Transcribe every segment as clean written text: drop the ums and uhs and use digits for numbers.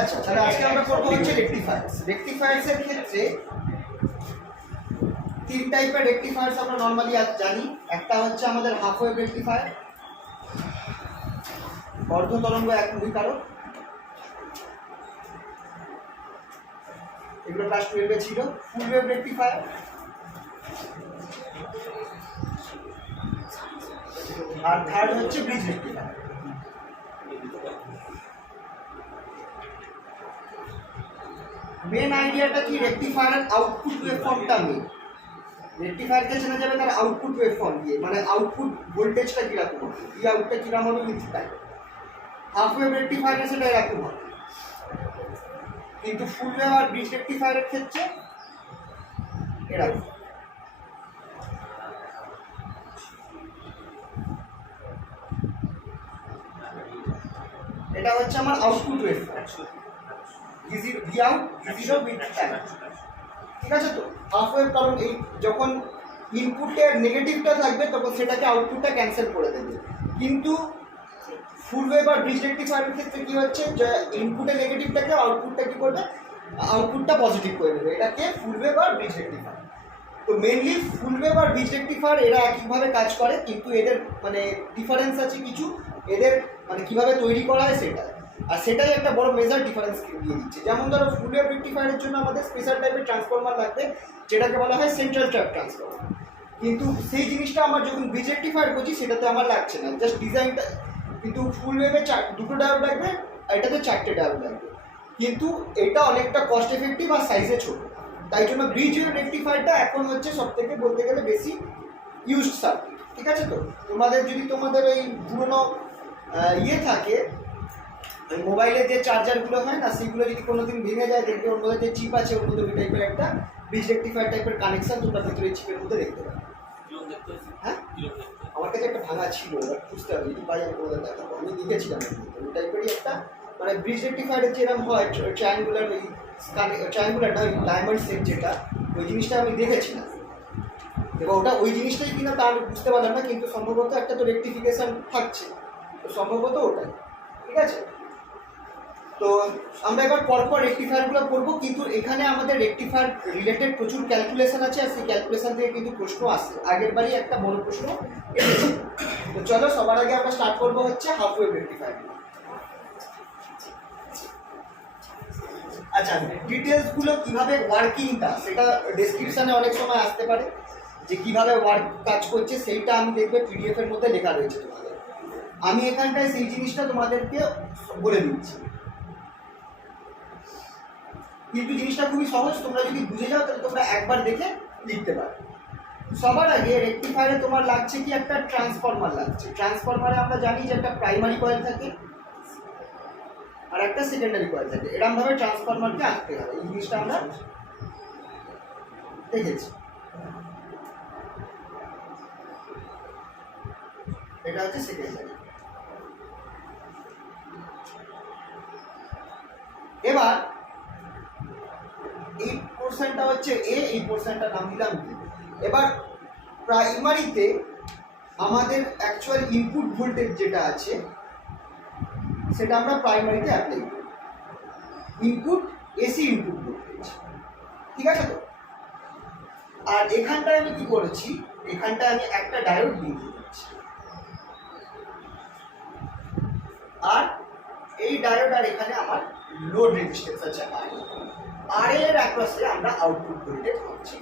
আচ্ছা, তাহলে আজকে আমরা করবো হচ্ছে রেকটিফায়ার্স। রেকটিফায়ার্সের ক্ষেত্রে তিন টাইপের রেকটিফায়ার্স আমরা নর্মালি জানি। একটা হচ্ছে আমাদের হাফ ওয়েভ রেকটিফায়ার, অর্ধ তরঙ্গ একমুখীকারক, এগুলো ক্লাস 12 ছিল। ফুল ওয়েভ রেকটিফায়ার, আর থার্ড হচ্ছে ব্রিজ রেকটিফায়ার। মেন আইডিয়াটা কি, রেকটিফায়ারের আউটপুট ওয়েভফর্মটা মেন। রেকটিফায়ারকে চেনা যাবে তার আউটপুট ওয়েভফর্ম দিয়ে, মানে আউটপুট ভোল্টেজটা কীরকম হবে, এই আউটটা কীরকম হবে মিথ্যা। হাফ ওয়েভ রেকটিফায়ারে সেটা এরকম হবে, কিন্তু ফুল ওয়েভ আর ব্রিজ রেকটিফায়ারের ক্ষেত্রে এরকম। এটা হচ্ছে আমার output waveform, V out V zero with time. ঠিক আছে তো? হাফ ওয়েভ, কারণ এই যখন ইনপুটের নেগেটিভটা থাকবে তখন সেটাকে আউটপুটটা ক্যান্সেল করে দেবে। কিন্তু ফুল ওয়েভ আর ব্রিজ রেকটিফায়ারের ক্ষেত্রে কি হচ্ছে, যে ইনপুটের নেগেটিভটাকে আউটপুটটা কি করবে, আউটপুটটা পজিটিভ করে দেবে। এটাকে ফুল ওয়েভ আর ব্রিজ রেকটিফায়ার। তো মেনলি ফুল ওয়েভ আর ব্রিজ রেকটিফায়ার এরা একইভাবে কাজ করে, কিন্তু এদের মানে ডিফারেন্স আছে কিছু, এদের মানে কিভাবে তৈরি করা হয় সেটা, আর সেটাই একটা বড় মেজর ডিফারেন্স দিয়ে দিচ্ছে। যেমন ধরো ফুল ওয়েভ রেকটিফায়ারের জন্য আমাদের স্পেশাল টাইপের ট্রান্সফরমার লাগবে, যেটাকে বলা হয় সেন্ট্রাল ট্র্যাপ ট্রান্সফরমার। কিন্তু সেই জিনিসটা আমার যখন ব্রিজ রেকটিফায়ার করছি সেটাতে আমার লাগছে না, জাস্ট ডিজাইনটা। কিন্তু ফুল ওয়েভে দুটো ডায়োড লাগবে, আর এটাতে 4টে ডায়োড লাগবে, কিন্তু এটা অনেকটা কস্ট এফেক্টিভ আর সাইজে ছোট। তাই জন্য ব্রিজ রেকটিফায়ারটা এখন হচ্ছে সব থেকে বলতে গেলে বেশি ইউজড সার্কিট। ঠিক আছে তো? তোমাদের যদি তোমাদের ওই পুরোনো ইয়ে থাকে, ওই মোবাইলের যে চার্জারগুলো হয় না, সেইগুলো যদি কোনোদিন ভেঙে যায়, দেখবে ওর মধ্যে যে চিপ আছে ওর মধ্যে ওই টাইপের একটা ব্রিজ রেকটিফায়ার টাইপের কানেকশন তোমরা ভিতরে চিপের মধ্যে দেখতে পাবে। হ্যাঁ, আমার কাছে একটা ভাঙা ছিল, বুঝতে হবে যদি পাই আমি তোমাদের দেখাবো। আমি দেখেছিলাম ওই টাইপেরই একটা, মানে ব্রিজ রেকটিফায়ারের যেরকম হয় ট্রায়াঙ্গুলার, ওই ট্রায়াঙ্গুলার না, ওই ডায়মন্ড শেপ যেটা, ওই জিনিসটা আমি দেখেছিলাম। এবার ওটা ওই জিনিসটাই কিনা তার বুঝতে পারলাম না, কিন্তু সম্ভবত একটা তো রেকটিফিকেশন থাকছে, তো সম্ভবত ওটাই। ঠিক আছে? তো আমরা এবার পরপর রেকটিফায়ারগুলো করবো, কিন্তু এখানে আমাদের রেকটিফায়ার রিলেটেড প্রচুর ক্যালকুলেশন আছে, আর সেই ক্যালকুলেশন থেকে কিন্তু প্রশ্ন আসে। আগের বারই একটা বড় প্রশ্ন এসেছে। তো চলো, সবার আগে আমরা স্টার্ট করবো হচ্ছে হাফ ওয়েভ রেকটিফায়ার। আচ্ছা, ডিটেলসগুলো কিভাবে ওয়ার্কিংটা, সেটা ডেসক্রিপশানে অনেক সময় আসতে পারে, যে কিভাবে ওয়ার্ক কাজ করছে সেইটা আমি দেখবে পিডিএফ এর মধ্যে লেখা রয়েছে তোমাদের। আমি এখানটায় সেই জিনিসটা তোমাদেরকে বলে দিচ্ছি, কিন্তু জিনিসটা খুবই সহজ। তোমরা যদি বুঝে যাও তাহলে তোমরা একবার দেখে লিখতে পারো। সবার আগে রেকটিফায়ারে তোমার লাগছে কি, একটা ট্রান্সফরমার লাগছে। ট্রান্সফরমারে আমরা জানি যে একটা প্রাইমারি কয়েল থাকে আর একটা সেকেন্ডারি কয়েল থাকে, এরকমভাবে ট্রান্সফরমারকে আঁকতে হবে। এই জিনিসটা আমরা দেখেছি। এটা হচ্ছে সেকেন্ডারি। এবার এই পোর্শনটা হচ্ছে এ, এই পোর্শনটা নাম দিলাম বি। এবার প্রাইমারিতে আমাদের অ্যাকচুয়াল ইনপুট ভোল্টেজ যেটা আছে সেটা আমরা প্রাইমারিতে অ্যাপ্লাই করি, ইনপুট এসি ইনপুট ভোল্টেজ। ঠিক আছে তো? আর এখানটায় আমি কি করেছি, এখানটায় আমি একটা ডায়োড দিয়ে দিচ্ছি, আর এই ডায়োড আর এখানে আমার লোড রেজিস্ট্যান্স আছে আর এর অ্যাক্রসে আমরা আউটপুট ভোল্টেজ পাচ্ছি।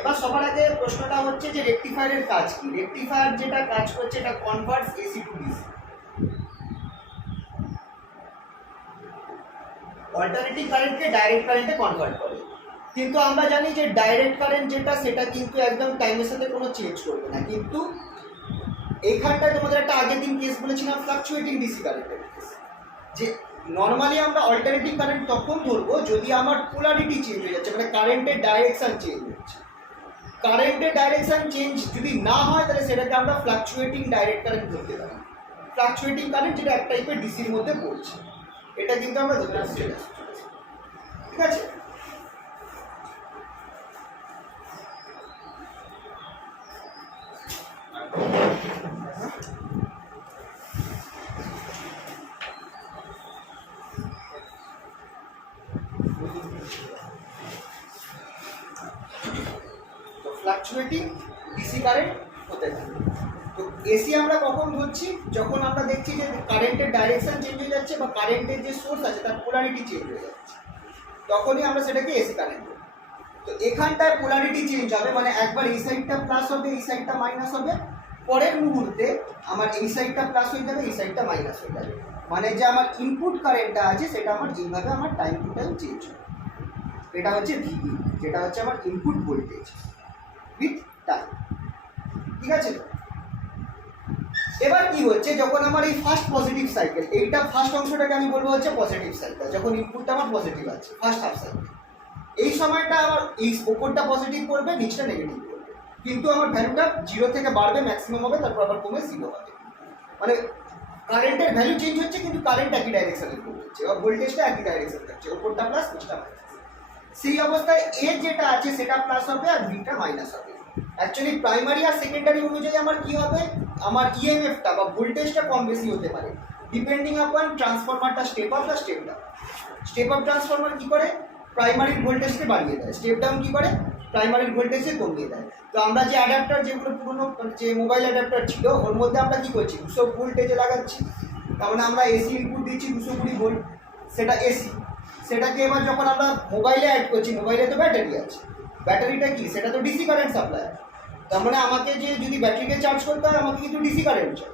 এবার সবার আগে প্রশ্নটা হচ্ছে যে রেকটিফায়ারের কাজ কি। রেকটিফায়ার যেটা কাজ করছে এটা converts AC two DC, alternating কারেন্টকে ডাইরেক্ট কারেন্টে কনভার্ট করে। কিন্তু আমরা জানি যে ডাইরেক্ট কারেন্ট যেটা, সেটা কিন্তু একদম টাইমের সাথে কোনো চেঞ্জ করবে না। কিন্তু এইখানটায় তোমাদের একটা আগের দিন কেস বলেছিলাম, ফ্লাকচুয়েটিং ডিসি কারেন্টের কেস, যে নর্মালি আমরা অল্টারনেটিং কারেন্ট তখন ধরবো যদি আমার পোলারিটি চেঞ্জ হয়ে যাচ্ছে, মানে কারেন্টের ডাইরেকশন চেঞ্জ হচ্ছে। কারেন্টের ডাইরেকশন চেঞ্জ যদি না হয় তাহলে সেটাকে আমরা ফ্লাকচুয়েটিং ডাইরেক্ট কারেন্ট ধরতে পারি। ফ্লাকচুয়েটিং কারেন্ট যেটা এক টাইপের ডিসির মধ্যে পড়ছে। এটা কিন্তু আমরা ধরে নিচ্ছি, ঠিক আছে? তো ফ্লাকচুয়েটিং ডিসি কারেন্ট হতে থাকে। তো এসি আমরা কখন ধরছি? যখন আমরা দেখছি যে কারেন্টের ডাইরেকশন চেঞ্জ হয়ে যাচ্ছে বা কারেন্টের যে সোর্স আছে তার পোলারিটি চেঞ্জ হয়ে যাচ্ছে, তখনই আমরা সেটাকে এসি কারেন্ট বলি। তো এখানটায় পোলারিটি চেঞ্জ হবে, মানে একবার এই সাইডটা প্লাস হবে, এই সাইডটা মাইনাস হবে, পরের মুহূর্তে আমার এই সাইডটা প্লাস হয়ে যাবে, এই সাইডটা মাইনাস হয়ে যাবে, মানে যে আমার ইনপুট কারেন্টটা আছে সেটা আমার এইভাবে আমার টাইম টু টাইম চেঞ্জ হবে। এটা হচ্ছে ভিবি, যেটা হচ্ছে আমার ইনপুট ভোল্টেজ উইথ টাইম, ঠিক আছে? এবার কি হচ্ছে, যখন আমার এই ফার্স্ট পজিটিভ সাইকেল, এইটা ফার্স্ট অংশটাকে আমি বলবো হচ্ছে পজিটিভ সাইকেল, যখন ইনপুটটা আমার পজিটিভ আছে ফার্স্ট হাফ সাইকেল, এই সময়টা আমার এই ওপরটা পজিটিভ করবে, নিচটা নেগেটিভ করবে, কিন্তু আমার ভ্যালুটা 0 থেকে বাড়বে, ম্যাক্সিমাম হবে, তারপর আবার কমে 0 হবে। মানে কারেন্টের ভ্যালু চেঞ্জ হচ্ছে কিন্তু কারেন্ট একই ডাইরেকশনে হচ্ছে, বা ভোল্টেজটা একই ডাইরেকশন থাকছে, ওপরটা প্লাস নিচটা মাইনাস। সেই অবস্থায় এ যেটা আছে সেটা প্লাস হবে আর বিটা মাইনাস হবে। অ্যাকচুয়ালি প্রাইমারি আর সেকেন্ডারি অনুযায়ী আমার কি হবে, আমার ইএমএফটা বা ভোল্টেজটা কম বেশি হতে পারে, ডিপেন্ডিং আপন ট্রান্সফরমারটা স্টেপ আপ বা step down. Step up transformer কি করে, প্রাইমারির ভোল্টেজকে বাড়িয়ে দেয়, স্টেপ ডাউন কি করে, প্রাইমারির ভোল্টেজকে কমিয়ে দেয়। তো আমরা যে অ্যাডাপ্টার, যেগুলো পুরনো যে মোবাইল অ্যাডাপ্টার ছিল, ওর মধ্যে আমরা কি করছি, 200 ভোল্টেজে লাগাচ্ছি, তার মানে আমরা এসি ইনপুট দিচ্ছি 220 ভোল্ট, সেটা এসি। সেটাকে এবার যখন আমরা মোবাইলে অ্যাড করছি, মোবাইলে তো ব্যাটারি আছে, ব্যাটারিটা কি, সেটা তো ডিসি কারেন্ট সাপ্লাই। তার মানে আমাকে যে যদি ব্যাটারিকে চার্জ করতে হয়, আমাকে কিন্তু ডিসি কারেন্ট চাই।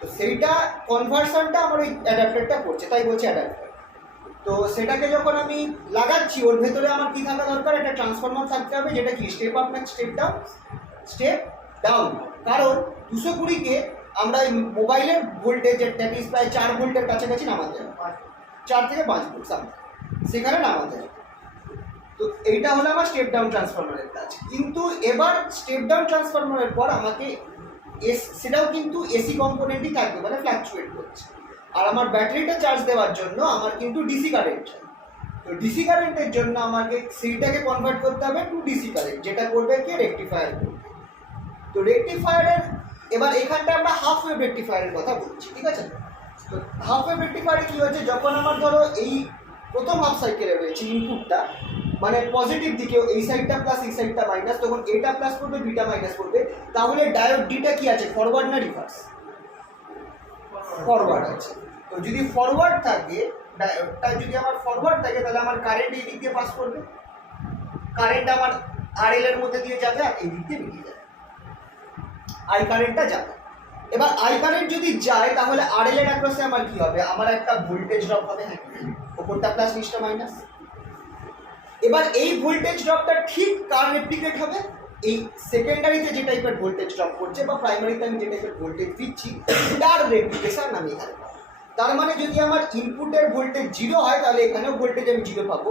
তো সেইটা কনভার্সনটা আমার ওই অ্যাডাপ্টারটা করছে, তাই বলছে অ্যাডাপ্টার। তো সেটাকে যখন আমি লাগাচ্ছি, ওর ভেতরে আমার কি থাকা দরকার, একটা ট্রান্সফরমার থাকতে হবে, যেটা কি স্টেপ আপ না স্টেপ ডাউন, স্টেপ ডাউন। কারণ 220-কে আমরা মোবাইলের ভোল্টেজ দ্যাট ইজ প্রায় 4 ভোল্টের কাছাকাছি নামাতে হবে, 4 থেকে 5 ভোল্ট সামনে সেখানে নামাতে হবে। তো এইটা হলো আমার স্টেপ ডাউন ট্রান্সফরমারের কাজ। কিন্তু এবার স্টেপ ডাউন ট্রান্সফরমারের পর আমাকে সেটাও কিন্তু এসি কম্পোনেন্টই থাকবে, মানে ফ্ল্যাকচুয়েট করছে। আর আমার ব্যাটারিটা চার্জ দেওয়ার জন্য আমার কিন্তু ডিসি কারেন্ট চাই। তো ডিসি কারেন্টের জন্য আমাকে সেইটাকে কনভার্ট করতে হবে টু ডিসি কারেন্ট, যেটা করবে কে, রেকটিফায়ার করবে। তো রেকটিফায়ারের এবার এখানটা আমরা হাফ ওয়েভ রেকটিফায়ারের কথা বলছি, ঠিক আছে? তো হাফ ওয়েভ রেকটিফায়ারে কী হচ্ছে, যখন আমার ধরো এই প্রথম হাফ সাইকেলে রয়েছে ইনপুটটা, মানে পজিটিভ দিকে এই সাইডটা প্লাস এই সাইডটা মাইনাস, তখন এটা প্লাস করবে বিটা মাইনাস করবে। তাহলে ডায়োড ডিটা কি আছে, ফরওয়ার্ড না রিভার্স? ফরওয়ার্ড আছে। তো যদি ফরওয়ার্ড থাকে, ডায়োডটা যদি আমার ফরওয়ার্ড থাকে, তাহলে আমার কারেন্ট এই দিক দিয়ে পাস করবে, কারেন্ট আমার আরএল এর মধ্যে দিয়ে যাবে আর এই দিক দিয়ে বেরিয়ে যাবে, আই কারেন্টটা যাবে। এবার আই কারেন্ট যদি যায়, তাহলে আরএল এর অ্যাক্রসে আমার কি হবে, আমার একটা ভোল্টেজ ড্রপ হবে, হ্যাঁ, ওপরটা প্লাস নিচটা মাইনাস। এবার এই ভোল্টেজ ড্রপটা ঠিক কার রেপ্লিকেট হবে, এই সেকেন্ডারিতে যে টাইপের ভোল্টেজ ড্রপ করছে বা প্রাইমারিতে আমি যে টাইপের ভোল্টেজ দিচ্ছি, তার রেপ্লিকেশন আমি এখানে পাবো। তার মানে যদি আমার ইনপুটের ভোল্টেজ 0 হয়, তাহলে এখানেও ভোল্টেজ আমি 0 পাবো।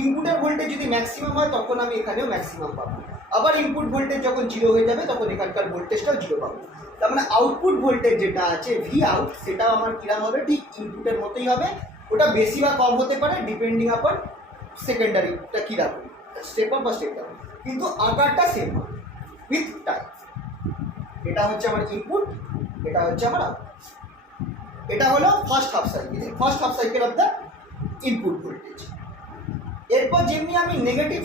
ইনপুটের ভোল্টেজ যদি ম্যাক্সিমাম হয়, তখন আমি এখানেও ম্যাক্সিমাম পাবো। আবার ইনপুট ভোল্টেজ যখন 0 হয়ে যাবে, তখন এখানকার ভোল্টেজটাও 0 পাবো। তার মানে আউটপুট ভোল্টেজ যেটা আছে ভি আউট, সেটাও আমার কিরম হবে, ঠিক ইনপুটের মতোই হবে। ওটা বেশি বা কম হতে পারে, ডিপেন্ডিং আপন সেকেন্ডারিটা কীরকম, স্টেপ আপ বা স্টেপ ডাউন, কিন্তু আকারটা সেম হবে উইথ টাইম। এটা হচ্ছে আমার ইনপুট, এটা হচ্ছে আমার আউটপুট। এটা হলো first half cycle of the input voltage. এরপর যেমনি আমি নেগেটিভ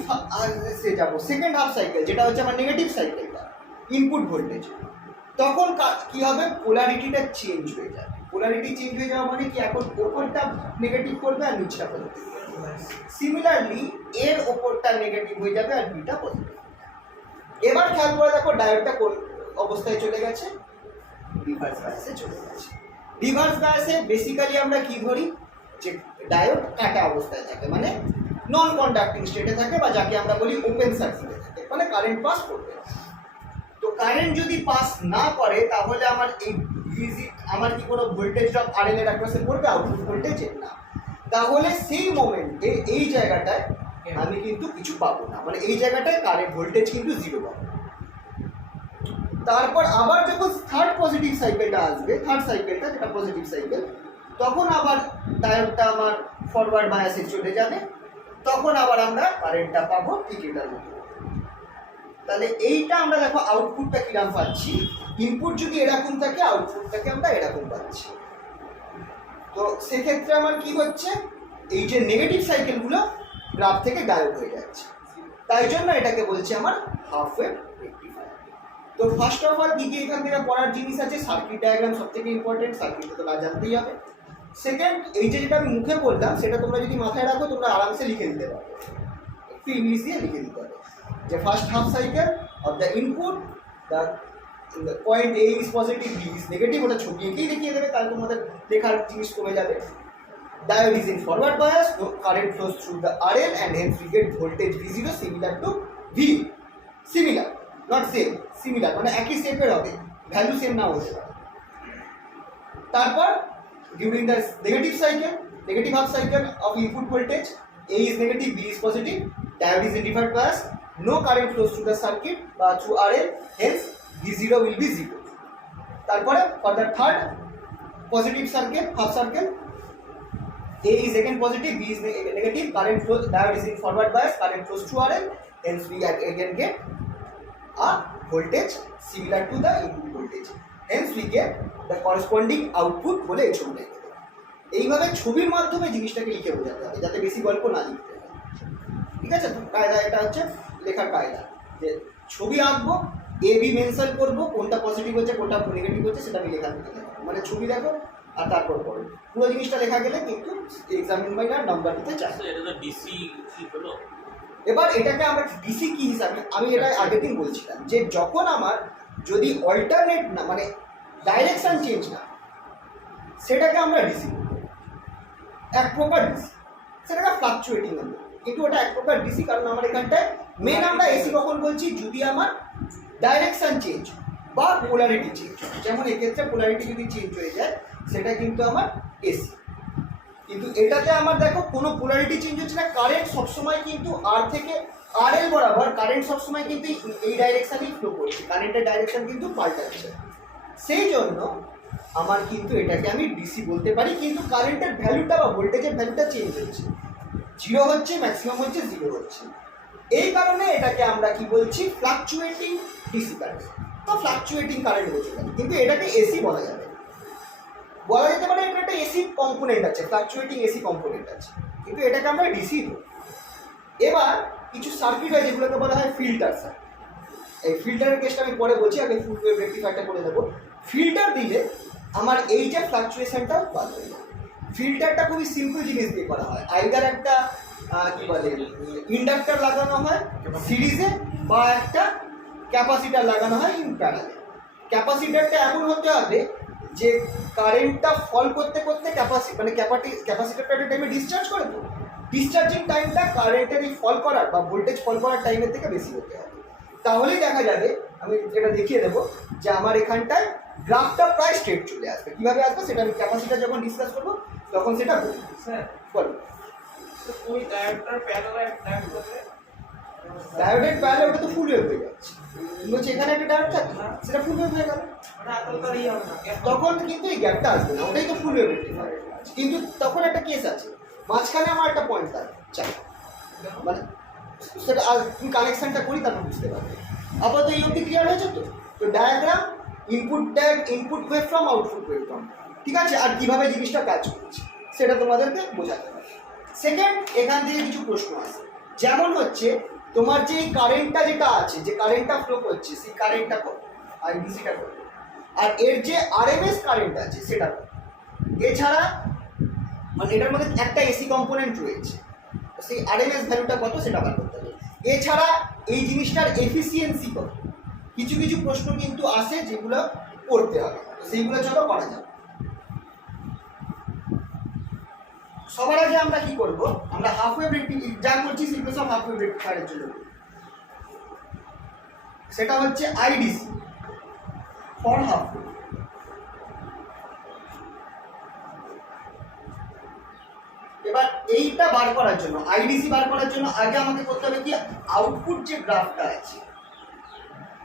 যাবো, সেকেন্ড হাফ সাইকেল, যেটা হচ্ছে আমার নেগেটিভ সাইকেলটা ইনপুট ভোল্টেজ, তখন কি হবে, পোলারিটিটা চেঞ্জ হয়ে যাবে। পোলারিটি চেঞ্জ হয়ে যাওয়া মানে কি, এখন ওপরটা নেগেটিভ করবে আর নিচটা পজিটিভ। সিমিলারলি এর ওপরটা নেগেটিভ হয়ে যাবে আর বিটা পজিটিভ। এবার খেয়াল করে দেখো, ডায়োডটা কোন অবস্থায় চলে গেছে, রিভার্স বায়াসে চলে গেছে। রিভার্স বায়াসে বেসিক্যালি আমরা কি ধরি, যে ডায়োড কাটা অবস্থায় থাকে, মানে নন কন্ডাক্টিং স্টেটে থাকে, বা যাকে আমরা বলি ওপেন সার্কিটে থাকে, মানে কারেন্ট পাস করবে। তো কারেন্ট যদি পাস না করে, তাহলে আমার এই আমার কি কোনো ভোল্টেজ ড্রপ আরএল এর অ্যাক্রসে পড়বে, আউটপুট ভোল্টেজে না। তাহলে সেই মোমেন্টে এই জায়গাটায় আমি কিন্তু কিছু পাবো না, মানে এই জায়গাটায় কারেন্ট ভোল্টেজ কিন্তু 0 পাবো। তারপর আবার যখন থার্ড পজিটিভ সাইকেলটা আসবে, থার্ড সাইকেলটা যেটা পজিটিভ সাইকেল, তখন আবার ডায়োডটা আমার ফরওয়ার্ড বায়াসে চলে যাবে, তখন আবার আমরা কারেন্টটা পাবো ঠিক এটার মতো। তাহলে এইটা আমরা দেখো আউটপুটটা কিরকম পাচ্ছি, ইনপুট যদি এরকম থাকে আউটপুটটাকে আমরা এরকম পাচ্ছি। তো সেক্ষেত্রে আমার কি হচ্ছে, এই যে নেগেটিভ সাইকেলগুলো গ্রাফ থেকে গায়েব হয়ে যাচ্ছে, তাই জন্য এটাকে বলছে আমার হাফ ওয়েভ রেকটিফায়ার। তো ফার্স্ট অফ অল কি কি এখান থেকে পড়ার জিনিস আছে, সার্কিট ডায়াগ্রাম সব থেকে ইম্পর্টেন্ট, সার্কিটটা তো না জানতেই হবে। সেকেন্ড, এই যে যেটা আমি মুখে বললাম সেটা তোমরা যদি মাথায় রাখো তোমরা আরামসে লিখে দিতে পারবে, একটু ইংলিশ দিয়ে লিখে দিতে হবে যে first half cycle of the input, the point A is positive, B is negative, ওটা ছবি এঁকেই দেখিয়ে দেবে, তাহলে তোমাদের লেখার জিনিস কমে যাবে। Diode is in forward bias, no current flows through the RL and hence we get voltage V0 similar to V. Similar, not same, similar, মানে একই স্টেপের হবে, ভ্যালু সেম না হতে পারে। তারপর during the negative cycle, negative half cycle of input voltage, A is negative, B is positive, diode is in reverse bias, no current flows through the circuit through RL, hence V0 will be 0. তারপরে for the third positive circle, half circle, A is again positive, B is negative, current flows, diode is in forward bias, current flows through RL, hence we again get a voltage similar to the input voltage, hence we get the corresponding output বলে এই ছবিটা লিখে দেবে। এইভাবে ছবির মাধ্যমে জিনিসটাকে লিখে বোঝাতে হবে যাতে বেশি গল্প না লিখতে হয়, ঠিক আছে? তো কায়দা এটা হচ্ছে লেখার কায়দা, যে ছবি আঁকবো, এ বি মেনশন করবো, কোনটা পজিটিভ হচ্ছে কোনটা নেগেটিভ হচ্ছে সেটা আমি লেখার দিকে দেখাবো, মানে ছবি দেখো আর তারপর পড়ো, পুরো জিনিসটা লেখা গেলে কিন্তু এক্সামিনার নাম্বার দিতে চায়। এটা তো ডিসি কি হলো? এবার এটাকে আমরা ডিসি কি হিসাবে, আমি এটা আগের দিন বলছিলাম যে যখন আমার যদি অল্টারনেট না মানে ডাইরেকশন চেঞ্জ না, সেটাকে আমরা ডিসি বলবো, এক প্রকার ডিসি, সেটাকে ফ্লাকচুয়েটিং বলবো, কিন্তু ওটা এক প্রকার ডিসি, কারণ আমার এখানটায় মেন আমরা এসি কখন বলছি, যদি আমার ডাইরেকশন চেঞ্জ বা পোলারিটি চেঞ্জ, যেমন এক্ষেত্রে পোলারিটি যদি চেঞ্জ হয়ে যায় সেটা কিন্তু আমার এসি। কিন্তু এটাতে আমার দেখো কোনো পোলারিটি চেঞ্জ হচ্ছে না, কারেন্ট সবসময় কিন্তু আর থেকে আর এল বরাবর কারেন্ট সবসময় কিন্তু এই ডাইরেকশানেই ফ্লো করছে, কারেন্টের ডাইরেকশন কিন্তু পাল্টাচ্ছে, সেই জন্য আমার কিন্তু এটাকে আমি ডিসি বলতে পারি, কিন্তু কারেন্টের ভ্যালুটা বা ভোল্টেজের ভ্যালুটা চেঞ্জ হচ্ছে, 0 হচ্ছে, ম্যাক্সিমাম হচ্ছে, 0 হচ্ছে, এই কারণে এটাকে আমরা কি বলছি, ফ্লাকচুয়েটিং ডিসি কারেন্ট বা ফ্লাকচুয়েটিং কারেন্ট বলতে পারি, কিন্তু এটাকে এসি বলা যাবে, বলা যেতে পারে এটা একটা এসি কম্পোনেন্ট আছে, ফ্লাকচুয়েটিং এসি কম্পোনেন্ট আছে, কিন্তু এটাকে আমরা ডিসি বলি। এবার কিছু সার্কিট হয় যেগুলোকে বলা হয় ফিল্টার সার্কিট, এই ফিল্টারের কেসটা আমি পরে বলছি, আগে ফুল ওয়েভ রেকটিফায়ারটা করে দেবো। ফিল্টার দিলে আমার এই যে ফ্লাকচুয়েশনটা বাদ হয়ে যাবে। ফিল্টারটা খুবই সিম্পল জিনিস দিয়ে করা হয়, আইদার একটা কি বলে ইন্ডাক্টর লাগানো হয় সিরিজে বা একটা ক্যাপাসিটার লাগানো হয় ইন প্যারালে। ক্যাপাসিটারটা এমন হতে হবে যে কারেন্টটা ফল করতে করতে ক্যাপাসিটারটা একটা টাইমে ডিসচার্জ করে, তো ডিসচার্জিং টাইমটা কারেন্টের এই ফল করার বা ভোল্টেজ ফল করার টাইমের থেকে বেশি হতে হবে, তাহলেই দেখা যাবে, আমি এটা দেখিয়ে দেবো যে আমার এখানটায় গ্রাফটা প্রায় স্ট্রেট চলে আসবে। কীভাবে আসবে সেটা আমি ক্যাপাসিটার যখন ডিসকাস করবো তখন সেটা বলবো। স্যার বলো, ওই ডায়োডটার প্যারালাল ডায়োড করলে ডায়োডের প্যারালে ওটা তো ফুল ওয়েভ হয়ে যাচ্ছে, কিন্তু হচ্ছে এখানে একটা ডায়োড থাকে সেটা ফুল ওয়েভ হয়ে গেল, ওটা এতটাই হবে না, তখন কিন্তু এই গ্যাপটা আসবে না, ওটাই তো ফুল ওয়েভ রেকটিফায়ার। কিন্তু তখন একটা কেস আছে, মাঝখানে আমার একটা পয়েন্ট থাকে চাই, মানে সেটা আর তুমি কানেকশানটা করি তারপর বুঝতে পারবে। আপাতত এই অবধি ক্লিয়ার হয়েছে তো? তো diagram, input wave from output wave from, ঠিক আছে, আর কীভাবে জিনিসটা কাজ করছে সেটা তোমাদেরকে বোঝাতে হবে। সেকেন্ড, এখান থেকে কিছু প্রশ্ন আছে, যেমন হচ্ছে তোমার যে এই কারেন্টটা যেটা আছে, যে কারেন্টটা ফ্লো করছে সেই কারেন্টটা কত, আর ডিসিটা কত, আর এর যে আরএমএস কারেন্ট আছে সেটা কত, এছাড়া মানে এটার মধ্যে একটা এসি কম্পোনেন্ট রয়েছে, সেই আরএমএস ভ্যালুটা কত সেটা বার করতে হবে, এছাড়া এই জিনিসটার এফিসিয়েন্সি কত, কিছু কিছু প্রশ্ন কিন্তু আসে যেগুলো করতে হবে, সেইগুলো চলো করা যাবে। সবার আগে আমরা কি করব, আমরা হাফ ওয়েভ যা করছি সেগুলো সব হাফ ওয়েভ রেকটিফায়ারের জন্য, সেটা হচ্ছে আইডিসি ফর হাফ ওয়েভ। এবার এইটা বার করার জন্য, আইডিসি বার করার জন্য আগে আমাকে করতে হবে কি, আউটপুট যে গ্রাফটা আছে,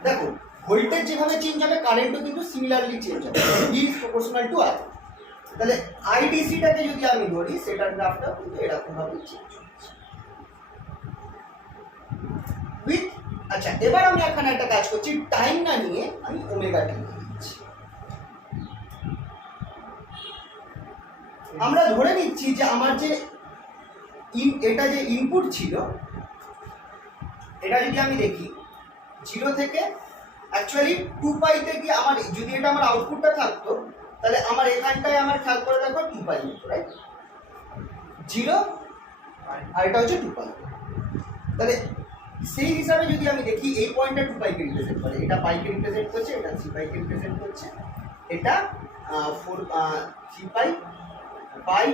দেখো ভোল্টেজ যেভাবে চেঞ্জ হবে কারেন্টও কিন্তু সিমিলারলি চেঞ্জ হবে, বি ইজ প্রপোর্শনাল টু আর। তাহলে আইডিসিটাকে যদি আমি ধরি সেটার গ্রাফটা কিন্তু এরকম ভাবে চেঞ্জ হচ্ছে উইথ। আচ্ছা এবার আমি এখানে একটা কাজ করছি, টাইম না নিয়ে আমি ওমেগা টি নিচ্ছি। আমরা ধরে নিচ্ছি যে আমার যে এটা যে ইনপুট ছিল, এটা যদি আমি দেখি 0 থেকে অ্যাকচুয়ালি 2 পাইতে গিয়ে আমার যদি এটা আমার আউটপুটটা থাকতো তাহলে আমার এখানটায় আমার খেয়াল করে দেখো 2 পাই রাইট, 0 আর এটা হচ্ছে 2 পাই। তাহলে সেই হিসাবে যদি আমি দেখি এই পয়েন্টটা 2 পাইকে রিপ্রেজেন্ট করে, এটা পাইকে রিপ্রেজেন্ট করছে, এটা 3 পাইকে রিপ্রেজেন্ট করছে, এটা 3 পাই,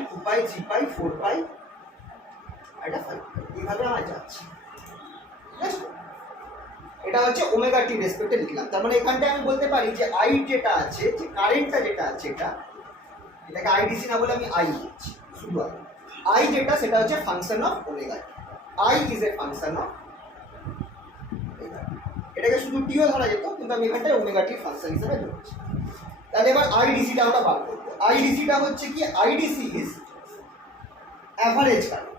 2 পাই, 3 পাই, 4 পাই, এটা 5 পাই, এইভাবে আমার যাচ্ছে। ঠিক আছে, এটা হচ্ছে ওমেগা টি রেসপেক্টে লিখলাম। তার মানে এখানটায় আমি বলতে পারি যে আই যেটা আছে, যে কারেন্টটা যেটা আছে, এটাকে আইডিসি না বলে আমি আই লিখছি, শুধু আই যেটা সেটা হচ্ছে function of omega T. I is a function of, এটাকে শুধু টিও ধরা যেত কিন্তু আমি এখানটায় ওমেগা টির ফাংশন হিসেবে ধরছি। তাহলে এবার আইডিসিটা আমরা বার করবো। আইডিসিটা হচ্ছে কি, IDC is average current,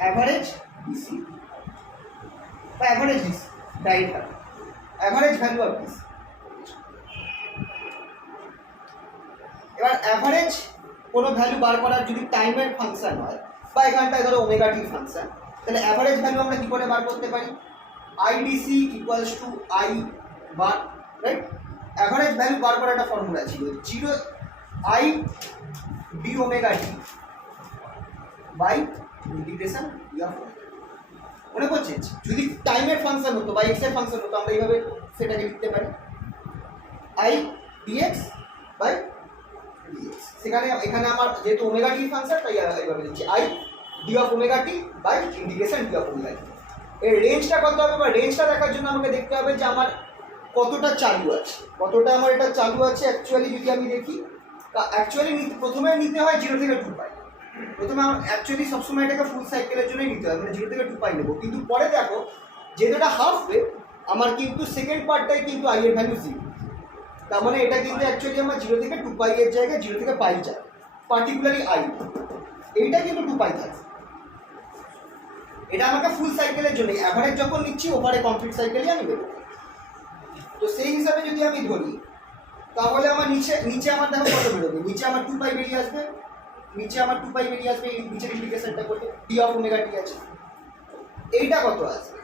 average DC বা average DC direct current, average value of DC. এবার অ্যাভারেজ কোনো ভ্যালু বার করার যদি টাইমের ফাংশন হয় বা এখানটায় ধরো ওমেগা টি ফাংশন, তাহলে অ্যাভারেজ ভ্যালু আমরা কি করে বার করতে পারি, IDC equals to I bar, right. Average value বার করার একটা ফর্মুলা ছিল 0 I D omega T by integration d of omega. মনে পড়ছে, যদি টাইমের ফাংশন হতো বা এক্স এর ফাংশন হতো আমরা এইভাবে সেটাকে লিখতে পারি আই ডিএক্স বাই ডিএক্স। সেখানে এখানে আমার যেহেতু ওমেগা টি ফাংশন তাই এইভাবে লিখছি I D of omega T by integration d of omega t. এর রেঞ্জটা কত হবে, বা রেঞ্জটা দেখার জন্য আমাকে দেখতে হবে যে আমার কতটা চালু আছে, কতটা আমার এটা চালু আছে। অ্যাকচুয়ালি যদি আমি দেখি, অ্যাকচুয়ালি প্রথমে নিতে হয় 0 থেকে 2 পাই। প্রথমে আমার অ্যাকচুয়ালি সবসময় এটাকে ফুল সাইকেলের জন্যই নিতে হয়, মানে 0 থেকে 2 পাই নেবো। কিন্তু পরে দেখো যেহেতু এটা হাফ ওয়েভ, আমার কিন্তু সেকেন্ড পার্টটাই কিন্তু আই এর ভ্যালু 0। তার মানে এটা কিন্তু অ্যাকচুয়ালি আমার 0 থেকে 2 পাই এর জায়গায় 0 থেকে পাই যায়, পার্টিকুলারলি আই, এইটা কিন্তু 2 পাই থাকে। এটা আমাকে ফুল সাইকেলের জন্য, অ্যাভারেজ যখন নিচ্ছি ওভারে কমপ্লিট সাইকেলই আমি দেবো। তো সেই হিসাবে যদি আমি ধরি তাহলে আমার নিচে আমার দেখো কত বেরোবে, নিচে আমার 2 পাই বেরিয়ে আসবে, নিচে আমার 2 পাই বেরিয়ে আসবে। এই নিচের ইন্টিগ্রেশনটা করতে ডি অফ ওমেগা টি আছে, এইটা কত আসবে।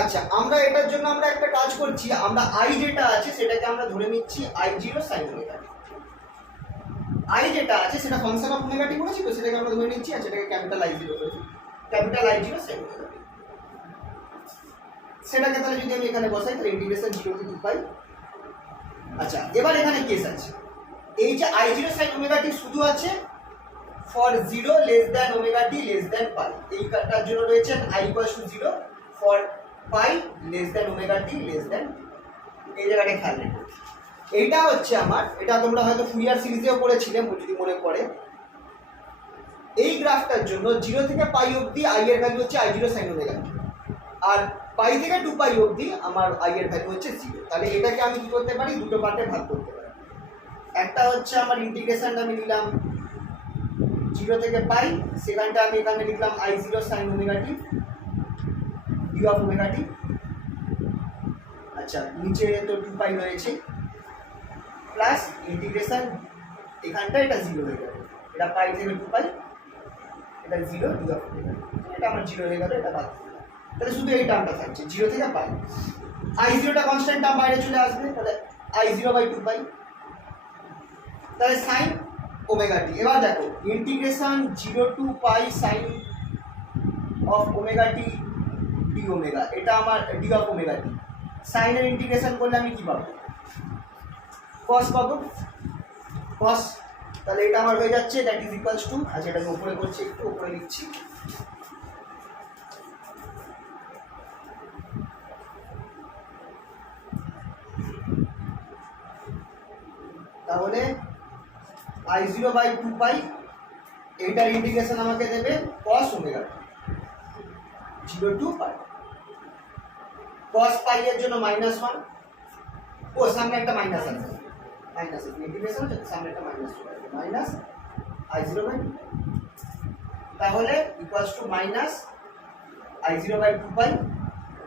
আচ্ছা আমরা এটার জন্য আমরা একটা কাজ করছি, আমরা আই যেটা আছে সেটাকে আমরা ধরে নিচ্ছি I0 sin omega T. I যেটা আছে সেটা ফাংশন অফ ওমেগা টি করেছি, তো সেটাকে আমরা ধরে নিচ্ছি আর সেটাকে ক্যাপিটাল I0 করেছি, ক্যাপিটাল I0 sin ওমেগা টি। সেটাকে তাহলে যদি আমি এখানে বসাই তাহলে ইন্টিগ্রেশন 0 থেকে 2 পাই। আচ্ছা এবার এখানে কেস আছে, এই যে I0 sin ওমেগা টি শুধু আছে for 0 less than omega t less than pi, এইটার জন্য রয়েছে I equal to 0 for pi less than omega t less than, এই জায়গাটা খেয়াল রেখো। এইটা হচ্ছে আমার, এটা তোমরা হয়তো ফুরিয়ার সিরিজেও পড়েছিলে যদি মনে পড়ে। এই গ্রাফটার জন্য 0 থেকে পাই অবধি আই এর ভ্যালু হচ্ছে I0 sin ওমেগা টি, আর পাই থেকে 2 পাই অবধি আমার আই এর ভ্যালু হচ্ছে 0। তাহলে এটাকে আমি কি করতে পারি, দুটো পার্টে ভাগ করতে পারি। একটা হচ্ছে আমার ইন্টিগ্রেশনটা আমি নিলাম 0 থেকে পাই, সেখানটা আমি এখানে লিখলাম I0 sin omega t d of omega টি। আচ্ছা নিচে তো 2 পাই রয়েছে প্লাস ইন্টিগ্রেশন, এখানটা এটা 0 হয়ে যাবে, এটা পাই থেকে 2 পাই, এটা 0 ডি অফ ওমেগা টি, এটা আমার 0 হয়ে গেল, এটা বাদ। তাহলে শুধু এই টার্মটা থাকছে 0 থেকে পাই, I0টা কনস্ট্যান্ট টার্ম বাইরে চলে আসবে, তাহলে I0 বাই 2 পাই, তাহলে সাইন ওমেগা টি। এবার দেখো integration 0 to pi sine of omega t d omega, এটা আমার ডি অফ ওমেগা টি। সাইনের ইন্টিগ্রেশন করলে আমি কি পাবো, কস পাবো, কস। তাহলে এটা আমার হয়ে যাচ্ছে দ্যাট ইজ ইকুয়ালস টু, আচ্ছা এটা আমি উপরে করছি, একটু উপরে লিখছি, তাহলে I0 বাই 2 পাই, এইটার ইন্টিগ্রেশন আমাকে দেবে cos omega 0 to pi. cos pi এর জন্য -1, ও সামনে একটা মাইনাস আছে, মাইনাস ইন্টিগ্রেশন হচ্ছে সামনে একটা মাইনাস চলে আসবে মাইনাস I0 বাই 2 তাহলে equals to minus I0 by 2 pi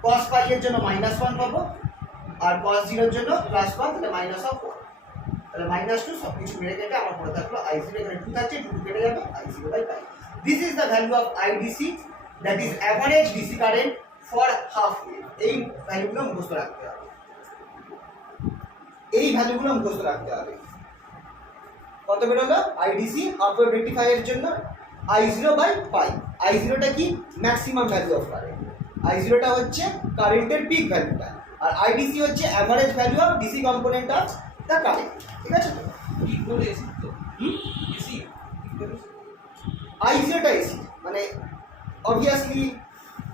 cos pi এর জন্য -1 পাবো আর cos 0 এর জন্য +1 তাহলে -1 তাহলে -2 সব কিছু মেরে কেটে আমার পড়ে থাকলো I0 এখানে 2 থাকছে 2 কেটে যাবে I0 by pi this is the value of IDC that is average DC current for half wave এই ভ্যালুগুলো মুখস্থ রাখতে হবে কত বেরোলো IDC হাফ ওয়েভ রেকটিফায়ারের জন্য I0 বাই পাই I0 টা কি maximum value of current I0 টা হচ্ছে কারেন্টের পিক ভ্যালুটা আর IDC হচ্ছে average value of DC component of the current ঠিক আছে তো কি করে এসি তো এসি I0 টা AC মানে অবভিয়াসলি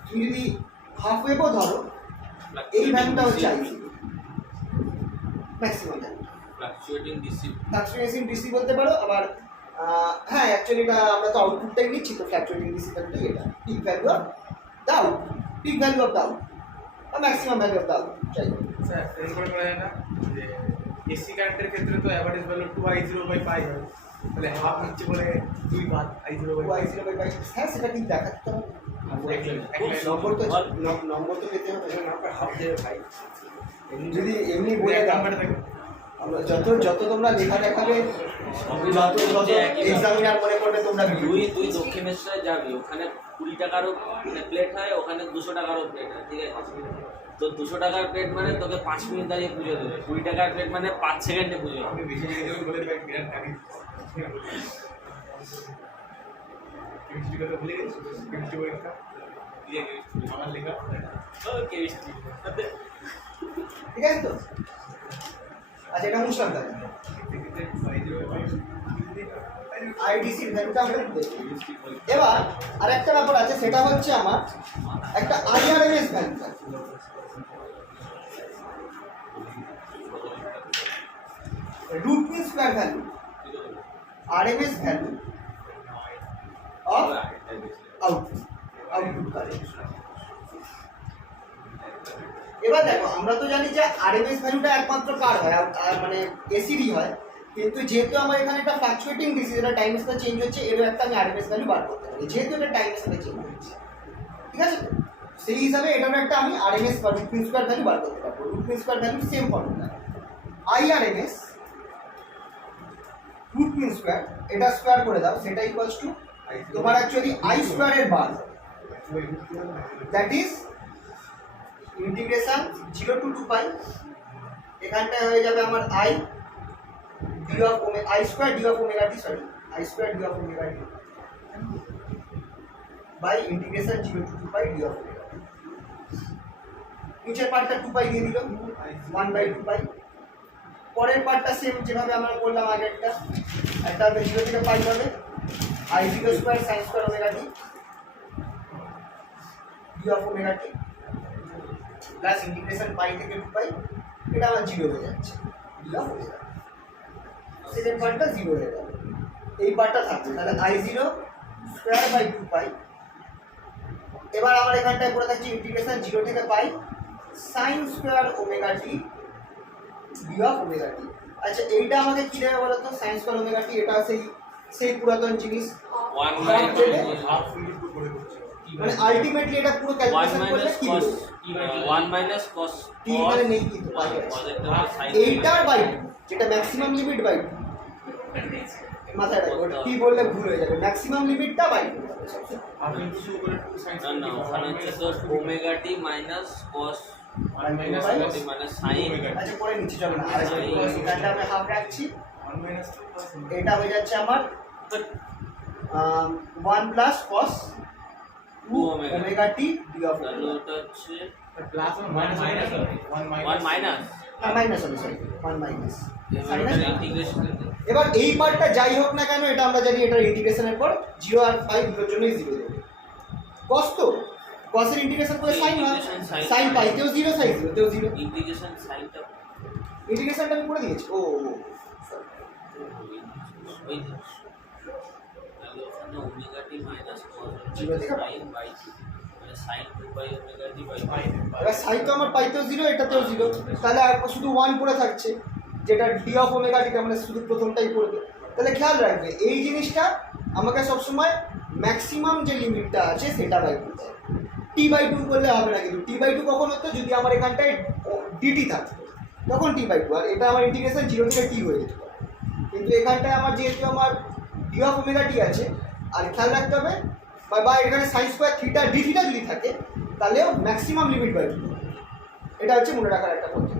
তুমি যদি হাফ ওয়েভও ধরো এই ভ্যালুটা হচ্ছে IC maximum value fluctuating DC fluctuation DC বলতে পারো আবার হ্যাঁ অ্যাকচুয়ালি এটা আমরা তো আউটপুটটাই নিচ্ছি তো ফ্লাকচুয়েটিং ডিসি ভ্যালুটাই এটা peak value of the output peak value of the output বা maximum value of the output চাই স্যার এরকম করা যায় না যে এসি কারেন্টের ক্ষেত্রে তো average value 2I0 by pi হয় তাহলে হাফ হচ্ছে বলে 2 ভাগ I0 বাই I0 বাই পাই হ্যাঁ সেটা ঠিক দেখাতে হবে নম্বর তো পেতে হবে হাফ দেবে ভাই যদি এমনি বলে নাম্বার থাকে আমরা যত তোমরা লেখা দেখাবে যত এক্সামিনার মনে করবে তোমরা তুই দক্ষিণেশ্বরে যাবি ওখানে 20 টাকারও প্লেট হয় ওখানে 200 টাকারও প্লেট হয় ঠিক আছে তো 200 টাকার প্লেট মানে তোকে 5 মিনিট দাঁড়িয়ে পুজো দেবে 20 টাকার প্লেট মানে 5 সেকেন্ডে পুজো হবে আমি বেশি জিনিস বলে দেবে বিরাট টাকি কেমিস্ট্রি কথা ভুলে গেছি কেমিস্ট্রি পরীক্ষা দিয়ে কেমিস্ট্রি আমার লেখা কেমিস্ট্রি ঠিক আছে তো আচ্ছা এটা মুসলাম তাহলে IDC এর ভ্যালুটা আমরা দেখি এবার আরেকটা ব্যাপার আছে সেটা হচ্ছে আমার একটা IRMS value root mean square value RMS value of output current এবার দেখো আমরা তো জানি যে RMS ভ্যালুটা একমাত্র কার হয় আর মানে এসিরই হয় কিন্তু যেহেতু আমার এখানে একটা ফ্লাকচুয়েটিং ডিসি যেটা টাইমের সাথে চেঞ্জ হচ্ছে এরও একটা আমি RMS ভ্যালু বার করতে পারি যেহেতু এটা টাইমের সাথে চেঞ্জ হচ্ছে ঠিক আছে সেই হিসাবে এটার একটা আমি RMS বা রুট মিন স্কয়ার ভ্যালু বার করতে পারবো root mean square value same formula IRMS root mean square এটা স্কয়ার করে দাও সেটা ইকুয়ালস টু তোমার অ্যাকচুয়ালি I স্কয়ারের bar that is integration 0 to 2 pi এখানটায় হয়ে যাবে আমার I d of omega I square d of omega t sorry I square d of omega t by integration 0 to 2 pi d of omega t নিচের পার্টটা 2 পাই দিয়ে দিল 1 by 2 পাই পরের পার্টটা সেম যেভাবে আমরা করলাম আগেরটা একটা হবে 0 থেকে পাই হবে I0 square sin square omega t d of omega t plus integration pi থেকে 2 পাই এটা আমার 0 হয়ে যাচ্ছে d of omega সেকেন্ড পার্টটা 0 হয়ে যাবে এই পার্টটা থাকবে তাহলে I0 স্কয়ার বাই 2 পাই এবার আমার এখানটায় পড়ে থাকছে ইন্টিগ্রেশন 0 থেকে পাই sin square omega t d of omega t আচ্ছা এইটা আমাকে কি দেবে বলো তো sin স্কয়ার ওমেগা t এটা সেই পুরাতন জিনিস 1 বাই হাফ মিনিট করে করছে মানে আলটিমেটলি এটা পুরো ক্যালকুলেশন করলে কি হবে 1 মাইনাস cos t মানে নেই কিন্তু পাই এইটার বাই যেটা ম্যাক্সিমাম লিমিট বাই মাথায় রাখো কি বললে ভুল হয়ে যাবে ম্যাক্সিমাম লিমিটটা বাই হাফ ইনটু 2 করে 2 sin না ওখানে হচ্ছে তোর omega t minus cos minus omega t minus sin আচ্ছা পরে নিচে চলো না এখানটা আমি হাফ রাখছি 1 minus 2 এটা হয়ে যাচ্ছে আমার 1 plus cos 2 omega t d of তাহলে ওটা হচ্ছে প্লাস মাইনাস 1 মাইনাস মাইনাস হবে সরি 1 মাইনাস ইন্টিগ্রেশন এবার এই পার্টটা যাই হোক না কেন এটা আমরা জানি এটার ইন্টিগ্রেশনের পর 0 আর 5 দুটোর জন্যই 0 দেবে cos তো cos এর ইন্টিগ্রেশন করে sin হয় sin পাইতেও 0 sin 0 তেও 0 ইন্টিগ্রেশন সাইনটা ইন্টিগ্রেশনটা আমি করে দিয়েছি ও ওই তাহলে ওখানে ওমেগা টি মাইনাস cos 0 থেকে sin বাই 2 মানে sin 2 by omega T by এবার sin তো আমার পাইতেও 0 এটাতেও 0 তাহলে আর শুধু 1 পড়ে থাকছে যেটা ডি অফ ওমেগা টি, মানে শুধু প্রথমটাই পড়বে। তাহলে খেয়াল রাখবে এই জিনিসটা আমাকে সবসময় ম্যাক্সিমাম যে লিমিটটা আছে সেটা বাই টু দেয়। টি বাই টু করলে হবে না, কিন্তু টি বাই টু কখন হতো যদি আমার এখানটায় ডিটি থাকতো তখন টি বাই টু, আর এটা আমার ইন্টিগ্রেশন 0 থেকে টি হয়ে যেত। কিন্তু এখানটায় আমার যেহেতু আমার ডি অফ ওমেগা টি আছে, আর খেয়াল রাখতে হবে বা এখানে sine square theta D theta যদি থাকে তাহলেও ম্যাক্সিমাম লিমিট বাই টু, এটা হচ্ছে মনে রাখার একটা পদ্ধতি।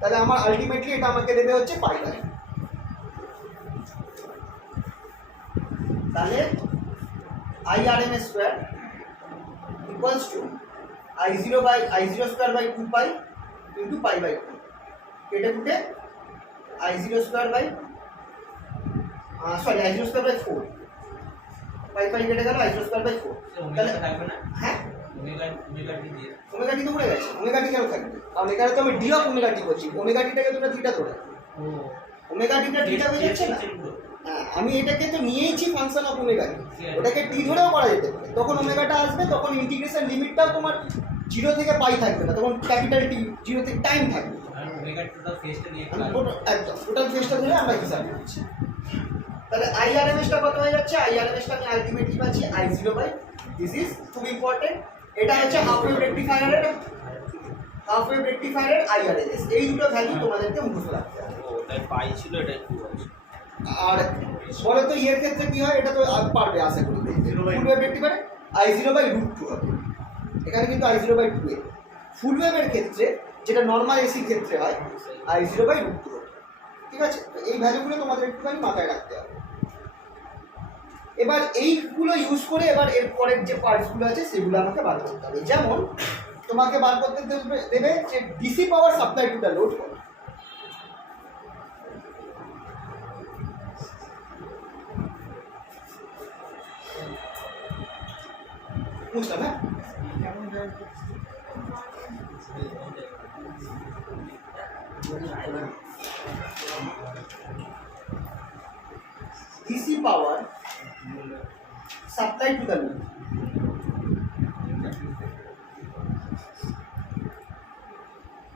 তাহলে আমার আলটিমেটলি এটা আমাকে দেবে হচ্ছে পাই বাই। তাহলে IRMS square equals to I0 square by 2 pi into pi by 2, কেটে কুটে I0 square by I0 square by 4, pi pi কেটে গেল I0 স্কোয়ার বাই 4। তাহলে হ্যাঁ ওমেগা টি তো পড়ে গেছে, ওমেগা টি কেন থাকবে? কারণ এখানে তো আমি ডি অফ ওমেগা টি করছি, ওমেগা টিটাকে তোমরা থিটা ধরে, ওমেগা টিটা থিটা হয়ে যাচ্ছে না। হ্যাঁ, আমি এটাকে তো নিয়েইছি ফাংশন অফ ওমেগা টি, ওটাকে টি ধরেও করা যেতে পারে। তখন ওমেগাটা আসবে, তখন ইন্টিগ্রেশন লিমিটটাও তোমার 0 থেকে পাই থাকবে না, তখন ক্যাপিটাল টি 0 থেকে টাইম থাকবে। একদম টোটাল ফেসটা ধরে আমরা হিসাব করছি। তাহলে IRMSটা কত হয়ে যাচ্ছে? IRMSটা আমি আলটিমেটলি পাচ্ছি I0 বাই, দিস ইজ খুব ইম্পর্টেন্ট, এটা হচ্ছে হাফ ওয়েভ রেকটিফায়ারের IRMS। এই দুটো ভ্যালু তোমাদেরকে মুখস্থ রাখতে হবে। ওটাই পাই ছিল, এটাই টু আছে। আর বলে তো ইয়ের ক্ষেত্রে কি হয়, এটা তো পারবে আশা করি, ফুল ওয়েভ রেকটিফায়ারে I0 বাই √2 হবে, এখানে কিন্তু I0 বাই 2 এ। ফুল ওয়েভের ক্ষেত্রে যেটা নর্মাল এসির ক্ষেত্রে হয় I0 বাই √2 হবে। ঠিক আছে, তো এই ভ্যালুগুলো তোমাদের একটুখানি মাথায় রাখতে হবে। এবার এইগুলো ইউজ করে এবার এর পরের যে পার্টসগুলো আছে সেগুলো আমাকে বার করতে হবে। যেমন তোমাকে বার করতে দেবে যে DC power supply to the load কত। বুঝলাম, হ্যাঁ? DC power supply to the load.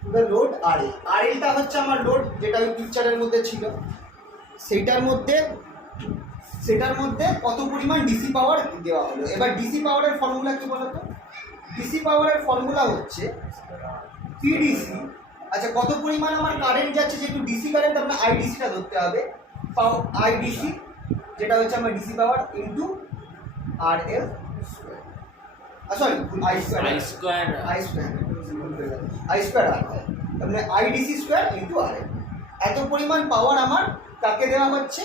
To the load RL. RL টা হচ্ছে আমার লোড, যেটা ওই পিকচারের মধ্যে ছিল, সেটার মধ্যে কত পরিমাণ ডিসি পাওয়ার দেওয়া হলো। এবার ডিসি পাওয়ারের ফর্মুলা কি বলতো? ডিসি পাওয়ারের ফর্মুলা হচ্ছে পিডিসি। আচ্ছা, কত পরিমাণ আমার কারেন্ট যাচ্ছে, যেহেতু ডিসি কারেন্ট আপনার আইডিসিটা ধরতে হবে, আইডিসি যেটা হচ্ছে আমার DC power into RL square, sorry I square আর তাহলে আইডিসি স্কোয়ার ইন্টু RL। এত পরিমাণ পাওয়ার আমার কাকে দেওয়া হচ্ছে?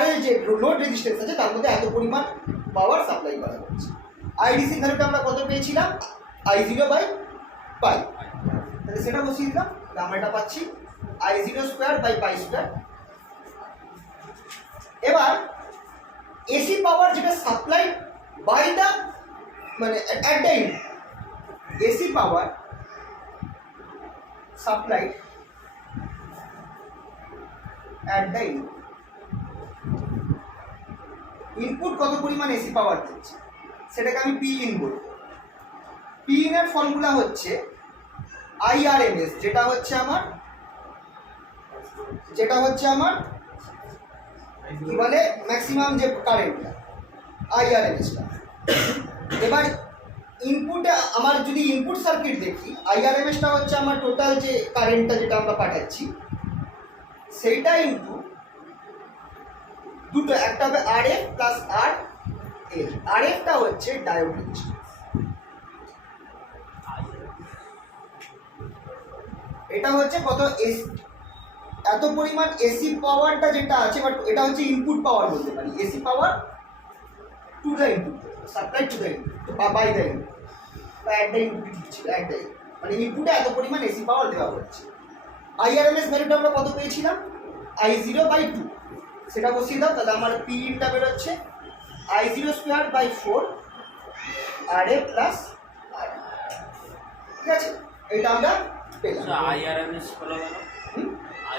RL যে লোড রেজিস্ট্যান্স আছে তার মধ্যে এত পরিমাণ পাওয়ার সাপ্লাই করা হচ্ছে। আইডিসি ভ্যালুটা আমরা কত পেয়েছিলাম? I0 বাই পাই, তাহলে সেটা বসিয়ে দিলাম, আমরা এটা পাচ্ছি I0 square by pi square. এবার এসি পাওয়ার যেটা সাপ্লাই বাই দ্য মানে at the input, AC power supply at the input কত পরিমাণ এসি পাওয়ার দিচ্ছে সেটাকে আমি পি ইন বলবো। পি ইন এর ফর্মুলা হচ্ছে IRMS, যেটা হচ্ছে আমার কি বলে ম্যাক্সিমাম যে কারেন্টটা, IRMSটা। এবার ইনপুটে আমার যদি ইনপুট সার্কিট দেখি, IRMSটা হচ্ছে আমার টোটাল যে কারেন্টটা যেটা আমরা পাঠাচ্ছি সেইটা ইনটু দুটো, একটা হবে RF প্লাস RL। RFটা হচ্ছে ডায়োড রেজিস্ট্যান্স, এটা হচ্ছে কত এত পরিমাণ এসি পাওয়ারটা যেটা আছে, বাট এটা হচ্ছে ইনপুট পাওয়ার বলতে পারি, AC power to the input, supply to the input বা বাই দ্য ইনপুট বা অ্যাট দ্য ইনপুট দিচ্ছিল, অ্যাট দ্য মানে ইনপুটে এত পরিমাণ এসি পাওয়ার দেওয়া হচ্ছে। IRMS ভ্যালুটা আমরা কত পেয়েছিলাম? I0 বাই 2, সেটা বসিয়ে দাও, তাহলে আমার পি ইনটা বেরোচ্ছে I0 square by 4 RA plus R। ঠিক আছে, এটা আমরা পেলাম। IRMS হলো কেন?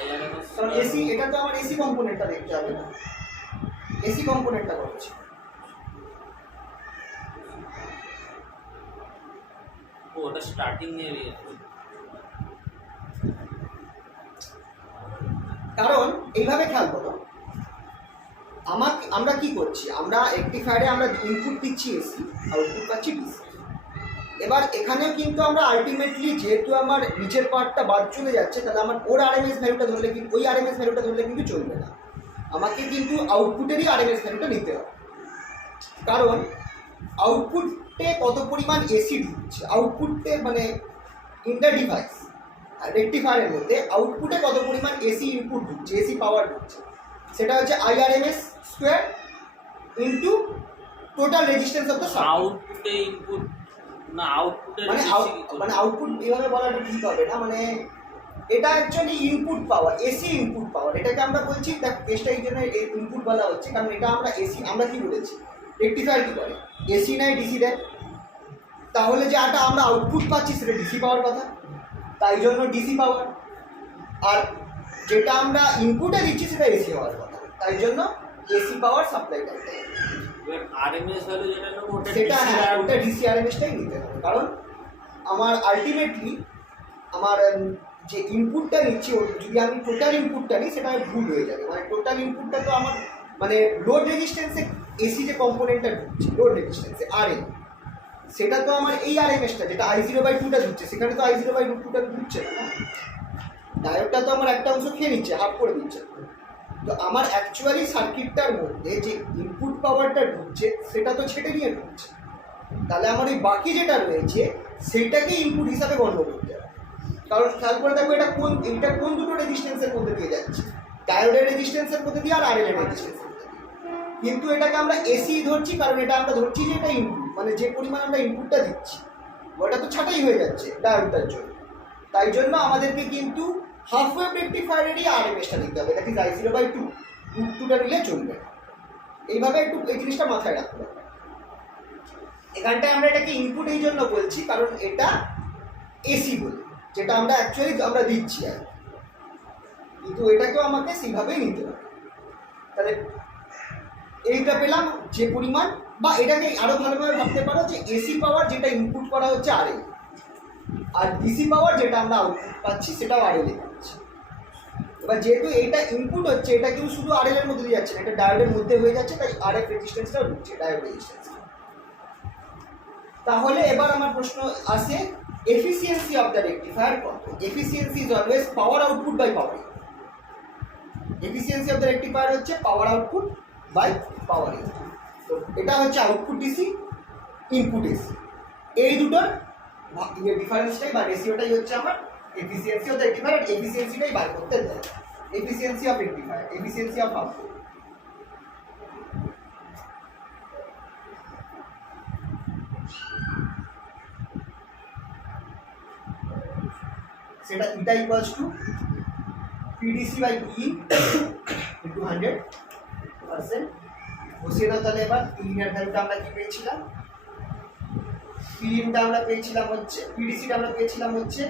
IRMS কারণ এসি, এটা তো আমার এসি কম্পোনেন্টটা দেখতে হবে না, এসি কম্পোনেন্টটা করছি। ওটা স্টার্টিং এরিয়া। কারণ এইভাবে খেয়াল করো, আমরা কি করছি, আমরা রেকটিফায়ারে আমরা ইনপুট দিচ্ছি এসি, আউটপুট পাচ্ছি ডিসি। এবার এখানেও কিন্তু আমরা আলটিমেটলি যেহেতু আমার নিচের পার্টটা বাদ চলে যাচ্ছে, তাহলে আমার ওর আরএমএস ভ্যালুটা ধরলে কিন্তু ওই আরএমএস ভ্যালুটা ধরলে কিন্তু চলবে না, আমাকে কিন্তু আউটপুটেরই আরএমএস ভ্যালুটা নিতে হবে। কারণ আউটপুটে কত পরিমাণ এসি ঢুকছে, আউটপুটে মানে ইন্টার ডিভাইস রেকটিফায়ারের মধ্যে আউটপুটে কত পরিমাণ এসি ইনপুট ঢুকছে, এসি পাওয়ার ঢুকছে, সেটা হচ্ছে IRMS square into total resistance of the circuit. আউটপুটে ইনপুট না, আউটপুটে মানে আউটপুট এভাবে বলাটা ঠিক হবে না, মানে এটা অ্যাকচুয়ালি ইনপুট পাওয়ার, এসি ইনপুট পাওয়ার, এটাকে আমরা বলছি দেখ টেস্টটা এই জন্য ইনপুট বলা হচ্ছে, কারণ এটা আমরা এসি, আমরা কি বলেছি রেকটিফায়ার কি করে এসি নাই ডিসি দেয়, তাহলে যেটা আমরা আউটপুট পাচ্ছি সেটা ডিসি পাওয়ার কথা, তাই জন্য ডিসি পাওয়ার, আর যেটা আমরা ইনপুটে দিচ্ছি সেটা এসি হওয়ার কথা, তাই জন্য এসি পাওয়ার সাপ্লাই করতে হবে। এবার আরএমএস ভ্যালু যেটা নেবো ওটা সেটা হ্যাঁ, ওটা ডিসি আরএমএসটাই নিতে হবে, কারণ আমার আলটিমেটলি আমার যে ইনপুটটা নিচ্ছি যদি আমি টোটাল ইনপুটটা নিই সেটা ভুল হয়ে যাবে, মানে টোটাল ইনপুটটা তো আমার মানে লোড রেজিস্ট্যান্সে এসি যে কম্পোনেন্টটা ঢুকছে লোড রেজিস্ট্যান্সে আরএম, সেটা তো আমার এই আরএমএসটা যেটা I0/2টা ঢুকছে, সেখানে তো I0/2টা ঢুকছে না, ডায়োডটা তো আমার একটা অংশ খেয়ে নিচ্ছে, হাফ করে দিচ্ছে। তো আমার অ্যাকচুয়ালি সার্কিটটার মধ্যে যে ইনপুট পাওয়ারটা ঢুকছে সেটা তো ছেটে নিয়ে ঢুকছে, তাহলে আমার এই বাকি যেটা রয়েছে সেইটাকে ইনপুট হিসাবে গণ্য করতে হবে। কারণ খেয়াল করে দেখো এটা কোন দুটো রেজিস্ট্যান্সের মধ্যে দিয়ে যাচ্ছে, ডায়োডের রেজিস্ট্যান্সের মধ্যে দিয়ে আর আরএল এর রেজিস্ট্যান্সের মধ্যে দিয়ে, কিন্তু এটাকে আমরা এসি ধরছি কারণ এটা আমরা ধরছি যে এটা ইনপুট, মানে যে পরিমাণ আমরা ইনপুটটা দিচ্ছি ওটা তো ছাঁটাই হয়ে যাচ্ছে ডায়োডটার জন্য, তাই জন্য আমাদেরকে কিন্তু হাফ ওয়েভ রেকটিফায়ারেরই আরএমএসটা নিতে হবে, দ্যাট ইজ I0/2, √2টা নিলে চলবে না। এইভাবে একটু এই জিনিসটা মাথায় রাখতে হবে। এখানটায় আমরা এটাকে ইনপুট এই জন্য বলছি কারণ এটা এসি বলি, যেটা আমরা অ্যাকচুয়ালি আমরা দিচ্ছি আর, কিন্তু এটাকেও আমাকে সেইভাবেই নিতে হবে। তাহলে এইটা পেলাম যে পরিমাণ, বা এটাকে আরও ভালোভাবে ভাবতে পারো যে এসি পাওয়ার যেটা ইনপুট করা হচ্ছে আরএল, আর ডিসি পাওয়ার যেটা আমরা আউটপুট পাচ্ছি সেটাও আরএল এ পাচ্ছি। এবার যেহেতু এটা ইনপুট হচ্ছে, এটা কিন্তু শুধু আরএল এর মধ্যে দিয়ে যাচ্ছে না, এটা ডায়োডের মধ্যে হয়ে যাচ্ছে, তাই আরএফ রেজিস্ট্যান্সটাও ঢুকছে, ডায়োড রেজিস্ট্যান্স। তাহলে এবার আমার প্রশ্ন আসে এফিসিয়েন্সি অফ দ্য রেকটিফায়ার কত? Efficiency is always power output by power input. Efficiency of the rectifier হচ্ছে power output by power input. তো এটা হচ্ছে আউটপুট ডিসি, ইনপুট এসি, এই দুটোর ডিফারেন্সটাই বা রেশিওটাই হচ্ছে আমার এফিসিয়েন্সি অফ দ্য রেকটিফায়ার। এফিসিয়েন্সিটাই বার করতে দেয়, efficiency of rectifier, efficiency of output. সেটা এটা ইকুয়ালস টু PDC/P ইন্টু 100%। বসিয়ে দাও তাহলে এবার লিনিয়ার ভ্যালুটা আমরা কি পেয়েছিলাম, পিনটা আমরা পেয়েছিলাম হচ্ছে, পিডিসিটা আমরা পেয়েছিলাম হচ্ছে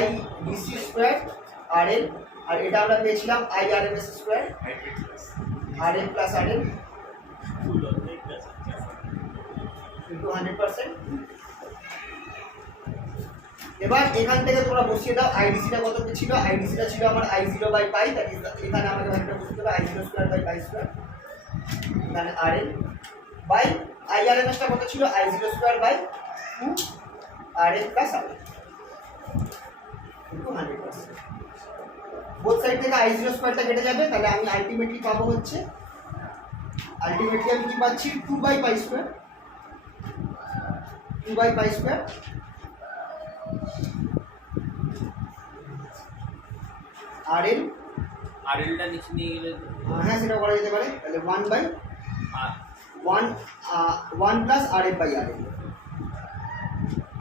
IDC স্কোয়ার RL, আর এটা আমরা পেয়েছিলাম IRMS square RL plus RL into 100%। এবার এখান থেকে তোমরা বসিয়ে দাও আইডিসিটা কত ছিল, আইডিসিটা ছিল আমার I0/পাই, দ্যাট ইজ এখানে আমাকে ভ্যালুটা বসিয়ে দেবে I0² স্কোয়ার, এখানে RL বাই IRMSটা কত ছিল I0²/2 RL plus RL into 100%। Both side থেকে I0²টা কেটে যাবে, তাহলে আমি আলটিমেটলি পাবো হচ্ছে, আলটিমেটলি আমি কি পাচ্ছি 2/π² RL, আরএলটা নিচে নিয়ে গেলে হ্যাঁ সেটা করা যেতে পারে, তাহলে 1/1 প্লাস RL/RL,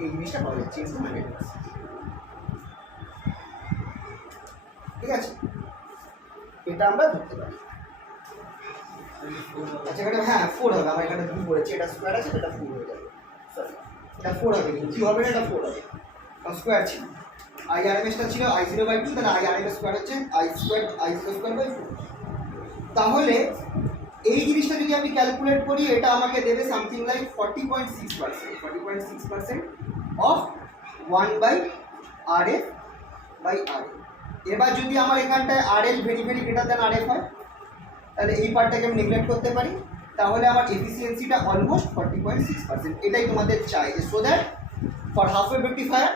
এই জিনিসটা পাওয়া যাচ্ছে ইনটু 100%। ঠিক আছে, এটা আমরা ধরতে পারি। আচ্ছা এখানে হ্যাঁ 4 হবে, আমার এখানে 2 পড়েছে, এটা স্কোয়ার আছে, এটা 4 হয়ে যাবে, সরি এটা 4 হবে, কিন্তু কি হবে না, এটা 4 হবে কারণ স্কোয়ার ছিল, IRMSটা ছিল I0/2, তাহলে IRMS স্কোয়ার হচ্ছে I0²/4। তাহলে এই জিনিসটা যদি আমি ক্যালকুলেট করি, এটা আমাকে দেবে সামথিং লাইক 40.6% অফ 1/RF/RL। এবার যদি আমার এখানটায় RL very very greater than RF হয়, তাহলে এই পার্টটাকে আমি নেগলেক্ট করতে পারি, তাহলে আমার এফিসিয়েন্সিটা অলমোস্ট 40.6%। এটাই তোমাদের চাই যে so that for half wave rectifier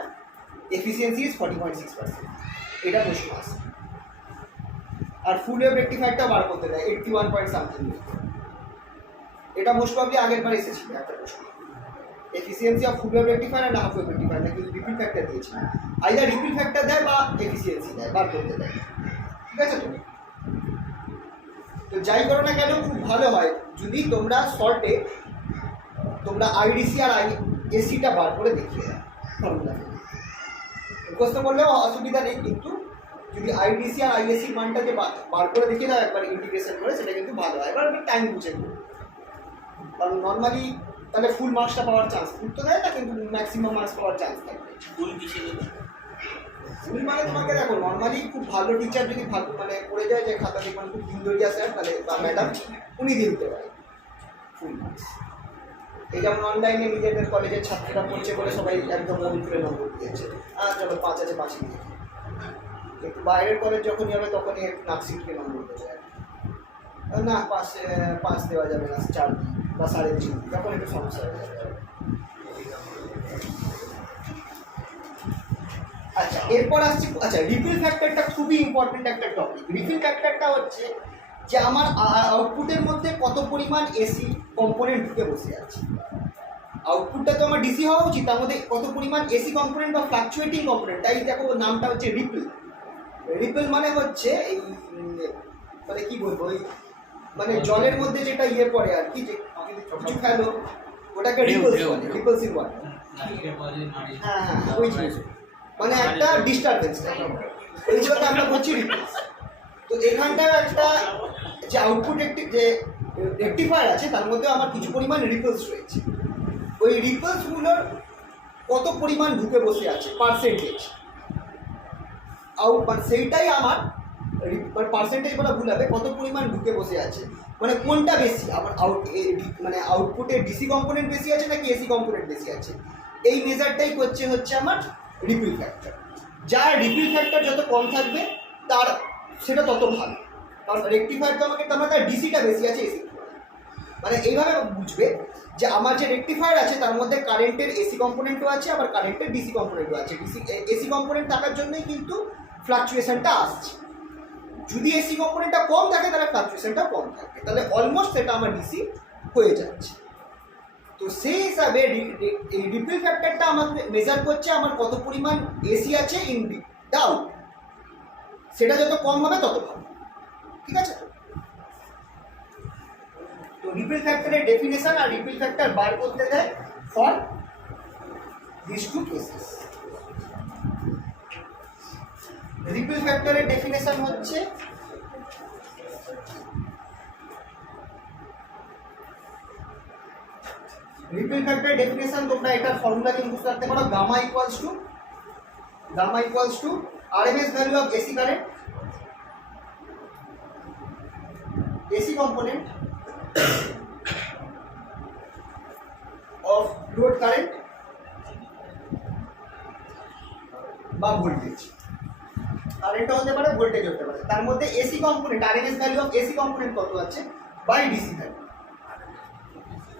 efficiency is 40.6%। এটা প্রশ্ন আছে। আর ফুল ওয়েভ রেক্টিফায়ারটা বার করতে দেয় 81 পয়েন্ট সামথিং। এটা মোস্ট প্রবলি আগের বার এসেছিল একটা প্রশ্ন, efficiency of full wave rectifier আর হাফ ওয়েভ রেক্টিফায়ার, নাকি রিপিল ফ্যাক্টর দিয়েছে, আইদার রিপিল ফ্যাক্টর দেয় বা এফিসিয়েন্সি দেয়, বার করতে দেয়। ঠিক আছে তো? তো যাই করো না কেন খুব ভালো হয় যদি তোমরা শর্টে তোমরা আইডিসি আর আইএসিটা বার করে দেখিয়ে দাও ফর্মুলা মুখস্থ করলেও অসুবিধা নেই, কিন্তু যদি আইডিসি আর আইএসির মানটা যে বার করে দেখিয়ে দাও একবার ইন্টিগ্রেশন করে, সেটা কিন্তু ভালো হয়। এবার টাইম বুঝে দেবো, কারণ নর্মালি তাহলে ফুল মার্কসটা পাওয়ার চান্স, ফুল তো দেয় না কিন্তু ম্যাক্সিমাম মার্কস পাওয়ার চান্স থাকবে। ফুল কিসে দেবে? ফুল মানে তোমাকে দেখো নর্মালি খুব ভালো টিচার যদি ভালো মানে পড়ে যায় যে খাতা দেখবেন খুব দিনদরিয়া স্যার তাহলে বা ম্যাডাম, উনি দিয়ে দিতে পারে ফুল মার্কস। এই যেমন অনলাইনে নিজেদের কলেজের ছাত্ররা পড়ছে বলে সবাই একদম মন খুলে নম্বর দিয়েছে, চলো 5 আছে 5ই দিয়ে, একটু বাইরের কলেজ যখনই হবে তখনই একটু নার্সিংকে নম্বর দেবে, না 5 দেওয়া যাবে না, 4 বা 3.5, তখন একটু সমস্যা হয়ে যাবে। আচ্ছা এরপর আসছি, আচ্ছা রিপিল ফ্যাক্টরটা খুবই ইম্পর্টেন্ট একটা টপিক। রিপিল ফ্যাক্টরটা হচ্ছে যে আমার আউটপুটের মধ্যে কত পরিমাণ এসি কম্পোনেন্ট ঢুকে বসে আছে। আউটপুটটা তো আমার ডিসি হওয়া উচিত, তার মধ্যে কত পরিমাণ এসি কম্পোনেন্ট বা ফ্লাকচুয়েটিং কম্পোনেন্ট, তাই দেখো নামটা হচ্ছে রিপিল। রিপিল মানে হচ্ছে এই মানে কি বলবো, ওই মানে জলের মধ্যে যেটা ইয়ে পড়ে আর কি, যে কিছু খেলো ওটাকে রিপলস বলে, রিপলসিভ বলে। হ্যাঁ হ্যাঁ ওই জিনিস, মানে একটা ডিস্টারবেন্স, ওইগুলোকে আমরা বলছি রিপলস। তো এখানটায় একটা যে আউটপুট একটি যে রেক্টিফায়ার আছে তার মধ্যে আমার কিছু পরিমাণ রিপলস রয়েছে। ওই রিপলসগুলোর কত পরিমাণ ঢুকে বসে আছে পার্সেন্টেজ মানে সেইটাই আমার পার্সেন্টেজ বলা ভুল হবে, কত পরিমাণ ঢুকে বসে আছে, মানে কোনটা বেশি আমার মানে আউটপুটে ডিসি কম্পোনেন্ট বেশি আছে নাকি এসি কম্পোনেন্ট বেশি আছে, এই মেজারটাই হচ্ছে আমার রিপিল ফ্যাক্টর। যার রিপিল ফ্যাক্টর যত কম থাকবে তার সেটা তত ভালো, কারণ রেক্টিফায়ার তো আমাকে তার মধ্যে ডিসিটা বেশি আছে এসি, মানে এইভাবে বুঝবে যে আমার যে রেক্টিফায়ার আছে তার মধ্যে কারেন্টের এসি কম্পোনেন্টও আছে আবার কারেন্টের ডিসি কম্পোনেন্টও আছে। এসি কম্পোনেন্ট থাকার জন্যই কিন্তু ফ্লাকচুয়েশনটা আসছে। যদি এসি কম্পোনেন্টটা কম থাকে তাহলে ফ্লাকচুয়েশনটা কম থাকে, তাহলে অলমোস্ট সেটা আমার ডিসি হয়ে যাচ্ছে। তো সেই হিসাবে এই রিপিল ফ্যাক্টরটা আমাকে মেজার করছে আমার কত পরিমাণ এসি আছে ইন দ্য আউট, সেটা যত কম হবে তত ভালো। ঠিক আছে? তো রিপিল ফ্যাক্টরের ডেফিনেশন আর রিপিল ফ্যাক্টর বার করতে দেয় for this two cases. Ripple ফ্যাক্টরের ডেফিনেশন হচ্ছে রিপিল ফ্যাক্টরের ডেফিনেশন তোমরা এটার ফর্মুলা কি বুঝতে রাখতে পারো, gamma equals to RMS value of AC current, AC component of load current বা ভোল্টেজ। কারেন্টটা হতে পারে, ভোল্টেজ হতে পারে, তার মধ্যে AC component RMS value of AC component কত আছে by DC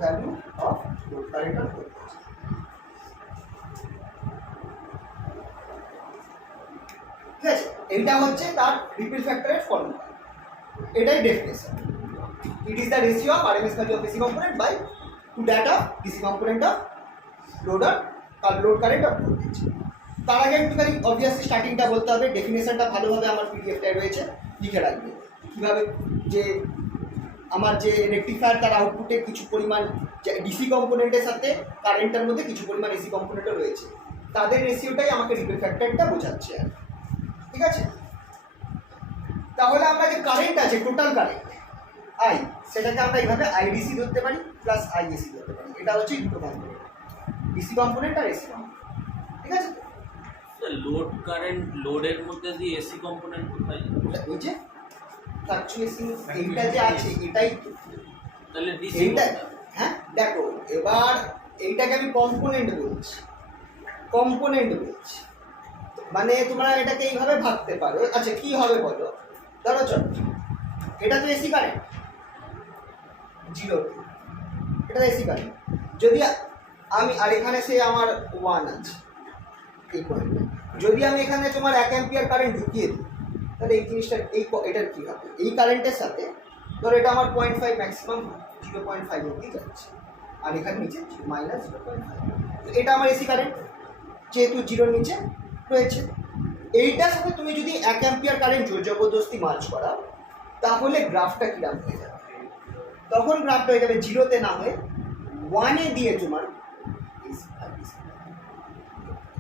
value of load current of voltage. ঠিক আছে, এইটা হচ্ছে তার রিপিল ফ্যাক্টরের ফর্মুলা, এটাই definition. It is the ratio of RMS value of AC component by to that of DC component of load current of voltage. তার আগে একটুখানি অবভিয়াসলি স্টার্টিংটা বলতে হবে, ডেফিনেশনটা ভালোভাবে আমার পিডিএফটায় রয়েছে, লিখে রাখবে কীভাবে যে আমার যে রেক্টিফায়ার তার আউটপুটে কিছু পরিমাণ ডিসি কম্পোনেন্টের সাথে কারেন্টের মধ্যে কিছু পরিমাণ এসি কম্পোনেন্টও রয়েছে, তাদের রেশিওটাই আমাকে রিপিল ফ্যাক্টরটা বোঝাচ্ছে। ঠিক আছে, তাহলে আমরা যে কারেন্ট আছে টোটাল কারেন্ট আই, সেটাকে আমরা এইভাবে আইডিসি ধরতে পারি প্লাস আইএসি ধরতে পারি। এটা হচ্ছে দুটো কম্পোনেন্ট, ডিসি কম্পোনেন্ট আর এসি কম্পোনেন্ট। ঠিক আছে, লোড কারেন্ট লোডের মধ্যে দিয়ে এসি কম্পোনেন্ট কোথায়? ওই যে ফ্লাকচুয়েশন এইটা যে আছে এটাই তো, তাহলে ডিসি এইটা হ্যাঁ দেখো এবার এইটাকে আমি কম্পোনেন্ট বলছি, তো মানে তোমরা এটাকে এইভাবে ভাবতে পারো। আচ্ছা কি হবে বলো, ধরো চল এটা তো এসি কারেন্ট 0 এটা এসি কারেন্ট, যদি আমি আর এখানে সে আমার 1 আছে এই পয়েন্টে, যদি আমি এখানে তোমার 1 অ্যাম্পিয়ার কারেন্ট ঢুকিয়ে দিই তাহলে এই জিনিসটা এটার কী হবে, এই কারেন্টের সাথে ধরো এটা আমার 0.5 ম্যাক্সিমাম 0.5 অবধি যাচ্ছে আর এখানে নিচে -0.5, তো এটা আমার এসি কারেন্ট যেহেতু 0 নিচে রয়েছে। এইটার সাথে তুমি যদি 1 অ্যাম্পিয়ার কারেন্ট জোর জবরদস্তি মার্চ করাও তাহলে গ্রাফটা কিরকম হয়ে যাবে, তখন গ্রাফটা হয়ে যাবে 0-তে না হয়ে 1-এ দিয়ে তোমার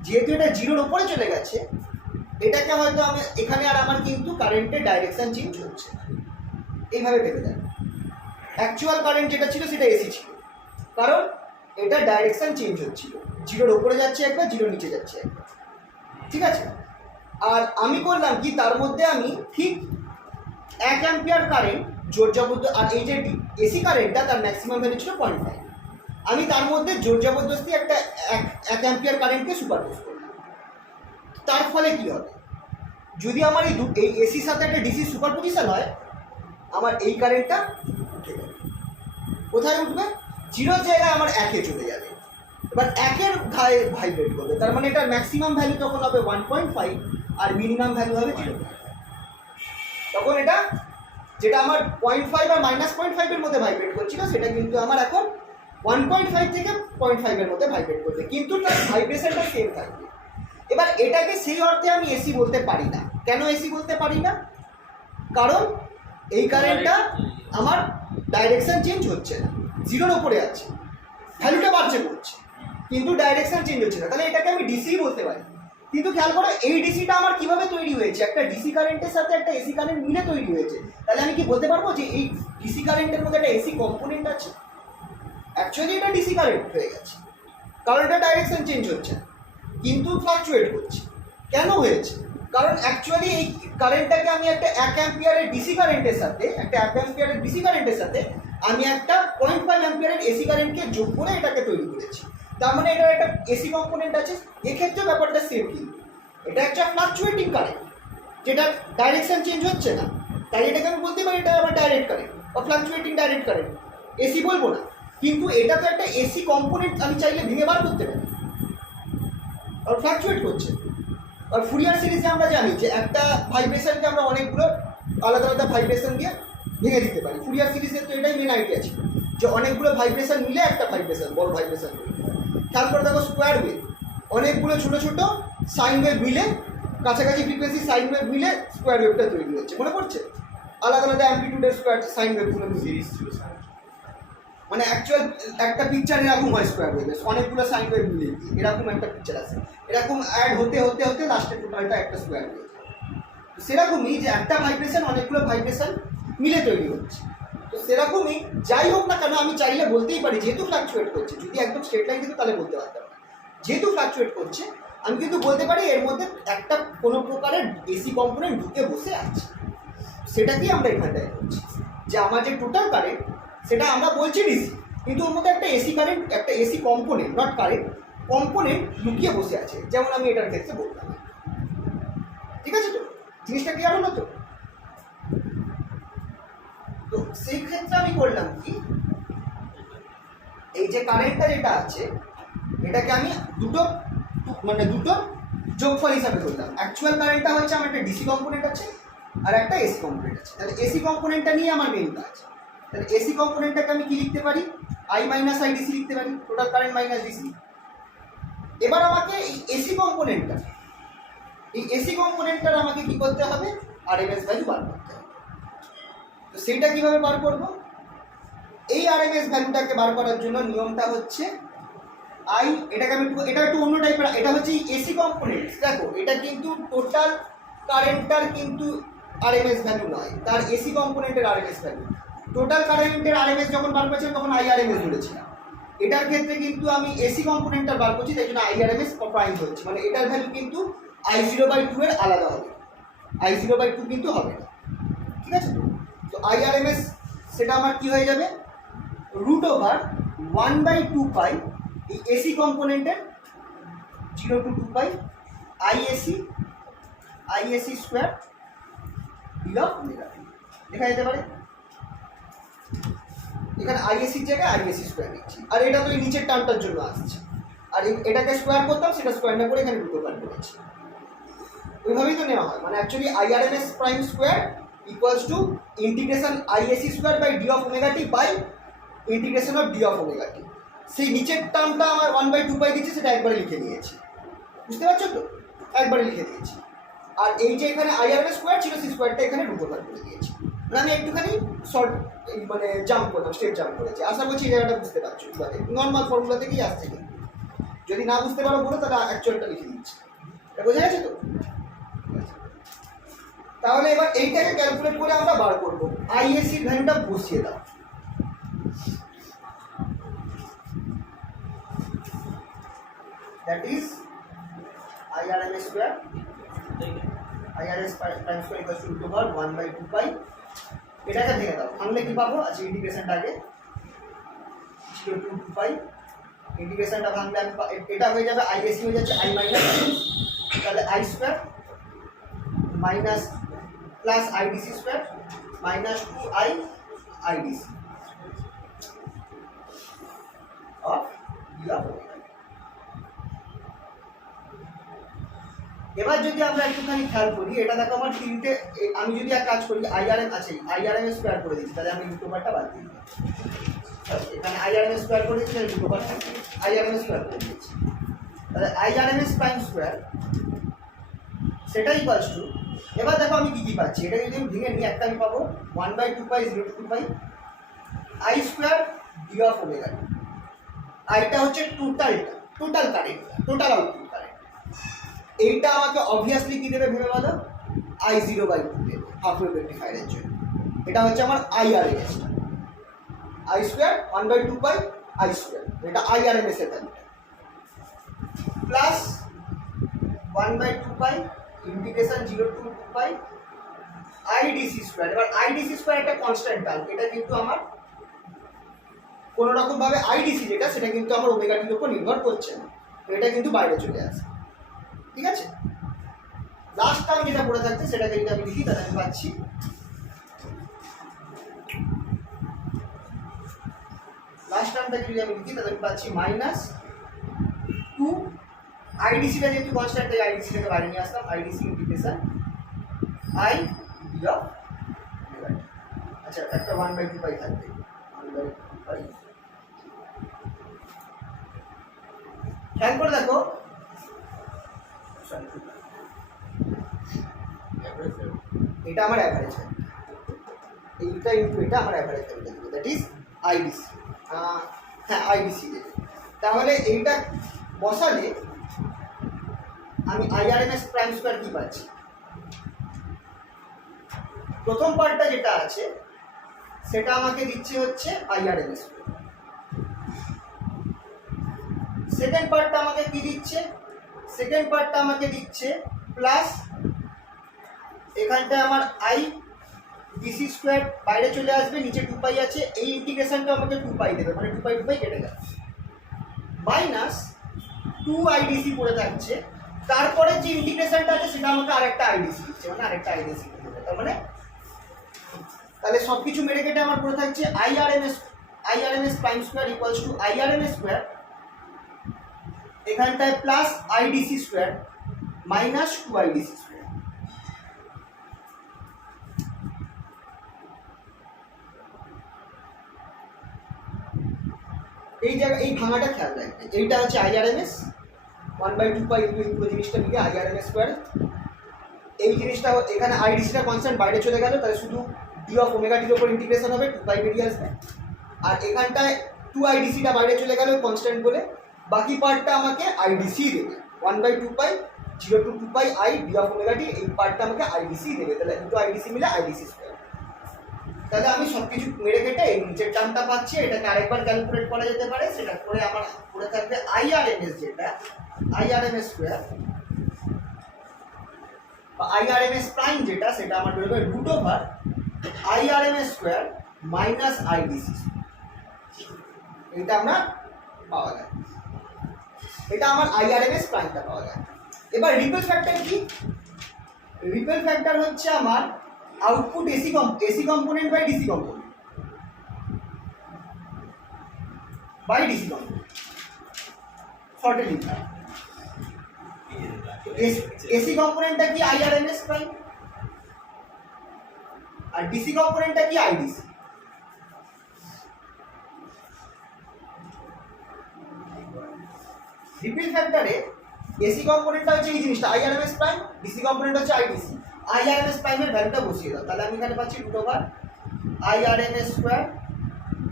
যেহেতু এটা 0-র উপরে চলে গেছে, এটাকে হয়তো আমি এখানে আর আমার কিন্তু কারেন্টের ডাইরেকশন চেঞ্জ হচ্ছে এইভাবে ভেবে দেয়। অ্যাকচুয়াল কারেন্ট যেটা ছিল সেটা এসি ছিল, কারণ এটা ডাইরেকশন চেঞ্জ হচ্ছিল, 0-র উপরে যাচ্ছে একবার, 0 নিচে যাচ্ছে একবার, ঠিক আছে। আর আমি করলাম কি, তার মধ্যে আমি ঠিক 1 অ্যাম্পিয়ার কারেন্ট জোর জবরদস্তি, আর এই যে এসি কারেন্টটা তার ম্যাক্সিমাম ভ্যালু ছিল 0.5, আমি তার মধ্যে জোর জবরদস্তি একটা 1 অ্যাম্পিয়ার কারেন্টকে সুপারপোজ করলাম। তার ফলে কি হবে, যদি আমার এই এসির সাথে একটা ডিসি সুপারপোজিশন হয়, আমার এই কারেন্টটা উঠে যাবে। কোথায় উঠবে, 0-র জায়গায় আমার 1-এ চলে যাবে। এবার 1-এর ঘায়ে ভাইব্রেট করবে, তার মানে এটার ম্যাক্সিমাম ভ্যালু তখন হবে 1.5 আর মিনিমাম ভ্যালু হবে 0। তখন এটা যেটা আমার 0.5 আর -0.5 এর মধ্যে ভাইব্রেট করছিল সেটা কিন্তু আমার এখন 1.5 থেকে 0.5 এর মধ্যে ভাইব্রেট করবে, কিন্তু তার ভাইব্রেশনটা সেম থাকবে। এবার এটাকে সেই অর্থে আমি এসি বলতে পারি না। কেন এসি বলতে পারি না, কারণ এই কারেন্টটা আমার ডাইরেকশন চেঞ্জ হচ্ছে না, 0-র উপরে আছে, ভ্যালুটা বাড়ছে করছে কিন্তু ডাইরেকশন চেঞ্জ হচ্ছে না, তাহলে এটাকে আমি ডিসি বলতে পারি। কিন্তু খেয়াল করো এই ডিসিটা আমার কিভাবে তৈরি হয়েছে, একটা ডিসি কারেন্টের সাথে একটা এসি কারেন্ট মিলে তৈরি হয়েছে। তাহলে আমি কি বলতে পারবো যে এই ডিসি কারেন্টের মধ্যে একটা এসি কম্পোনেন্ট আছে? অ্যাকচুয়ালি এটা ডিসি কারেন্ট হয়ে গেছে, কারণ এটা ডাইরেকশন চেঞ্জ হচ্ছে না কিন্তু ফ্লাকচুয়েট করছে। কেন হয়েছে, কারণ অ্যাকচুয়ালি এই কারেন্টটাকে আমি একটা 1 অ্যাম্পিয়ারের ডিসি কারেন্টের সাথে আমি একটা 0.5 অ্যাম্পিয়ারের এসি কারেন্টকে যোগ করে এটাকে তৈরি করেছি। তার মানে এটার একটা এসি কম্পোনেন্ট আছে। এক্ষেত্রে ব্যাপারটা সেম, কিন্তু এটা একটা ফ্লাকচুয়েটিং কারেন্ট যেটা ডাইরেকশন চেঞ্জ হচ্ছে না, তাই এটাকে আমি বলতে পারি এটা আমার ডাইরেক্ট কারেন্ট বা ফ্লাকচুয়েটিং ডাইরেক্ট কারেন্ট, এসি বলবো না। কিন্তু এটা তো একটা এসি কম্পোনেন্ট, আমি চাইলে ভেঙে বার করতে পারি আর ফ্লাকচুয়েট করছে। আর ফুরিয়ার সিরিজে আমরা জানি যে একটা ভাইব্রেশনকে আমরা অনেকগুলো আলাদা আলাদা ভাইব্রেশন দিয়ে ভেঙে দিতে পারি। ফুরিয়ার সিরিজের তো এটাই মেন আইডিয়া ছিল যে অনেকগুলো ভাইব্রেশন মিলে একটা ভাইব্রেশন, বড় ভাইব্রেশন। খেয়াল করে দেখো স্কোয়ার ওয়েভ, অনেকগুলো ছোটো ছোটো সাইন ওয়েভ মিলে, কাছাকাছি ফ্রিকোয়েন্সি সাইন ওয়েভ মিলে স্কোয়ার ওয়েভটা তৈরি হচ্ছে, মনে পড়ছে? আলাদা আলাদা অ্যাম্পলিটিউডের স্কোয়ার সাইন ওয়েভগুলো সিরিজ ছিল স্যার, মানে অ্যাকচুয়াল একটা পিকচার এরকম হয় স্কোয়ার ওয়েভে, অনেকগুলো সাইন ওয়েভ মিলে এরকম একটা পিকচার আছে, এরকম অ্যাড হতে হতে হতে লাস্টে টোটালটা একটা স্কোয়ার ওয়েভ। সেরকমই যে একটা ভাইব্রেশন অনেকগুলো ভাইব্রেশন মিলে তৈরি হচ্ছে। তো সেরকমই যাই হোক না কেন আমি চাইলে বলতেই পারি, যেহেতু ফ্লাকচুয়েট করছে, যদি একদম স্ট্রেট লাইন দিত তাহলে বলতে পারতাম না, যেহেতু ফ্লাকচুয়েট করছে আমি কিন্তু বলতে পারি এর মধ্যে একটা কোনো প্রকারের এসি কম্পোনেন্ট ঢুকে বসে আছে। সেটাকেই আমরা এখানটায় বলছি যে আমার যে টোটাল কারেন্ট সেটা আমরা বলছি ডিসি, কিন্তু ওর মধ্যে একটা এসি কারেন্ট, একটা AC component, not current, component লুকিয়ে বসে আছে, যেমন আমি এটার ক্ষেত্রে বললাম। ঠিক আছে, তো জিনিসটা ক্লিয়ার হলো তো? তো সেই ক্ষেত্রে আমি করলাম কি, এই যে কারেন্টটা যেটা আছে এটাকে আমি দুটো যোগফল হিসাবে করলাম। অ্যাকচুয়াল কারেন্টটা হচ্ছে আমার একটা ডিসি কম্পোনেন্ট আছে আর একটা এসি কম্পোনেন্ট আছে। তাহলে এসি কম্পোনেন্টটা নিয়ে আমার মেইন কাজ। তাহলে এসি কম্পোনেন্টটাকে আমি কি লিখতে পারি, I মাইনাস আই ডিসি লিখতে পারি, টোটাল কারেন্ট মাইনাস ডিসি। এবার আমাকে এই এসি কম্পোনেন্টটার আমাকে কি করতে হবে, আরএমএস ভ্যালু বার করতে হবে। তো সেইটা কিভাবে বার করব, এই আরএমএস ভ্যালুটাকে বার করার জন্য নিয়মটা হচ্ছে আই, এটাকে আমি এটা একটু অন্য টাইপের, এটা হচ্ছে এসি কম্পোনেন্ট। দেখো এটা কিন্তু টোটাল কারেন্টটার কিন্তু আরএমএস ভ্যালু নয়, তার এসি কম্পোনেন্টের আরএমএস ভ্যালু। টোটাল কারেন্টের আরএমএস যখন বার করেছিলাম তখন আইআরএমএস ধরেছিলাম, এটার ক্ষেত্রে কিন্তু আমি এসি কম্পোনেন্টটা বার করছি, তাই জন্য আইআরএমএস প্রাইম হচ্ছে, মানে এটার ভ্যালু কিন্তু I0/2 এর আলাদা হবে, I0/2 কিন্তু হবে না। ঠিক আছে, তো আইআরএমএস সেটা আমার কি হয়ে যাবে, √1/2 পাই এই এসি কম্পোনেন্টের 0 to 2 pi IAC square d of omega t লেখা যেতে পারে। এখানে আইএসির জায়গায় আইএসি স্কোয়ার নিচ্ছি, আর এটা তো এই নিচের টার্মটার জন্য আসছে, আর এটাকে স্কোয়ার করতাম, সেটা স্কোয়ার না করে এখানে দুটো বার করেছি। ওইভাবেই তো নেওয়া হয়, মানে actually IRMS prime square equals to integration IAC square by D of omega T by integration of d of omega t. সেই নিচের টার্মটা আমার 1/2 দিচ্ছে, সেটা একবারে লিখে নিয়েছি, বুঝতে পারছো তো? একবারে লিখে দিয়েছি। আর এই যে এখানে আইআরএমএস স্কোয়ার ছিল, সেই স্কোয়ারটা এখানে দুটো বার করে দিয়েছি। মানে আমি একটুখানি শর্ট মানে জাম্প করলাম, স্টেপ জাম্প করেছি। আশা করছি এই জায়গাটা বুঝতে পারছো, এবারে নর্মাল ফর্মুলা থেকেই আসছে, কিন্তু যদি না বুঝতে পারো বলো তাহলে অ্যাকচুয়ালটা লিখে দিচ্ছি। এটা বোঝা গেছে তো? তাহলে এবার এইটাকে ক্যালকুলেট করে আমরা বার করবো। আইএসির ভ্যালুটা বসিয়ে দাও। That is IRMS square, IRS prime square equal to root over 1/2 pi. এটাকে ভেঙে দাও, ভাঙলে কি পাবো? আচ্ছা, ইন্টিগ্রেশনটা আগে 0 to 2 পাই। ইন্টিগ্রেশনটা ভাঙলে আমি এটা হয়ে যাবে আইএসি হয়ে যাচ্ছে আই মাইনাস, তাহলে I square minus plus IDC square minus 2i IDC of d of omega. এবার যদি আমরা একটুখানি খেয়াল করি, এটা দেখো আমার তিনটে, আমি যদি এক কাজ করি আইআরএম আছে, আইআরএম স্কোয়ার করে দিচ্ছি, তাহলে আমি দুটো বারটা বাদ দিই। এখানে আইআরএম স্কোয়ার করে দিচ্ছি, তাহলে দুটো বার আইআরএম স্কোয়ার করে দিচ্ছি। তাহলে আইআরএমএস প্রাইম স্কোয়ার সেটা ইকুয়ালস টু, এবার দেখো আমি কি কি পাচ্ছি, এটা যদি আমি ভেঙে নিই, একটা আমি পাবো 1/2 pi 0 to 2 pi I square d of omega. আইটা হচ্ছে total current, total output current. এইটা আমাকে অবভিয়াসলি কি দেবে ভেবে বলো? I0/2 দেবে হাফ ওয়েভ রেকটিফায়ারের জন্য। এটা হচ্ছে আমার আইআরএমএসটা, I square 1/2 pi I square, এটা আইআরএমএস এর ভ্যালুটা, plus 1/2 pi integration 0 to 2 pi IDC square. এবার আইডিসি স্কোয়ার একটা কনস্ট্যান্ট টার্ম, এটা কিন্তু আমার কোনো রকম ভাবে আইডিসি যেটা, সেটা কিন্তু আমার ওমেগা টির উপর নির্ভর করছে না, এটা কিন্তু বাইরে চলে আসে, ঠিক আছে? লাস্ট টার্ম যেটা পড়ে থাকছে সেটাকে যদি আমি লিখি, তাহলে আমি পাচ্ছি লাস্ট টার্মটাকে যদি আমি লিখি, তাহলে আমি পাচ্ছি মাইনাস 2 আইডিসিটা যেহেতু কনস্ট্যান্ট, তাই আইডিসিটাকে বাইরে নিয়ে আসলাম, IDC integration I D of omega টি। আচ্ছা, একটা 1/2 পাই থাকবে, 1/2 পাই। খেয়াল করে দেখো, এটা আমার অ্যাভারেজ ভ্যালু, এইটা ইনটু এটা আমার অ্যাভারেজ ভ্যালু দেবে, দ্যাট ইজ আইডিসি। হ্যাঁ, আইডিসি দেবে। তাহলে এইটা বসালে আমি আইআরএমএস প্রাইম স্কোয়ার কি পাচ্ছি? প্রথম পার্টটা যেটা আছে সেটা আমাকে দিচ্ছে হচ্ছে আইআরএমএস, সেকেন্ড পার্টটা আমাকে কি দিচ্ছে? সেকেন্ড পার্টটা আমাকে দিচ্ছে প্লাস, এখানটা আমার আই ডিসি স্কোয়ার বাইরে চলে আসবে, নিচে 2 পাই আছে, এই ইন্টিগ্রেশনটা আমাকে 2 পাই দেবে, মানে 2 পাই কেটে যাবে, মাইনাস 2 আইডিসি পড়ে থাকছে। তারপরে যে ইন্টিগ্রেশনটা আছে সেটা আমাকে আরেকটা আইডিসি দিচ্ছে, মানে আরেকটা আইডিসি দেবে। তার মানে তাহলে সব কিছু মেরে কেটে আমার পড়ে থাকছে IRMS prime square equals to IRMS square, এখানটায় plus IDC square minus 2 IDC square. এই জায়গা এই ভাঙাটা খেয়াল রাখবে, এইটা হচ্ছে আইআরএমএস 1/2 পাই এই পুরো জিনিসটা মিলে আইআরএমএস স্কোয়ার। এই জিনিসটা এখানে আইডিসিটা কনস্ট্যান্ট বাইরে চলে গেল, তাহলে শুধু ডি অফ ওমেগা টির উপর ইন্টিগ্রেশন হবে, 2 পাই বেরিয়ে আসবে। আর এখানটায় 2 আইডিসিটা বাইরে চলে গেল কনস্ট্যান্ট বলে, বাকি পার্টটা আমাকে আইডিসি দেবে, 1/2 pi 0 to 2 pi I D of omega T, এই পার্টটা আমাকে আইডিসি দেবে। তাহলে দুটো আইডিসি মিলে আইডিসি স্কোয়ার। তাহলে আমি সব কিছু মেরে কেটে এই নিচের টার্মটা পাচ্ছি, এটাকে আরেকবার ক্যালকুলেট করা যেতে পারে, সেটা করে আমার পড়ে থাকবে আইআরএমএস, যেটা আইআরএমএস স্কোয়ার বা আইআরএমএস প্রাইম যেটা, সেটা আমার বেরোবে root over IRMS square minus IDC. এটা আমরা পাওয়া গেল, এটা আমার আইআরএমএস প্রাইমটা পাওয়া গেল। এবার রিপেল ফ্যাক্টর কি? রিপেল ফ্যাক্টর হচ্ছে আমার output AC component by DC component শর্টে লিখা। এসি কম্পোনেন্টটা কি আইআরএমএস প্রাইম, আর ডিসি কম্পোনেন্টটা কি আইডিসি। রিপিল ফ্যাক্টরে এসি কম্পোনেন্টটা হচ্ছে এই জিনিসটা আইআরএমএস প্রাইম, ডিসি কম্পোনেন্ট হচ্ছে আইডিসি। আইআরএমএস প্রাইমের ভ্যালুটা বসিয়ে দাও, তাহলে আমি এখানে পাচ্ছি root over IRMS square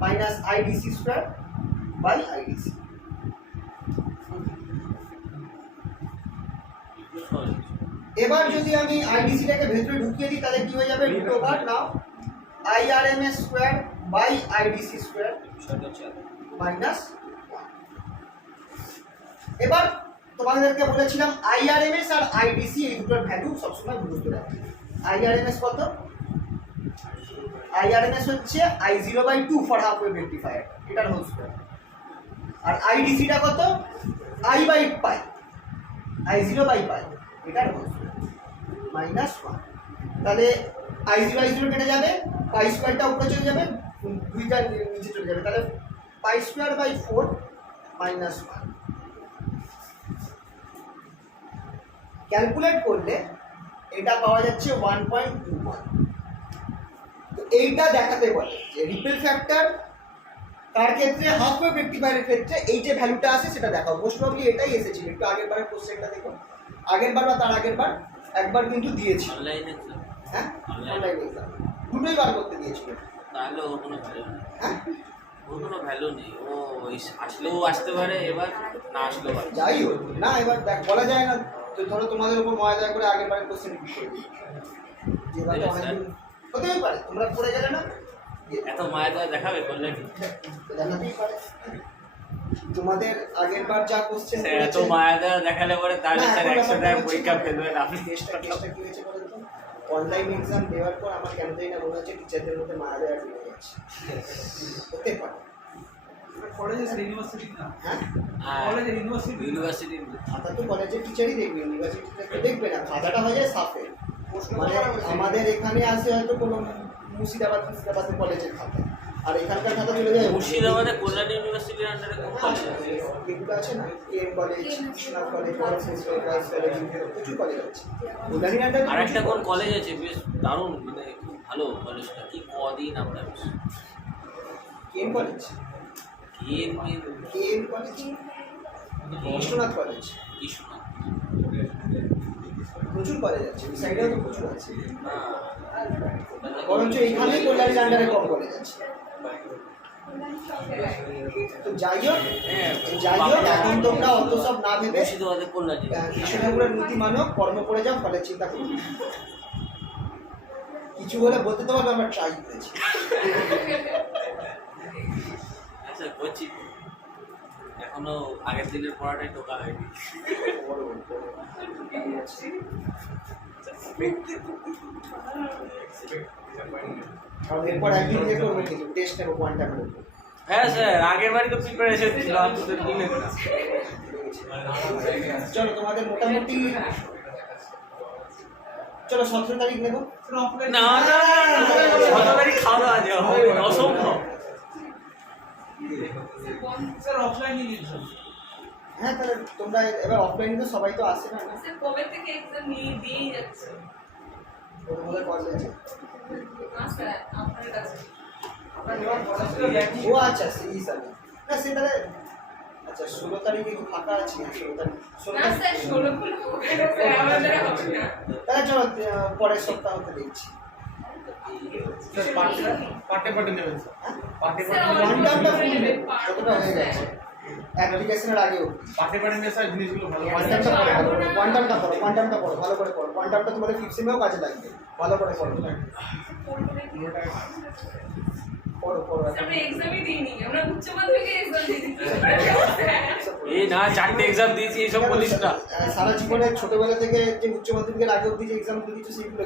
minus IDC square by IDC. এবার যদি আমি আইডিসিটাকে ভেতরে ঢুকিয়ে দিই তাহলে কি হয়ে যাবে? Root over now IRMS square by IDC square minus. এবার তোমাদেরকে বলেছিলাম আইআরএমএস আর আইডিসি এই দুটোর ভ্যালু সবসময় বুঝতে রাখবে। আইআরএমএস কত? আইআরএমএস হচ্ছে I0/2 for half wave rectifier, এটার হোল স্কয়ার। আর আইডিসিটা কত? I/পাই, I0/পাই, এটার হোল স্কয়ার মাইনাস 1। তাহলে I0 কেটে যাবে, পাই স্কয়ারটা উপরে চলে যাবে, দুইটা নিচে চলে যাবে, তাহলে pi square by 4 minus 1। Calculate করলে এটা পাওয়া যাচ্ছে 1.21। তো এইটা দেখাতে বলে যে রিপেল ফ্যাক্টর তার ক্ষেত্রে হাফ ওয়েভ রেক্টিফায়ারের ক্ষেত্রে এই যে ভ্যালুটা আছে সেটা দেখাও। মোস্ট প্রবাবলি এটাই এসেছিল, একটু আগের বারের কোশ্চেনটা দেখো, আগের বার বা তার আগের বার একবার কিন্তু দিয়েছি। অনলাইনে হ্যাঁ অনলাইন এক্সাম দুটোই বার করতে দিয়েছিল। তাহলে ওর কোনো ভ্যালু নেই, হ্যাঁ ওর কোনো ভ্যালু নেই। ও আসলেও আসতে পারে, এবার না আসলেও পারে। যাই হোক না, এবার দেখ বলা যায় না। তো ধরো তোমাদের উপর মজা করে আগের বারের কোশ্চেন রিপিট করে দিই, যে এবারে অনেকদিন হতেই পারে তোমরা পড়ে গেলে না, এত মায়া দেওয়া দেখাবে করলে দেখাতেই পারে। তোমাদের আগের বার যা কোশ্চেন এত মায়া দেওয়া দেখালে পরে তাহলে স্যার 100 টাকা পরীক্ষা ফেলবেন আপনি। কেসটা কি হয়েছে বলেন তো? অনলাইন এক্সাম দেওয়ার পর আমার কেন জানি না মনে হচ্ছে টিচারদের মধ্যে মায়া দেওয়া শুরু হয়ে যাচ্ছে। হতে পারে কলেজের ইউনিভার্সিটি না, হ্যাঁ কলেজের ইউনিভার্সিটি খাতা তো কলেজের টিচারই দেখবে, ইউনিভার্সিটিতে তো দেখবে না। খাতাটা হয়ে যায় সাফে, মানে আমাদের এখানে আসে হয়তো কোনো মুর্শিদাবাদের কলেজের খাতা, আর এখানকার খাতা চলে যায় মুর্শিদাবাদে কল্যাণ ইউনিভার্সিটির আন্ডারে কোন কলেজ আছে? এগুলো আছে না, KM college, Krishna college, girls college, প্রচুর কলেজ আছে। কল্যাণীর আন্ডারে আর একটা কোন কলেজ আছে বেশ দারুণ, মানে খুব ভালো কলেজটা, কি কদিন আমরা বেশ KM college, KM college, Biswanath college, Krishna প্রচুর কলেজ আছে, এই সাইডেও তো প্রচুর আছে। না বরঞ্চ এখানেই কল্যাণীর আন্ডারে কম কলেজ আছে। তো যাই হোক এখন তোমরা অত সব না ভেবে মুর্শিদাবাদে কল্যাণ কৃষ্ণনগরের নীতি মানক কর্ম করে যাও, ফলে চিন্তা করো না। কিছু বলে বলতে তো পারবে আমরা ট্রাই করেছি। আচ্ছা করছি, এখনো আগের দিনের পড়াটাই টোকা হয়নি। এরপর একদিন ইয়ে করবো কিন্তু টেস্ট নেবো কোয়ান্টামের উপর। হ্যাঁ স্যার, আগের বারই তো প্রিপারেশন ছিল, আপনাদের দিলেন না। চলো তোমাদের মোটামুটি চলো 17 তারিখ নেবো। না না, 17 তারিখ খাওয়া দাওয়া আছে, হবে না, অসম্ভব। স্যার অফলাইনে নিয়েছেন? হ্যাঁ তাহলে তোমরা এবার অফলাইনে তো সবাই তো আসে না, স্যার কবে থেকে এক্সাম দিয়েই যাচ্ছে? ওদের কলেজ আছে। না স্যার আপনার কাছে ও আচ্ছা সেই হিসাবে না, সে তাহলে আচ্ছা 16 তারিখে কি ফাঁকা আছে? 16 তারিখ না স্যার 16 গুলো স্যার আমাদের হবে না। তাহলে চলো পরের সপ্তাহতে দেখছি। স্যার পার্টে নেবেন স্যার? পার্টে স্যার কোয়ান্টামটা ফুল কতটা হয়ে গেছে অ্যাপ্লিকেশনের আগেও। পার্টে নিয়ে স্যার জিনিসগুলো ভালো কোয়ান্টামটা পড়ো ভালো করে পড়ো। কোয়ান্টামটা তোমাদের ফিফথ সেমেও কাজে লাগবে, ভালো করে পড়ো। পড়ো আমরা এক্সামই দিইনি, আমরা উচ্চ মাধ্যমিকে এক্সাম দিয়েছি। এই না 4টে এক্সাম দিয়েছি, এইসব বলিস না। সারা জীবনে ছোটবেলা থেকে যে উচ্চ মাধ্যমিকের আগে অবধি যে এক্সামগুলো দিচ্ছ সেগুলো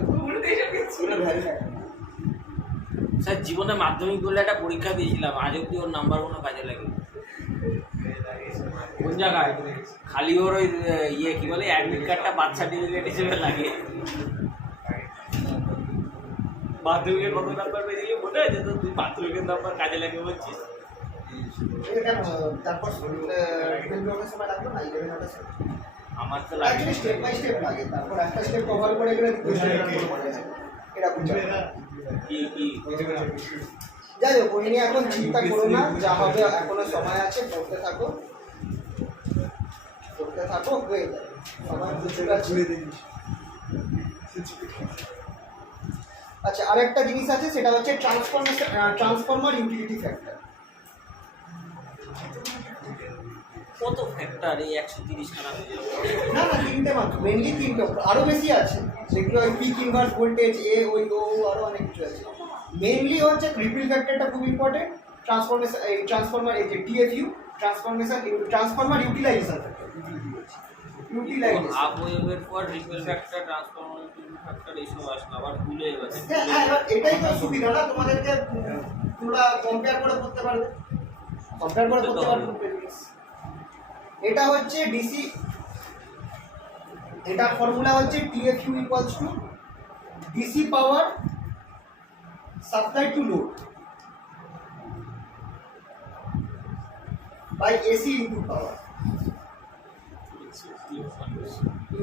ভ্যালু স্যার জীবনে মাধ্যমিক বলে একটা পরীক্ষা দিয়েছিলাম, আজ অব্দি ওর নাম্বার কোনো কাজে লাগে। ও কোন জায়গায় খালি ওর ওই ইয়ে কি বলে অ্যাডমিট কার্ডটা বার্থ সার্টিফিকেট হিসেবে লাগে। মাধ্যমিকের কত নাম্বার পেয়েছিলি মনে আছে তো? তুই মাধ্যমিকের নাম্বার কাজে লাগে বলছিস। এটা কেন তারপর 12 ব্লকের সময় লাগলো না 11 হওয়ার সময়? আমার তো লাগে অ্যাকচুয়ালি স্টেপ বাই স্টেপ লাগে, তারপর একটা স্টেপ কভার করে গেলে এটা বুঝতে হবে। কি কি যাই হোক ওই নিয়ে এখন চিন্তা করো না, যা হবে এখনো সময় আছে, পড়তে থাকো হয়ে যাবে সময় প্রচুর আছে। আচ্ছা আরেকটা জিনিস আছে, সেটা হচ্ছে ট্রান্সফরমার ইউটিলিটি ফ্যাক্টর। কত ফ্যাক্টর এই 130 খানা হয়ে যাবে? না না তিনটে মাত্র, মেনলি তিনটে, আরো বেশি আছে যেগুলো ওই পিক ইনভার্স ভোল্টেজ এ ওই ও আরো অনেক কিছু আছে। মেনলি হচ্ছে রিপিল ফ্যাক্টরটা খুব ইম্পর্টেন্ট, ট্রান্সফরমার এই যে TFU transformer utilisation factor, utilisation. Half ওয়েভের পর রিপেল ফ্যাক্টর, ট্রান্সফরমার ফ্যাক্টর এইসব আসলো, আবার ভুলে যাচ্ছে। হ্যাঁ এবার এটাই তো সুবিধা না তোমাদেরকে, তোমরা কম্পেয়ার করে করতে পারবে, এটা হচ্ছে ডিসি, এটা ফর্মুলা হচ্ছে TFU equals to DC power supply to load by AC input power,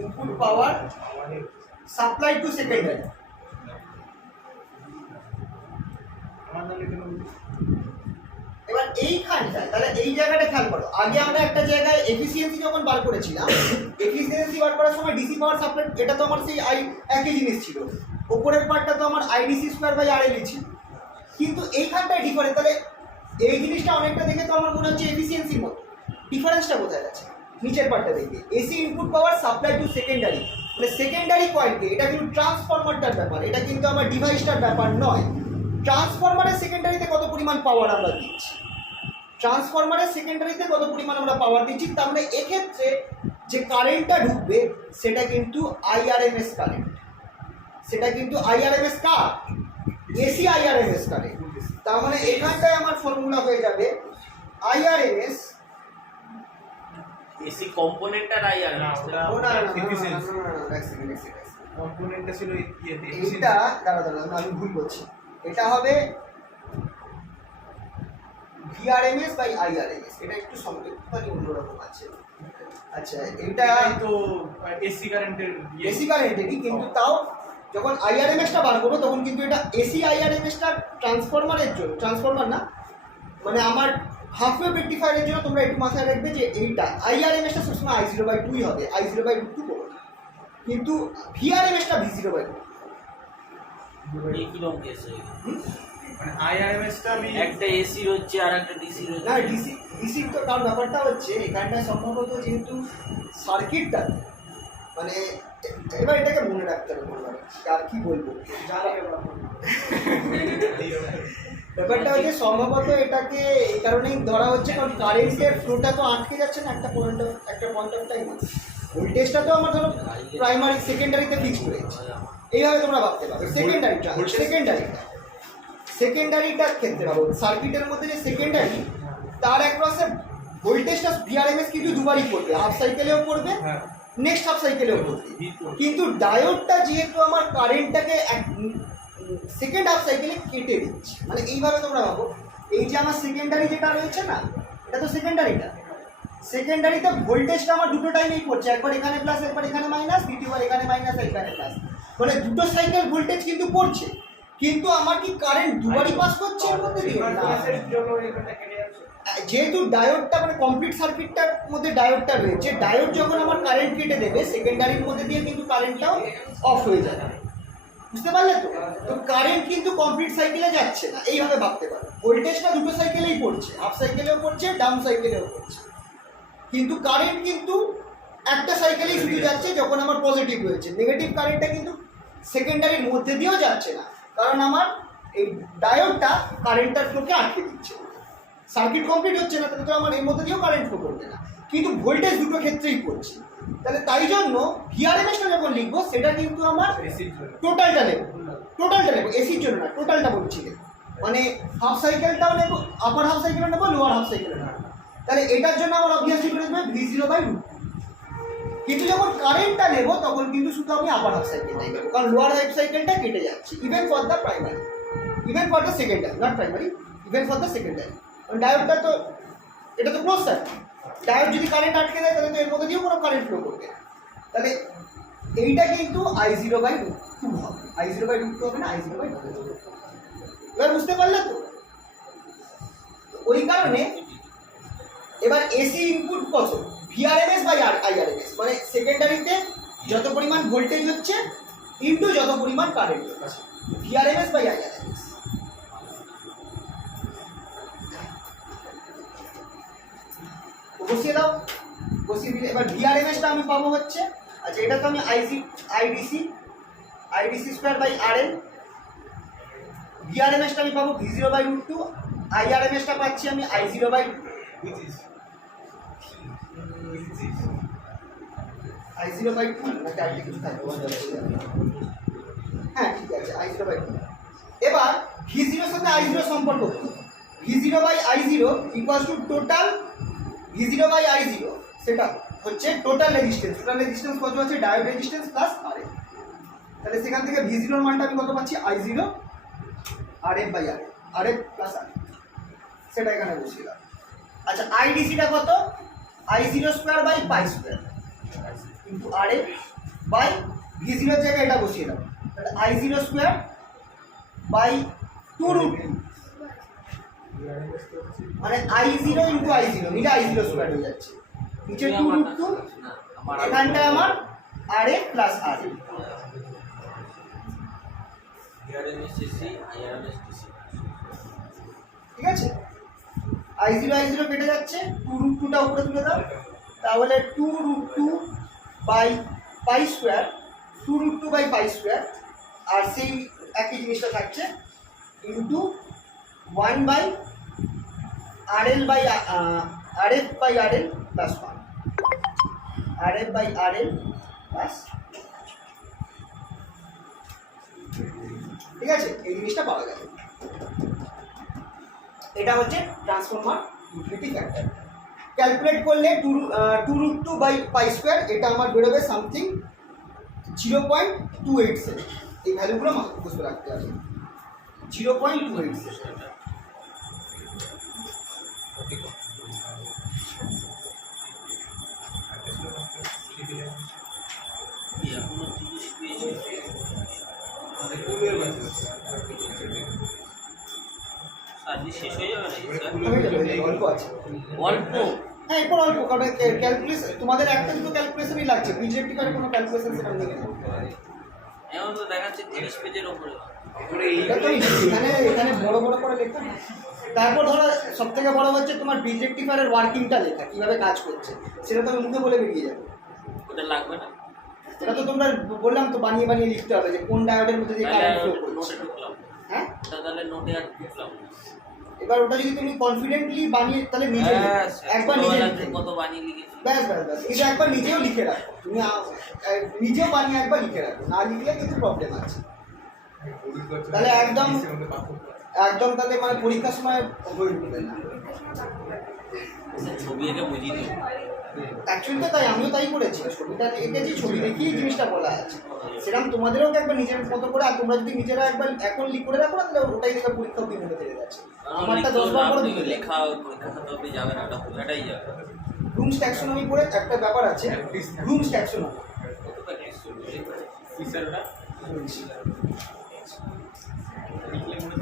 input power supply to secondary. এবার এইখানটায় তাহলে এই জায়গাটা খেয়াল করো, আগে আমরা একটা জায়গায় এফিসিয়েন্সি যখন বার করেছিলাম, এফিসিয়েন্সি বার করার সময় ডিসি পাওয়ার সাপ্লাই, এটা তো আমার সেই একই জিনিস ছিল, ওপরের পার্টটা তো আমার আইডিসি স্কোয়ার বাই আরএলই ছিল, কিন্তু এইখানটায় ডিফারেন্স। তাহলে এই জিনিসটা অনেকটা দেখে তো আমার মনে হচ্ছে এফিসিয়েন্সির মতো, ডিফারেন্সটা কোথায় আছে? নিচের পার্টটা দেখবে, AC input power supply to secondary, মানে সেকেন্ডারি কয়েলকে, এটা কিন্তু ট্রান্সফরমারটার ব্যাপার, এটা কিন্তু আমার ডিভাইসটার ব্যাপার নয়। ট্রান্সফরমারের সেকেন্ডারিতে কত পরিমাণ পাওয়ার আমরা দিচ্ছি, ট্রান্সফরমারের সেকেন্ডারিতে কত পরিমাণ আমরা পাওয়ার দিচ্ছি, তার মানে এক্ষেত্রে যে কারেন্টটা ঢুকবে সেটা কিন্তু আইআরএমএস কারেন্ট, সেটা কিন্তু আইআরএমএস কার, এসি আইআরএমএস কারেন্ট। তার মানে এখানটায় আমার ফর্মুলা হয়ে যাবে আইআরএমএস এসি কম্পোনেন্টটা আইআর না, ওটা efficiency। কম্পোনেন্টটা ছিল ইয়েতে এইটা দাঁড়া আমি ভুল বলছি, এটা হবে ভিআরএমএস বাই আইআরএমএস, এটা একটু সংক্ষেপে অন্যরকম আছে। আচ্ছা এটা তো এসি কারেন্টের এসি কারেন্টেরই, কিন্তু তাও যখন আইআরএমএসটা বার করবো তখন কিন্তু এটা এসি আইআরএমএসটা ট্রান্সফরমারের জন্য, ট্রান্সফরমার না মানে আমার হাফ ওয়েভ রেক্টিফায়ারের জন্য তোমরা একটু মাথায় রাখবে যে এইটা আইআরএমএসটা সবসময় I0/2 হবে, I0/2 করো, কিন্তু ভিআরএমএসটা V0/2। এই কি রকম কেস হয়ে গেল? মানে আইআরএমএসটা আমি একটা এসি হচ্ছে আর একটা ডিসি হচ্ছে। না ডিসি তো তার ব্যাপারটা হচ্ছে এখানটায় সম্ভবত যেহেতু সার্কিটটা মানে এবার এটাকে মনে রাখতে হবে, আর কি বলবো ব্যাপারটা হচ্ছে সম্ভবত এটাকে এই কারণেই ধরা হচ্ছে কারণ কারেন্টের ফ্লোটা তো আটকে যাচ্ছে না একটা পয়েন্ট অফ টাইম, ভোল্টেজটা তো আমার ধরো প্রাইমারি সেকেন্ডারিতে ফিক্স করেছি, এইভাবে তোমরা ভাবতে পারো। সেকেন্ডারিটার ক্ষেত্রে ভাবো সার্কিটের মধ্যে যে সেকেন্ডারি তার অ্যাক্রসে ভোল্টেজটা ভিআরএমএস কিন্তু দুবারই পড়বে, হাফ সাইকেলেও পড়বে, নেক্সট হাফ সাইকেলেও পড়বে, কিন্তু ডায়োডটা যেহেতু আমার কারেন্টটাকে সেকেন্ড হাফ সাইকেলে কেটে দিচ্ছে, মানে এইভাবে তোমরা ভাবো এই যে আমার সেকেন্ডারি যেটা রয়েছে না, এটা তো সেকেন্ডারিতে ভোল্টেজটা আমার দুটো টাইমেই পড়ছে, একবার এখানে প্লাস একবার এখানে মাইনাস, দ্বিতীয়বার এখানে মাইনাস এখানে প্লাস, মানে দুটো সাইকেল ভোল্টেজ কিন্তু পড়ছে, কিন্তু আমার কি কারেন্ট দুবারই পাস করছে এর মধ্যে দিয়ে? যেহেতু ডায়োডটা মানে কমপ্লিট সার্কিটটার মধ্যে ডায়োডটা রয়েছে, ডায়োড যখন আমার কারেন্ট কেটে দেবে সেকেন্ডারির মধ্যে দিয়ে কিন্তু কারেন্টটাও অফ হয়ে যাবে, বুঝতে পারলে তো? তো কারেন্ট কিন্তু কমপ্লিট সাইকেলে যাচ্ছে না, এইভাবে ভাবতে পারো ভোল্টেজটা দুটো সাইকেলেই পড়ছে, হাফ সাইকেলেও পড়ছে ডাউন সাইকেলেও পড়ছে, কিন্তু কারেন্ট কিন্তু একটা সাইকেলেই শুধু যাচ্ছে যখন আমার পজিটিভ রয়েছে, নেগেটিভ কারেন্টটা কিন্তু সেকেন্ডারির মধ্যে দিয়েও যাচ্ছে না, কারণ আমার এই ডায়োডটা কারেন্টটার ফ্লোকে আটকে দিচ্ছে, সার্কিট কমপ্লিট হচ্ছে না, তাহলে তো আমার এর মধ্যে দিয়েও কারেন্ট ফ্লো করবে না, কিন্তু ভোল্টেজ দুটো ক্ষেত্রেই পড়ছে। তাহলে তাই জন্য ভিআরএমএসটা যখন লিখবো সেটা কিন্তু আমার টোটালটা নেব, এসির জন্য না, টোটালটা বলছি, মানে হাফ সাইকেলটাও নেবো, আপার হাফ সাইকেলও নেবো, লোয়ার হাফ সাইকেলও নেবো, তাহলে এটার জন্য আমার অবভিয়াসলি করে দেবে V0/√2। কিন্তু যখন কারেন্টটা নেব তখন কিন্তু শুধু আমি আপার হাফ সাইকেলটাই নেবো, কারণ লোয়ার হাফ সাইকেলটা কেটে যাচ্ছে even for the primary, even for the secondary, not primary, even for the secondary. কারণ ডায়োডটা তো এটা তো ক্লোজ সার্কিট, ডায়োড যদি কারেন্ট আটকে দেয় তাহলে তো এর মধ্যে দিয়েও কোনো কারেন্ট ফ্লো করবে না। তাহলে এইটা কিন্তু I0/√2 হবে, I0/√2 হবে না, I0/2। এবার বুঝতে পারলে তো? ওই কারণে এবার এসি ইনপুট কত, VRMS বাই IRMS, মানে সেকেন্ডারিতে যত পরিমাণ ভোল্টেজ হচ্ছে ইনটু যত পরিমাণ কারেন্ট হচ্ছে, VRMS বাই IRMS। বসিয়ে দাও, বসিয়ে দিলে এবার VRMSটা আমি পাবো হচ্ছে, আচ্ছা এটা তো আমি IDC স্কোয়ার বাই RL, VRMSটা আমি পাবো V0/√2, IRMSটা পাচ্ছি আমি I0/2। নাকি আর কিছু থাকবে? হ্যাঁ ঠিক আছে, I0/2। এবার V0 এর সাথে I0 সম্পর্ক কি? V0/I0 equals to total V0/I0, সেটা হচ্ছে টোটাল রেজিস্ট্যান্স। টোটাল রেজিস্ট্যান্স কত আছে? Diode resistance plus RL। তাহলে সেখান থেকে V0 এর মানটা আমি কত পাচ্ছি? I0 RF/RL, RF plus RL, সেটা এখানে বসিয়ে দাও। আচ্ছা IDCটা কত? I0 square by pi square into RL by V0 এর জায়গায় এটা বসিয়ে দাও, তাহলে I0 স্কোয়ার বাই 2√2, মানে I0 ইন্টু I0 মিলে I0 স্কোয়ার হয়ে যাচ্ছে, নিচে 2√2, এখানটায় আমার RF প্লাস RL। ঠিক আছে, I0 কেটে যাচ্ছে, 2√2টা উপরে তুলে দাও, তাহলে 2√2 by pi square, 2√2 by pi square, আর সেই একই জিনিসটা থাকছে into 1 by RL by RF by RL plus 1, RF by RL plus. ঠিক আছে, এই জিনিসটা পাওয়া যাবে। এটা হচ্ছে ট্রান্সফরমার ইউটিলিটি ফ্যাক্টর। ক্যালকুলেট করলে 2√2 বাই পাই স্কোয়ার, এটা আমার বেরোবে সামথিং 0.287। এই ভ্যালুগুলো মুখস্থ রাখতে হবে, 0.287। শেষ হয়ে যাবে অল্প আছে, অল্প। হ্যাঁ এরপর অল্প, কারণ ক্যালকুলেশন তোমাদের একটা দুটো ক্যালকুলেশনই লাগছে, বিজেপিকার কোনো ক্যালকুলেশন সেরকম নেই। এখন তো দেখাচ্ছে 30 পেজের উপরে। এটা তো এখানে বড় বড় করে লেখা, তারপর ধরো সব থেকে বড় হচ্ছে তোমার বিজেক্টিফারের ওয়ার্কিংটা লেখা, কিভাবে কাজ করছে সেটা তো মুখে বলে বেরিয়ে যাবে। ওটা লাগবে না, এটা তো তোমরা বললাম তো বানিয়ে বানিয়ে লিখতে হবে যে কোন ডায়োডের মধ্যে দিয়ে কারেন্ট ফ্লো করছে। নোটে ঢুকলাম, হ্যাঁ তাহলে নোটে আর ঢুকলাম না। এবার ওটা যদি তুমি কনফিডেন্টলি বানিয়ে তাহলে নিজে একবার নিজে লিখে কত বানিয়ে লিখেছি, ব্যাস ব্যাস ব্যাস, এটা একবার নিজেও লিখে রাখো তুমি, নিজেও বানিয়ে একবার লিখে রাখো, না লিখলে কিন্তু প্রবলেম আছে। তাহলে একদম একদম তাহলে মানে পরীক্ষার সময় বই উঠবে না। ছবি এঁকে বুঝিয়ে দিই। অ্যাকচুয়ালি তো তাই, আমিও তাই করেছি, ছবিটা এঁকেছি, ছবি দেখিয়ে জিনিসটা বলা আছে। সেরকম তোমাদেরও একবার নিজের মতো করে, আর তোমরা যদি নিজেরা একবার এখন লিখ করে রাখো না তাহলে ওটাই দেখে পরীক্ষা অব্দি মনে থেকে যাচ্ছে। আমারটা 10 বার করে দিতে লেখা পরীক্ষা খাতা অব্দি যাবে না, ওটা পুরোটাই যাবে। রুমস ট্যাক্সোনমি পড়ে একটা ব্যাপার আছে, রুমস ট্যাক্সোনমি,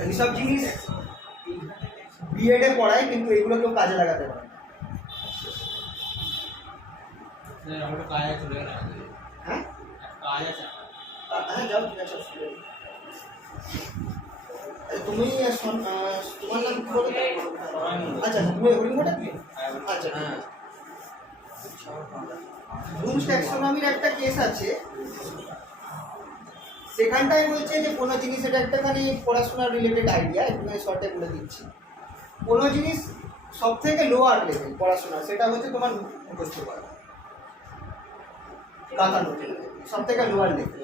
এইসব জিনিস বিএডে পড়ায়, কিন্তু এগুলো কেউ কাজে লাগাতে পারে না। হ্যাঁ হ্যাঁ যাও, ঠিক আছে। তুমি তোমার নাম কি বলো? আচ্ছা তুমি হরিণঘাটা কি? আচ্ছা হ্যাঁ, রুমস ট্যাক্সোনমির একটা কেস আছে, সেখানটায় বলছে যে কোনো জিনিস, এটা একটাখানি পড়াশোনার রিলেটেড আইডিয়া, একটুখানি শর্টে বলে দিচ্ছি। কোনো জিনিস সব থেকে লোয়ার লেভেল পড়াশোনা, সেটা হচ্ছে তোমার মুখস্থ করা, কাতানো সব থেকে লোয়ার লেভেল।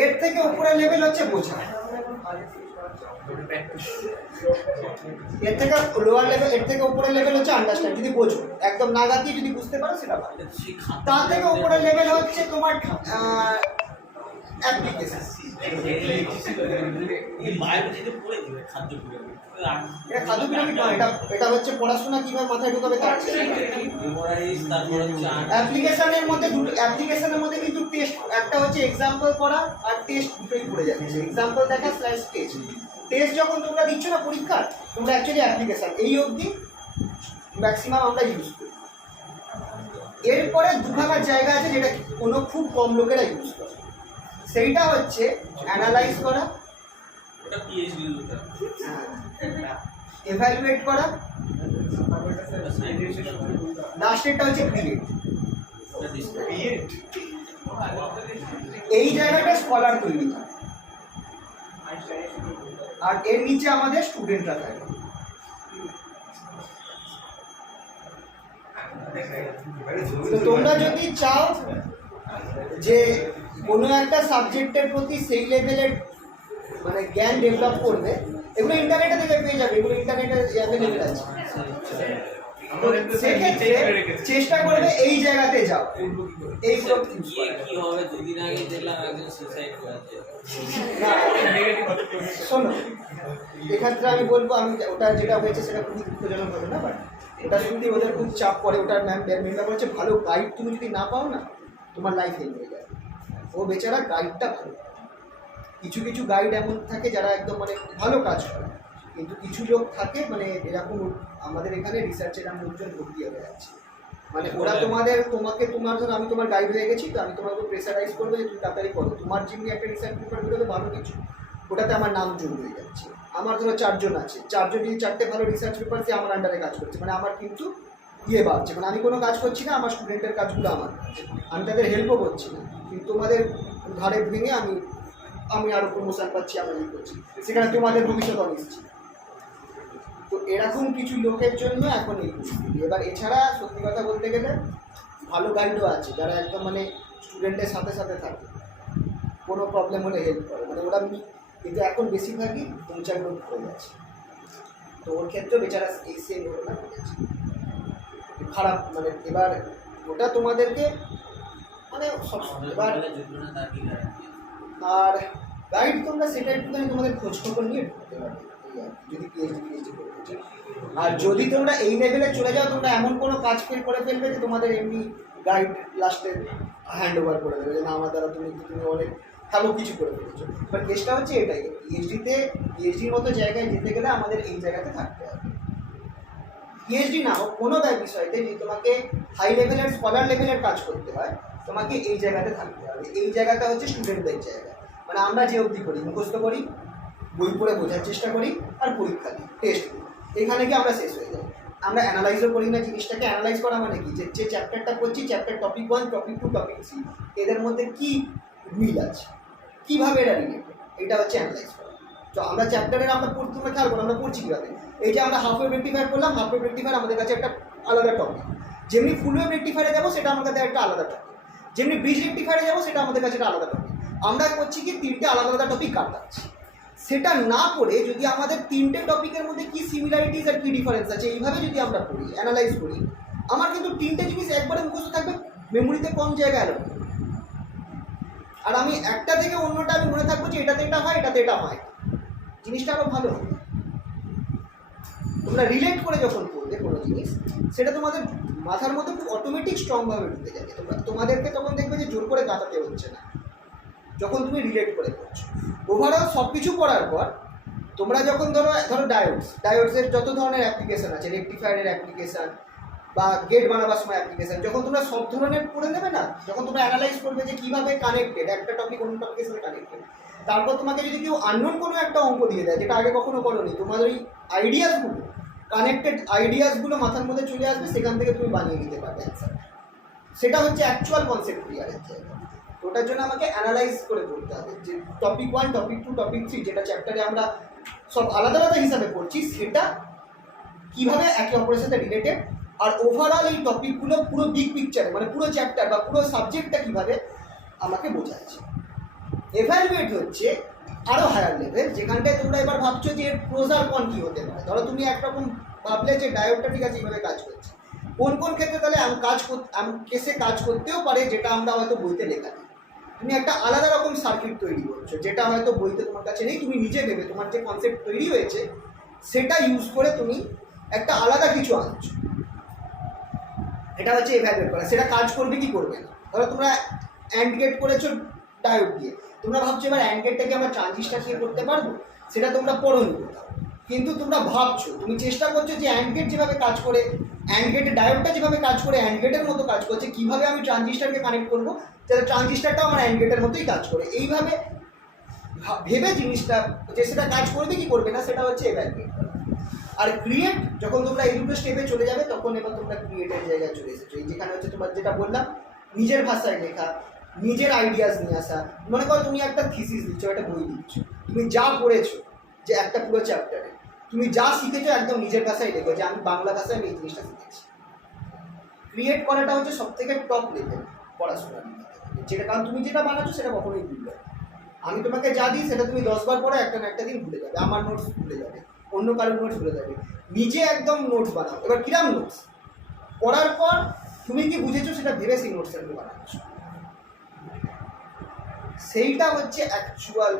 এর থেকে উপরের লেভেল হচ্ছে বোঝা। এর থেকে লোয়ার লেভেল, এর থেকে উপরের লেভেল হচ্ছে আন্ডারস্ট্যান্ড, যদি বোঝো একদম নাগাতি যদি বুঝতে পারো সেটা ভালো। তার থেকে উপরের লেভেল হচ্ছে তোমার অ্যাপ্লিকেশন। এটা খাদ্য পিরামিড নয়, এটা হচ্ছে পড়াশোনা কিভাবে মাথায় ঢোকাবে তার। অ্যাপ্লিকেশনের মধ্যে দুটো, অ্যাপ্লিকেশনের মধ্যে কিন্তু টেস্ট, একটা হচ্ছে এক্সাম্পল করা আর টেস্ট দুটোই পড়ে যাচ্ছে। এক্সাম্পল দেখা স্ল্যাশ টেস্ট। টেস্ট যখন তোমরা দিচ্ছ না পরীক্ষার, তোমরা অ্যাকচুয়ালি অ্যাপ্লিকেশন এই অবধি ম্যাক্সিমাম আমরা ইউজ করি। এরপরে দুভাগার জায়গা আছে যেটা কোনো খুব কম লোকেরা ইউজ করে, সেইটা হচ্ছে অ্যানালাইজ করা, এভালুয়েট করা, লাস্টেরটা হচ্ছে ক্রিয়েট। এই জায়গাটা স্কলার তৈরি হয়, আর এর নিচে আমাদের স্টুডেন্টরা থাকে। তো তোমরা যদি চাও যে কোনো একটা সাবজেক্টের প্রতি সেই লেভেলের মানে জ্ঞান ডেভেলপ করবে, এগুলো ইন্টারনেটে থেকে পেয়ে যাবে, এগুলো ইন্টারনেটে অ্যাভেলেবেল আছে। সেক্ষেত্রে চেষ্টা করবে এই জায়গাতে যাও, এইগুলো কি হবে। দুদিন আগে দেখলাম একজন সুইসাইড করেছে। শোনো, এক্ষেত্রে আমি বলবো, আমি ওটা যেটা হয়েছে সেটা খুবই দুঃখজনক হবে না, বাট ওটা সত্যি ওদের খুব চাপ পড়ে। ওটার মেম্বার বলছে ভালো গাইড তুমি যদি না পাও না, তোমার লাইফ হেল্প হয়ে যাবে। ও বেচারা গাইডটা ভালো। কিছু কিছু গাইড এমন থাকে যারা একদম মানে ভালো কাজ করে, কিন্তু কিছু লোক থাকে মানে এরকম আমাদের এখানে রিসার্চের আমি লোকজন ভর্তি হয়ে যাচ্ছে। মানে ওরা তোমার ধরো আমি তোমার গাইড হয়ে গেছি, তো আমি তোমাকে প্রেসারাইজ করবো যে তুমি তাড়াতাড়ি করো। তোমার যেমনি একটা রিসার্চ পেপার বেরোবে ভালো কিছু, ওটাতে আমার নাম যোগ হয়ে যাচ্ছে। আমার ধরো 4 জন আছে, 4 জন যদি 4টে ভালো রিসার্চ পেপার সে আমার আন্ডারে কাজ করছে, মানে আমার কিন্তু বাড়ছে। মানে আমি কোনো কাজ করছি না, আমার স্টুডেন্টের কাজগুলো আমার, আমি তাদের হেল্পও করছি না, কিন্তু তোমাদের ঘাড়ে ভেঙে আমি আরও প্রমোশন পাচ্ছি, আমি এই করছি, সেখানে তোমাদের ভবিষ্যৎ অনিশ্চিত। তো এরকম কিছু লোকের জন্য এখন এই পরিস্থিতি। এবার এছাড়া সত্যি কথা বলতে গেলে ভালো গাইডও আছে যারা একদম মানে স্টুডেন্টের সাথে সাথে থাকে, কোনো প্রবলেম হলে হেল্প করে। মানে ওরা কিন্তু এখন বেশিরভাগই 3-4 লোক হয়ে যাচ্ছে। তো ওর ক্ষেত্রেও বেচারা এই সেম ঘটনা ঘটেছে, খারাপ। মানে এবার ওটা তোমাদেরকে মানে এবার আর গাইড তোমরা সেটা একটুখানি তোমাদের খোঁজ খবর নিয়ে ঢুকতে পারবে যদি পিএইচডি করতে চাও। আর যদি তোমরা এই লেভেলে চলে যাও, তোমরা এমন কোনো কাজ করে ফেলবে যে তোমাদের এমনি গাইড লাস্টে হ্যান্ড ওভার করে দেবে যে না আমার দ্বারা তুমি অনেক ভালো কিছু করে ফেলেছো। বাট কেসটা হচ্ছে এটাই, পিএইচডির মতো জায়গায় যেতে গেলে আমাদের এই জায়গাতে থাকতে হবে। পিএইচডি না হোক কোনো বিষয়তে যদি তোমাকে হাই লেভেলের স্কলার লেভেলের কাজ করতে হয়, তোমাকে এই জায়গাতে থাকতে হবে। এই জায়গাটা হচ্ছে স্টুডেন্টদের জায়গা। মানে আমরা যে অবধি করি, মুখস্থ করি, বই পড়ে বোঝার চেষ্টা করি, আর পরীক্ষা দিই, টেস্ট দিই, এখানে গিয়ে আমরা শেষ হয়ে যাই। আমরা অ্যানালাইজও করি না জিনিসটাকে। অ্যানালাইজ করা মানে কি, যে চ্যাপ্টারটা করছি, চ্যাপ্টার টপিক 1, টপিক 2, টপিক 3, এদের মধ্যে কী মিল আছে, কীভাবে এটা রিলেটেড, এটা হচ্ছে অ্যানালাইজ করা। তো আমরা চ্যাপ্টারের আমরা তোমরা খেয়াল করো আমরা পড়ছি কীভাবে। এই যে আমরা হাফ ওয়েভ রেক্টিফায়ার করলাম, হাফ ওয়েভ রেক্টিফায়ার আমাদের কাছে একটা আলাদা টপিক। যেমনি ফুল ওয়েভ রেক্টিফায়ারে যাবো সেটা আমাদের কাছে একটা আলাদা টপিক। যেমনি ব্রিজ রেক্টিফায়ারে যাবো সেটা আমাদের কাছে একটা আলাদা টপিক। আমরা করছি কি 3টে আলাদা আলাদা টপিক কাটাচ্ছি। সেটা না করে যদি আমাদের 3টে টপিকের মধ্যে কী সিমিলারিটিস আর কী ডিফারেন্স আছে এইভাবে যদি আমরা পড়ি, অ্যানালাইজ করি, আমার কিন্তু 3টে জিনিস একবারে মুখস্থ থাকবে, মেমোরিতে কম জায়গা অ্যালোট। আর আমি একটা থেকে অন্যটা আমি মনে থাকবো যে এটাতে এটা হয়, এটাতে এটা হয়, জিনিসটা আরও ভালো হবে। তোমরা রিলেট করে যখন পড়বে কোনো জিনিস, সেটা তোমাদের মাথার মধ্যে খুব অটোমেটিক স্ট্রংভাবে ঢুকে যাবে। তোমাদেরকে তখন দেখবে যে জোর করে কাটাতে হচ্ছে না, যখন তুমি রিলেট করে পড়ছো। ওভারঅল সব কিছু পড়ার পর তোমরা যখন ধরো ডায়োডসের যত ধরনের অ্যাপ্লিকেশান আছে, রেক্টিফায়ারের অ্যাপ্লিকেশান বা গেট বানাবার সময় অ্যাপ্লিকেশান, যখন তোমরা সব ধরনের পড়ে নেবে না, যখন তোমরা অ্যানালাইজ করবে যে কীভাবে কানেক্টেড একটা টপিক অন্য টপিকের সাথে কানেক্টেড, তারপর তোমাকে যদি কেউ আননোন কোনো একটা অঙ্ক দিয়ে দেয় যেটা আগে কখনো করোনি, তোমার ওই আইডিয়াসগুলো, কানেক্টেড আইডিয়াসগুলো মাথার মধ্যে চলে আসবে, সেখান থেকে তুমি বানিয়ে নিতে পারবে অ্যান্সার। সেটা হচ্ছে অ্যাকচুয়াল কনসেপ্ট ক্লিয়ারের জায়গা। ওটার জন্য আমাকে অ্যানালাইজ করে পড়তে হবে যে টপিক 1, টপিক 2, টপিক 3 যেটা চ্যাপ্টারে আমরা সব আলাদা আলাদা হিসাবে পড়ছি, সেটা কীভাবে একে অপরের সাথে রিলেটেড, আর ওভারঅল এই টপিকগুলো পুরো বিগ পিকচারে মানে পুরো চ্যাপ্টার বা পুরো সাবজেক্টটা কীভাবে আমাকে বোঝাচ্ছে। এভালুয়েট হচ্ছে আরও হায়ার লেভেল, যেখানটায় তোমরা এবার ভাবছো যে এর প্রোজ আর কন কী হতে পারে। ধরো তুমি একরকম ভাবলে যে ডায়োডটা ঠিক আছে এইভাবে কাজ করছে, কোন কোন ক্ষেত্রে তাহলে কেসে কাজ করতেও পারে যেটা আমরা হয়তো বইতে লেখা নেই। তুমি একটা আলাদা রকম সার্কিট তৈরি করছো যেটা হয়তো বইতে তোমার কাছে নেই, তুমি নিজে ভেবে তোমার যে কনসেপ্ট তৈরি হয়েছে সেটা ইউজ করে তুমি একটা আলাদা কিছু আনছো। এটা হচ্ছে এভ্যালুয়েট করা, সেটা কাজ করবে কি করবে না। ধরো তোমরা অ্যান্ড গেট করেছো ডায়োড দিয়ে, তোমরা ভাবছো এবার অ্যান্ড গেটটাকে আমরা ট্রানজিস্টার দিয়ে করতে পারবো, সেটা তোমরা পড়োনি কোথাও, কিন্তু তোমরা ভাবছো, তুমি চেষ্টা করছো যে অ্যান্ড গেট যেভাবে কাজ করে, অ্যান্ড গেটের ডায়োডটা যেভাবে কাজ করে অ্যান্ড গেটের মতো কাজ করছে, কীভাবে আমি ট্রানজিস্টারকে কানেক্ট করবো যাতে ট্রানজিস্টারটাও আমার অ্যান্ড গেটের মতোই কাজ করে। এইভাবে ভেবে জিনিসটা যে সেটা কাজ করবে কি করবে না সেটা হচ্ছে এভ্যালুয়েট করা। আর ক্রিয়েট, যখন তোমরা এই দুটো স্টেপে চলে যাবে তখন এবার তোমরা ক্রিয়েটের জায়গায় চলে এসেছো। এই যেখানে হচ্ছে তোমার যেটা বললাম নিজের ভাষায় লেখা, নিজের আইডিয়াস নিয়ে আসা। মনে করো তুমি একটা থিসিস দিচ্ছ, একটা বই দিচ্ছ, তুমি যা পড়েছো যে একটা পুরো চ্যাপ্টারে তুমি যা শিখেছো একদম নিজের ভাষায় লেখো যে আমি বাংলা ভাষায় আমি এই জিনিসটা শিখেছি। ক্রিয়েট করাটা হচ্ছে সব থেকে টপ লেভেল পড়াশোনার দিকে, যেটা কারণ তুমি যেটা বানাচ্ছো সেটা কখনোই ভুলবে না। আমি তোমাকে যা দিই সেটা তুমি 10 বার পরে একটা না একটা দিন ভুলে যাবে, আমার নোটস ভুলে যাবে, অন্য কারোর নোটস ভুলে যাবে। নিজে একদম নোটস বানাও। এবার কিরাম নোটস পড়ার পর তুমি কি বুঝেছো সেটা ভেবে সেই নোটসটা তুমি বানাচ্ছ, সেইটা হচ্ছে অ্যাকচুয়াল।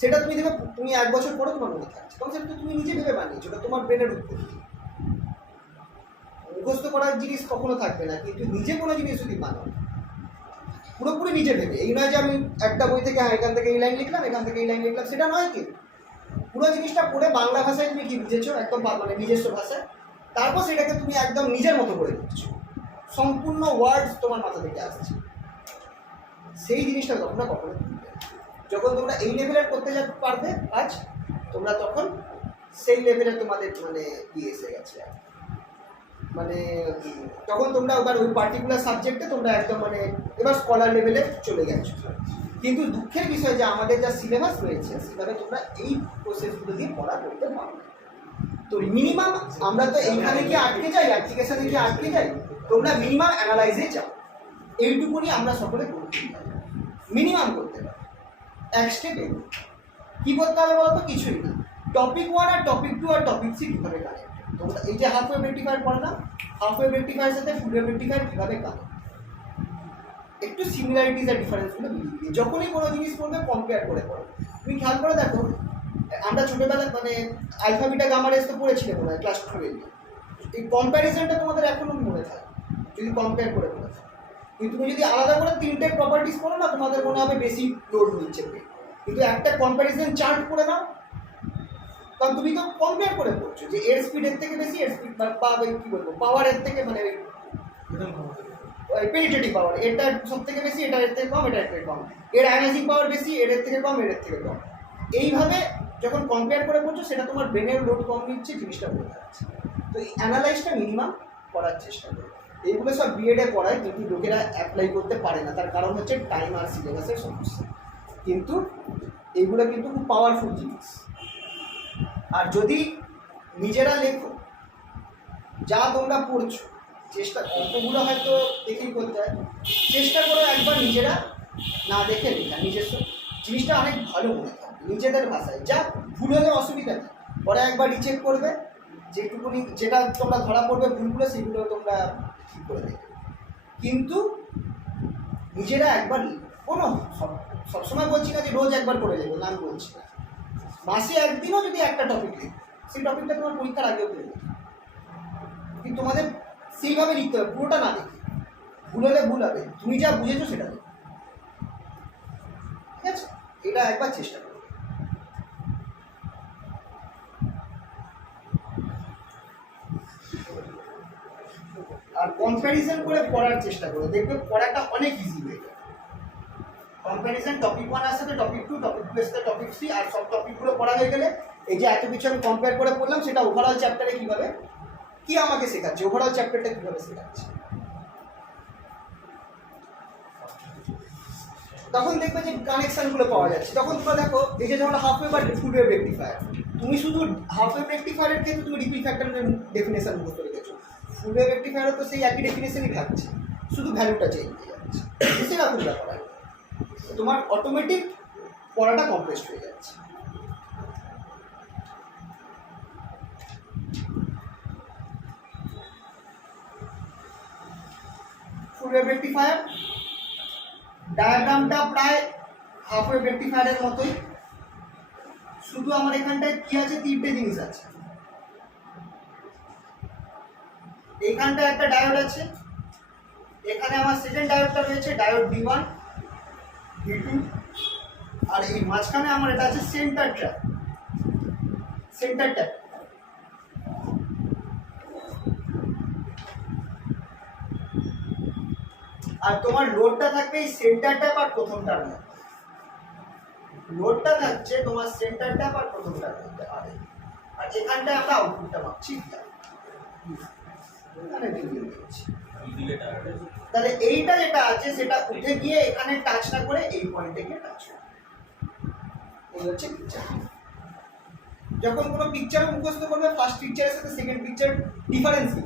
সেটা তুমি দেখবে তুমি 1 বছর পরে তোমার মনে থাকছে, কারণ সেটা তো তুমি নিজে ভেবে বানিয়েছো, ওটা তোমার ব্রেনের উৎপত্তি। মুখস্থ করার জিনিস কখনো থাকবে না, কিন্তু নিজে কোনো জিনিস যদি বানাও পুরোপুরি নিজে ভেবে, এই নয় যে আমি একটা বই থেকে এখান থেকে এই লাইন লিখলাম, এখান থেকে এই লাইন লিখলাম, সেটা নয়। কিন্তু পুরো জিনিসটা পড়ে বাংলা ভাষায় তুমি কি বুঝেছো একদম মানে নিজস্ব ভাষায়, তারপর সেটাকে তুমি একদম নিজের মতো করে দিচ্ছো, সম্পূর্ণ ওয়ার্ডস তোমার মাথা থেকে আসছে। সেই জিনিসটা তোমরা কখনো ভুলবে না। যখন তোমরা এই লেভেলের করতে পারবে কাজ, তোমরা তখন সেই লেভেলে তোমাদের মানে ইয়ে এসে গেছে, মানে তখন তোমরা এবার ওই পার্টিকুলার সাবজেক্টে তোমরা একদম মানে এবার স্কলার লেভেলে চলে গেছো। কিন্তু দুঃখের বিষয় যে আমাদের যা সিলেবাস রয়েছে সেভাবে তোমরা এই প্রসেসগুলো দিয়ে পড়া করতে পারবে। তো মিনিমাম আমরা তো এইখানে কি আটকে যাই, অ্যাপ্লিকেশানে কি আটকে যাই, তোমরা মিনিমাম অ্যানালাইজে যাও। এইটুকুনি আমরা সকলে করতে পারি, মিনিমাম করতে পারি। এক স্টেপে কী করতে হবে বলতো, কিছুই না। টপিক 1 আর টপিক 2 আর টপিক 3 কীভাবে কানেক্ট, তোমরা এই যে হাফ ওয়েভ রেকটিফায়ার পড়লাম, হাফ ওয়েভ রেকটিফায়ারের সাথে ফুল ওয়েভ রেকটিফায়ার কীভাবে কানেক্ট, একটু সিমিলারিটিস আর ডিফারেন্সগুলো মিলিয়ে দিয়ে যখনই কোনো জিনিস পড়বে কম্পেয়ার করে পড়ো। তুমি খেয়াল করে দেখো, আমরা ছোটোবেলায় মানে আলফা বিটা গামা রেস তো পড়েছিলে মনে হয় ক্লাস 12-এ, এই কম্প্যারিজনটা তোমাদের এখনও মনে থাকে যদি কম্পেয়ার করে পড়ে থাকে। কিন্তু তুমি যদি আলাদা করে 3টে প্রপার্টিস পড়ো না, তোমাদের মনে হবে বেশি লোড নিচ্ছে। কিন্তু একটা কম্প্যারিজন চার্ট করে নাও, কারণ তুমি তো কম্পেয়ার করে পড়ছো যে এর স্পিডের থেকে বেশি এর স্পিড পাবে, কী বলবো, পাওয়ারের থেকে মানে পেনিট্রেটিং পাওয়ার এটা সব থেকে বেশি, এটা এর থেকে কম, এটা এর থেকে কম, এর আয়নাইজিং পাওয়ার বেশি, এর থেকে কম, এর থেকে কম। এইভাবে যখন কম্পেয়ার করে পড়ছো সেটা তোমার ব্রেনের লোড কম নিচ্ছে, জিনিসটা বোঝা যাচ্ছে। তো এই অ্যানালাইজটা মিনিমাম করার চেষ্টা করো। এইগুলো সব বিএডে পড়ায়, কিন্তু লোকেরা অ্যাপ্লাই করতে পারে না, তার কারণ হচ্ছে টাইম আর সিলেবাসের সমস্যা। কিন্তু এইগুলো কিন্তু খুব পাওয়ারফুল জিনিস। আর যদি নিজেরা লেখো, যা তোমরা পড়ছো, চেষ্টা অঙ্কগুলো হয়তো দেখেই করতে হয়, চেষ্টা করো একবার নিজেরা না দেখে লেখা, নিজস্ব জিনিসটা অনেক ভালো মনে থাকবে নিজেদের ভাষায়। যা ভুল হলে অসুবিধা নেই, পরে একবার রিচেক করবে, যেটুকুনি যেটা তোমরা ধরা পড়বে ভুলগুলো সেগুলো তোমরা ঠিক করে দেবে। কিন্তু নিজেরা একবার কোনো সবসময় বলছি না যে রোজ একবার করে দেবো, না আমি বলছি না, মাসে একদিনও যদি একটা টপিক লিখবে, সেই টপিকটা তোমার পরীক্ষার আগেও পেয়ে যাবে। কিন্তু তোমাদের সেইভাবে লিখতে হবে, পুরোটা না দেখে, ভুল হলে ভুল হবে, তুমি যা বুঝেছো সেটা দেখো, ঠিক আছে? এটা একবার চেষ্টা করো। আর কম্প্যারিজন করে পড়ার চেষ্টা করো, দেখবে পড়াটা অনেক ইজি হয়ে যাবে। কম্প্যারিজন টপিক 1 এর সাথে টপিক 2, টপিক 2 এর সাথে টপিক 3, আর সব টপিকগুলো পড়া হয়ে গেলে এই যে এত কিছু আমি কম্পেয়ার করে পড়লাম সেটা ওভারঅল চ্যাপ্টারে কীভাবে কী আমাকে শেখাচ্ছে, ওভারঅল চ্যাপ্টারটা কীভাবে শেখাচ্ছে, তখন দেখবে যে কানেকশানগুলো পাওয়া যাচ্ছে। তখন তোমরা দেখো এই যে যেমন হাফ ওয়েভ আর ফুল ওয়েভ রেকটিফায়ার, তুমি শুধু হাফ ওয়েভ রেকটিফায়ারের ক্ষেত্রে তুমি রিপিল ফ্যাক্টরের ডেফিনেশন মুখস্থ রেখেছো, ফুল ওয়েভ রেকটিফায়ারও তো সেই একই ডেফিনেশনই থাকছে, শুধু ভ্যালুটা চেঞ্জ হয়ে যাচ্ছে, সেরকম ব্যাপার। তোমার অটোমেটিক পড়াটা কমপ্রেসড হয়ে যাচ্ছে। ফুল ওয়েভ রেকটিফায়ার ডায়াগ্রামটা প্রায় হাফ ওয়েভ রেকটিফায়ারের মতোই, শুধু আমার এখানটায় কি আছে, তিনটে জিনিস আছে। এইখানটায় একটা ডায়োড আছে, এখানে আমার সেকেন্ড ডায়োডটা রয়েছে ডায়োড D1 D2, আর এই মাঝখানে আমার এটা আছে সেন্টার ট্র্যাপ। সেন্টার ট্র্যাপ আর তোমার লোডটা থাকবে এই সেন্টার ট্যাপ আর প্রথমটার মধ্যে। লোডটা থাকছে তোমার সেন্টার ট্যাপ আর প্রথমটার মধ্যে, আর এখানটায় আমরা আউটপুটটা পাচ্ছি। এখানে দিয়ে দিচ্ছি। তাহলে এইটা যেটা আছে সেটা উঠে গিয়ে এখানে টাচ না করে এই পয়েন্টে গিয়ে টাচ করে। এই হচ্ছে পিকচার। যখন কোনো পিকচার মুখস্থ করবে, ফার্স্ট পিকচারের সাথে সেকেন্ড পিকচার ডিফারেন্স কি,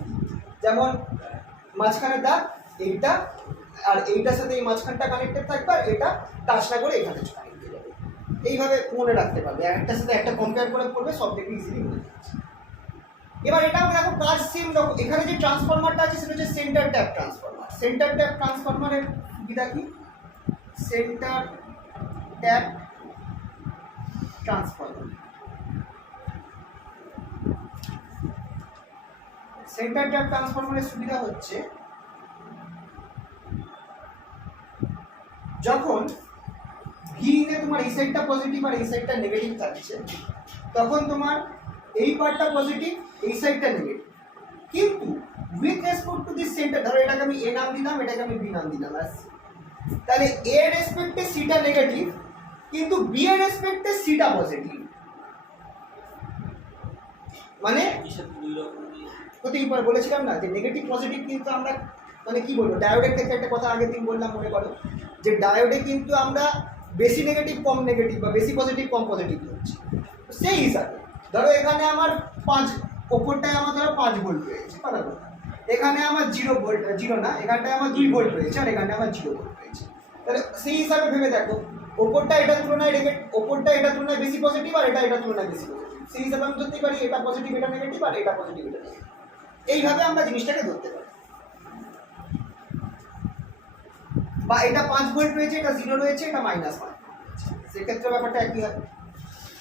যেমন মাঝখানে দাগ এইটা আর এইটার সাথে এই মাঝখানটা কানেক্টেড থাকবে, আর এটা টাচ না করে এখানে কানেক্ট হয়ে যাবে। এইভাবে মনে রাখতে পারবে, একটার সাথে একটা কম্পেয়ার করে পড়বে, সব থেকে ইজিলি মনে যাচ্ছে। এবার এটাও দেখো কাজ সেম রকম। এখানে যে ট্রান্সফরমারটা আছে সেটা হচ্ছে centre tap transformer. Centre tap ট্রান্সফরমারের সুবিধা কি, centre tap transformer, centre tap ট্রান্সফরমারের সুবিধা হচ্ছে যখন ভিতে তোমার এই সাইডটা পজিটিভ আর এই সাইডটা নেগেটিভ থাকছে, তখন তোমার এই পার্টটা পজিটিভ, এই সাইডটা নেগেটিভ, কিন্তু with respect to this centre, ধরো এটাকে আমি এ নাম দিলাম, এটাকে আমি বি নাম দিলাম, তাহলে এ এর রেসপেক্টে সিটা নেগেটিভ, কিন্তু বি এর রেসপেক্টে সিটা পজিটিভ। মানে হতেই পারে, বলেছিলাম না যে নেগেটিভ পজিটিভ কিন্তু আমরা মানে কি বলবো, ডায়োডের ক্ষেত্রে একটা কথা আগের দিন বললাম মনে করো, যে ডায়োডে কিন্তু আমরা বেশি নেগেটিভ কম নেগেটিভ বা বেশি পজিটিভ কম পজিটিভ হচ্ছে। সেই হিসাবে ধরো এখানে আমার 5, ওপরটায় আমার ধরো 5 ভোল্ট রয়েছে, কথা বললাম, এখানে আমার 0 ভোল্ট, 0 না, এখানটায় আমার 2 ভোল্ট রয়েছে, আর এখানে আমার 0 ভোল্ট রয়েছে। তাহলে সেই হিসাবে ভেবে দেখো, ওপরটা এটার তুলনায় ওপরটা এটার তুলনায় বেশি পজিটিভ, আর এটা এটার তুলনায় বেশি পজিটিভ। সেই হিসাবে আমি ধরতে পারি এটা পজিটিভ এটা নেগেটিভ, আর এটা পজিটিভ এটা নেগেটিভ। এইভাবে আমরা জিনিসটাকে ধরতে পারি। বা এটা 5 ভোল্ট রয়েছে, এটা 0 রয়েছে, এটা -5, সেক্ষেত্রে ব্যাপারটা একই হবে,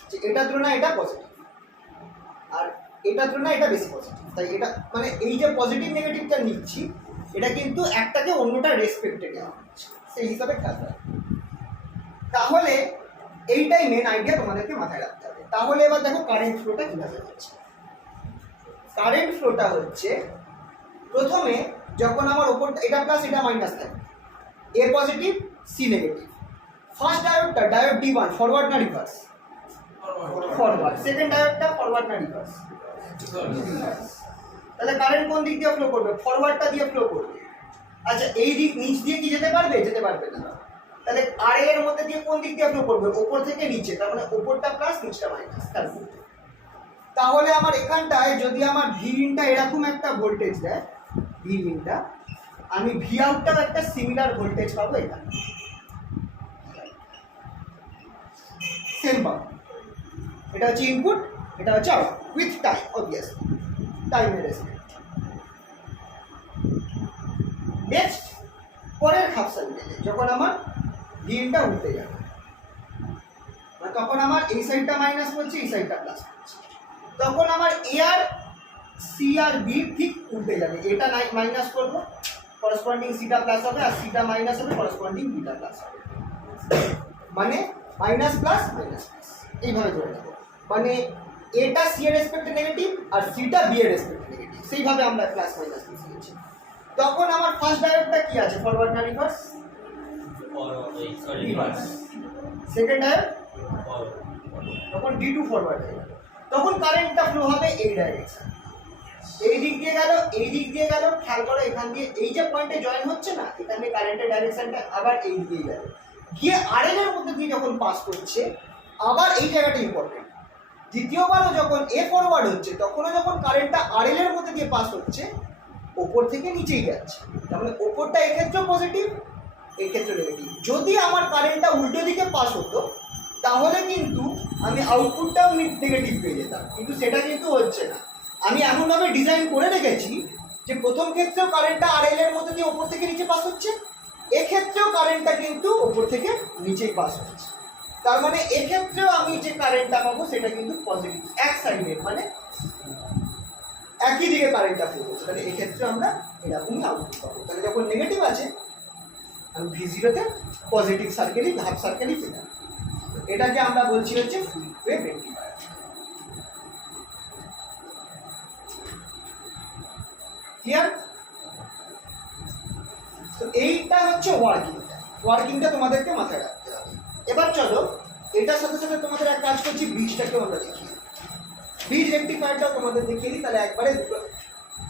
যে এটার তুলনায় এটা পজিটিভ আর এটার তুলনায় এটা বেশি পজিটিভ। তাই এটা মানে এই যে পজিটিভ নেগেটিভটা নিচ্ছি, এটা কিন্তু একটাকে অন্যটা রেসপেক্টে নেওয়া হচ্ছে, সেই হিসাবে খেয়াল রাখবে। তাহলে এইটাই মেন আইডিয়া তোমাদেরকে মাথায় রাখতে হবে। তাহলে এবার দেখো কারেন্ট ফ্লোটা কীভাবে হচ্ছে। কারেন্ট ফ্লোটা হচ্ছে প্রথমে যখন আমার ওপরটা এটা প্লাস এটা মাইনাস থাকে, A positive C negative, first ডায়োডটা ডায়োড D1 ফরওয়ার্ড না রিভার্স, ফরওয়ার্ড, সেকেন্ড ডায়োডটা ফরওয়ার্ড না রিভার্স, তাহলে কারেন্ট কোন দিক দিয়ে ফ্লো করবে, ফরওয়ার্ডটা দিয়ে ফ্লো করবে। আচ্ছা এই দিক নিচ দিয়ে কি যেতে পারবে, যেতে পারবে না, তাহলে আর এর মধ্যে দিয়ে কোন দিক দিয়ে ফ্লো করবে, উপর থেকে নিচে, তার মানে উপরটা প্লাস নিচটা মাইনাস। তাহলে আমার এখানটায় যদি আমার ভি ইনটা এরকম একটা ভোল্টেজ দেয়, ভি ইনটা, আমি ভি আউটটাও একটা সিমিলার ভোল্টেজ পাবো, এটা সেম পাবো। এটা হচ্ছে ইনপুট, এটা হচ্ছে আউটপুট, উইথ টাইম অবভিয়াসলি, টাইমের রেসপেক্ট। নেক্সট পরের খাপসাল মেলে যখন আমার ভি ইনটা উল্টে যাবে, তখন আমার এই সাইডটা মাইনাস করছে, এই সাইডটা প্লাস করছে, তখন আমার এ আর সি আর বি ঠিক উল্টে যাবে। এটা মাইনাস করবো, করসপন্ডিং সিটা প্লাস হবে, আর সিটা মাইনাস হবে, করসপন্ডিং বিটা প্লাস হবে, মানে মাইনাস প্লাস মাইনাস প্লাস, এইভাবে ধরে নেবো। মানে এটা সি এর রেসপেক্টে নেগেটিভ আর সিটা বি এর রেসপেক্টে নেগেটিভ, সেইভাবে আমরা প্লাস মাইনাস মিশিয়েছি। তখন আমার ফার্স্ট ডায়োডটা কি আছে, ফরওয়ার্ড না রিভার্স, রিভার্স। সেকেন্ড ডায়োড তখন D2 ফরওয়ার্ড হয়ে গেল, তখন কারেন্টটা ফ্লো হবে এই ডাইরেকশন, এই দিক দিয়ে গেল, এই দিক দিয়ে গেল। খেয়াল করো এখান দিয়ে এই যে পয়েন্টে জয়েন হচ্ছে না, এখানে কারেন্টের ডাইরেকশনটা আবার এই দিকে গেল, গিয়ে আরএল এর মধ্যে দিয়ে যখন পাস করছে, আবার এই জায়গাটা ইম্পর্টেন্ট। দ্বিতীয়বারও যখন এ ফরওয়ার্ড হচ্ছে, তখনও যখন কারেন্টটা আরএল এর মধ্যে দিয়ে পাস হচ্ছে, ওপর থেকে নিচেই যাচ্ছে, তার মানে ওপরটা এক্ষেত্রেও পজিটিভ, এক্ষেত্রে নেগেটিভ। যদি আমার কারেন্টটা উল্টো দিকে পাস হতো, তাহলে কিন্তু আমি আউটপুটটাও নেগেটিভ পেয়ে যেতাম, কিন্তু সেটা কিন্তু হচ্ছে না। আমি এমনভাবে ডিজাইন করে রেখেছি যে প্রথম ক্ষেত্রেও কারেন্টটা RL এর মধ্যে দিয়ে ওপর থেকে নিচে পাস হচ্ছে, এক্ষেত্রেও কারেন্টটা কিন্তু ওপর থেকে নিচেই পাস হচ্ছে। তার মানে এক্ষেত্রেও আমি যে কারেন্টটা পাবো সেটা কিন্তু পজিটিভ, এক সাইডের, মানে একই দিকে কারেন্টটা ফ্লো করছে। তাহলে এক্ষেত্রে আমরা এরকমই আউটপুট পাবো। তাহলে যখন নেগেটিভ আছে আমি V0-তে পজিটিভ সার্কেলই, হাফ সার্কেলই পেলাম। এটাকে আমরা বলছি হচ্ছে ফুল ওয়েভ রেকটিফায়ার। ক্লিয়ার? তো এইটা হচ্ছে ওয়ার্কিংটা তোমাদেরকে মাথায় রাখতে হবে। এবার চলো এটার সাথে সাথে তোমাদের এক কাজ করছি, ব্রিজটাকেও আমরা দেখি, ব্রিজ রেকটিফায়ারটাও তোমাদের দেখিয়ে দিই। তাহলে একবারে দুটো,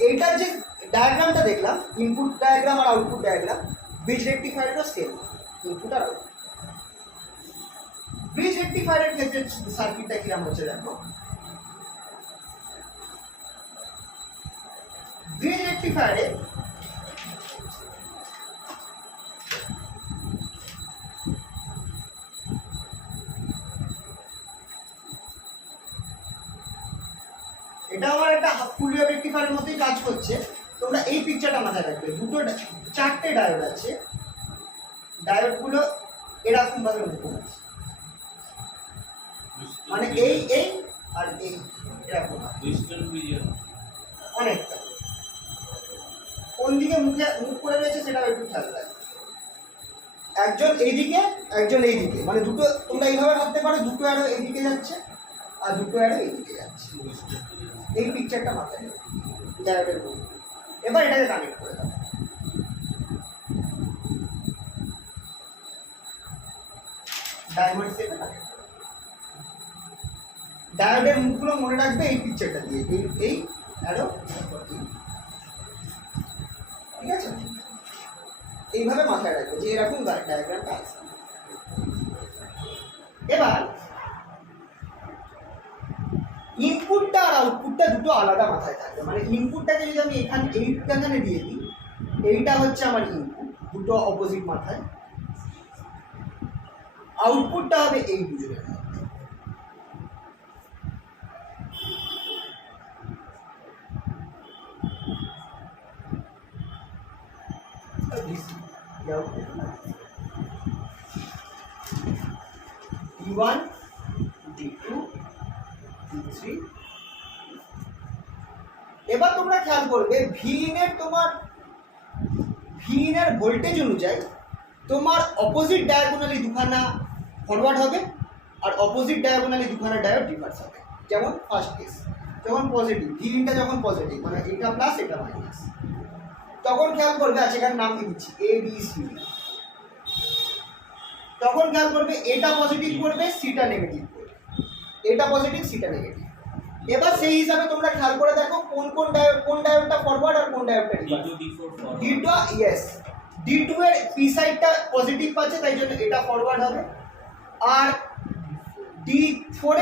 এইটার যে ডায়াগ্রামটা দেখলাম, ইনপুট ডায়াগ্রাম আর আউটপুট ডায়াগ্রাম, ব্রিজ রেকটিফায়ারটাও সেম, ইনপুট আর আউটপুট। ব্রিজ রেকটিফায়ারের ক্ষেত্রে সার্কিটটা কিরকম হচ্ছে দেখো। ব্রিজ রেকটিফায়ারে এটা আমার একটা ফুল ওয়েভ রেকটিফায়ারের মধ্যেই কাজ করছে। তোমরা এই পিকচারটা মাথায় রাখবে, চারটে ডায়োড আছে, ডায়োডগুলো এরকম ভাবে মুখোম আছে, মানে এই আর এই এরকম অনেকটা। কোন দিকে মুখ করে রয়েছে সেটা একটু খেয়াল রাখবে। একজন এইদিকে, একজন এইদিকে, মানে দুটো তোমরা এইভাবে ভাবতে পারো, দুটো অ্যারো এইদিকে যাচ্ছে আর দুটো অ্যারো এইদিকে যাচ্ছে। এই পিকচারটা মাথায় নেবে ডায়োডের মধ্যে। এবার এটাকে কানেক্ট করে দাও। ডায়মন্ড শেপে কানেক্ট করে দাও। ডায়োডের মুখগুলো মনে রাখবে এই পিকচারটা দিয়ে, এই অ্যারো, ঠিক আছে? এইভাবে মাথায় রাখবে যে এরকম ডায়াগ্রামটা আছে। এবার ইনপুটটা আর আউটপুটটা দুটো আলাদা মাথায় থাকবে। মানে ইনপুটটাকে যদি আমি এইখানে দিয়ে দিই, এইটা হচ্ছে আমার ইনপুট, দুটো অপোজিট মাথায়। আউটপুটটা হবে এই দুজনের মধ্যে। D1, D2, D3। এবার তোমরা খেয়াল করবে Vin এর ভোল্টেজ অনুযায়ী তোমার অপোজিট ডায়াগোনালি দুখানা ফরওয়ার্ড হবে আর অপোজিট ডায়াগোনালি দুখানা ডায়োড রিভার্স হবে। যেমন ফার্স্ট কেস যখন পজিটিভ, Vinটা যখন পজিটিভ, মানে এটা প্লাস এটা মাইনাস, তখন খেয়াল করবে, আছে এখানে নাম দিয়ে দিচ্ছি A B C, তখন খেয়াল করবে এটা পজিটিভ করবে, সিটা নেগেটিভ করবে, এটা পজিটিভ, সিটা নেগেটিভ। এবার সেই হিসাবে তোমরা খেয়াল করে দেখো কোন ডায়োডটা ফরওয়ার্ড আর কোন ডায়োডটা রিভার্স। D2, ইয়েস, D2 এর পি সাইডটা পজিটিভ পাচ্ছে, তাই জন্য এটা ফরওয়ার্ড হবে। আর D4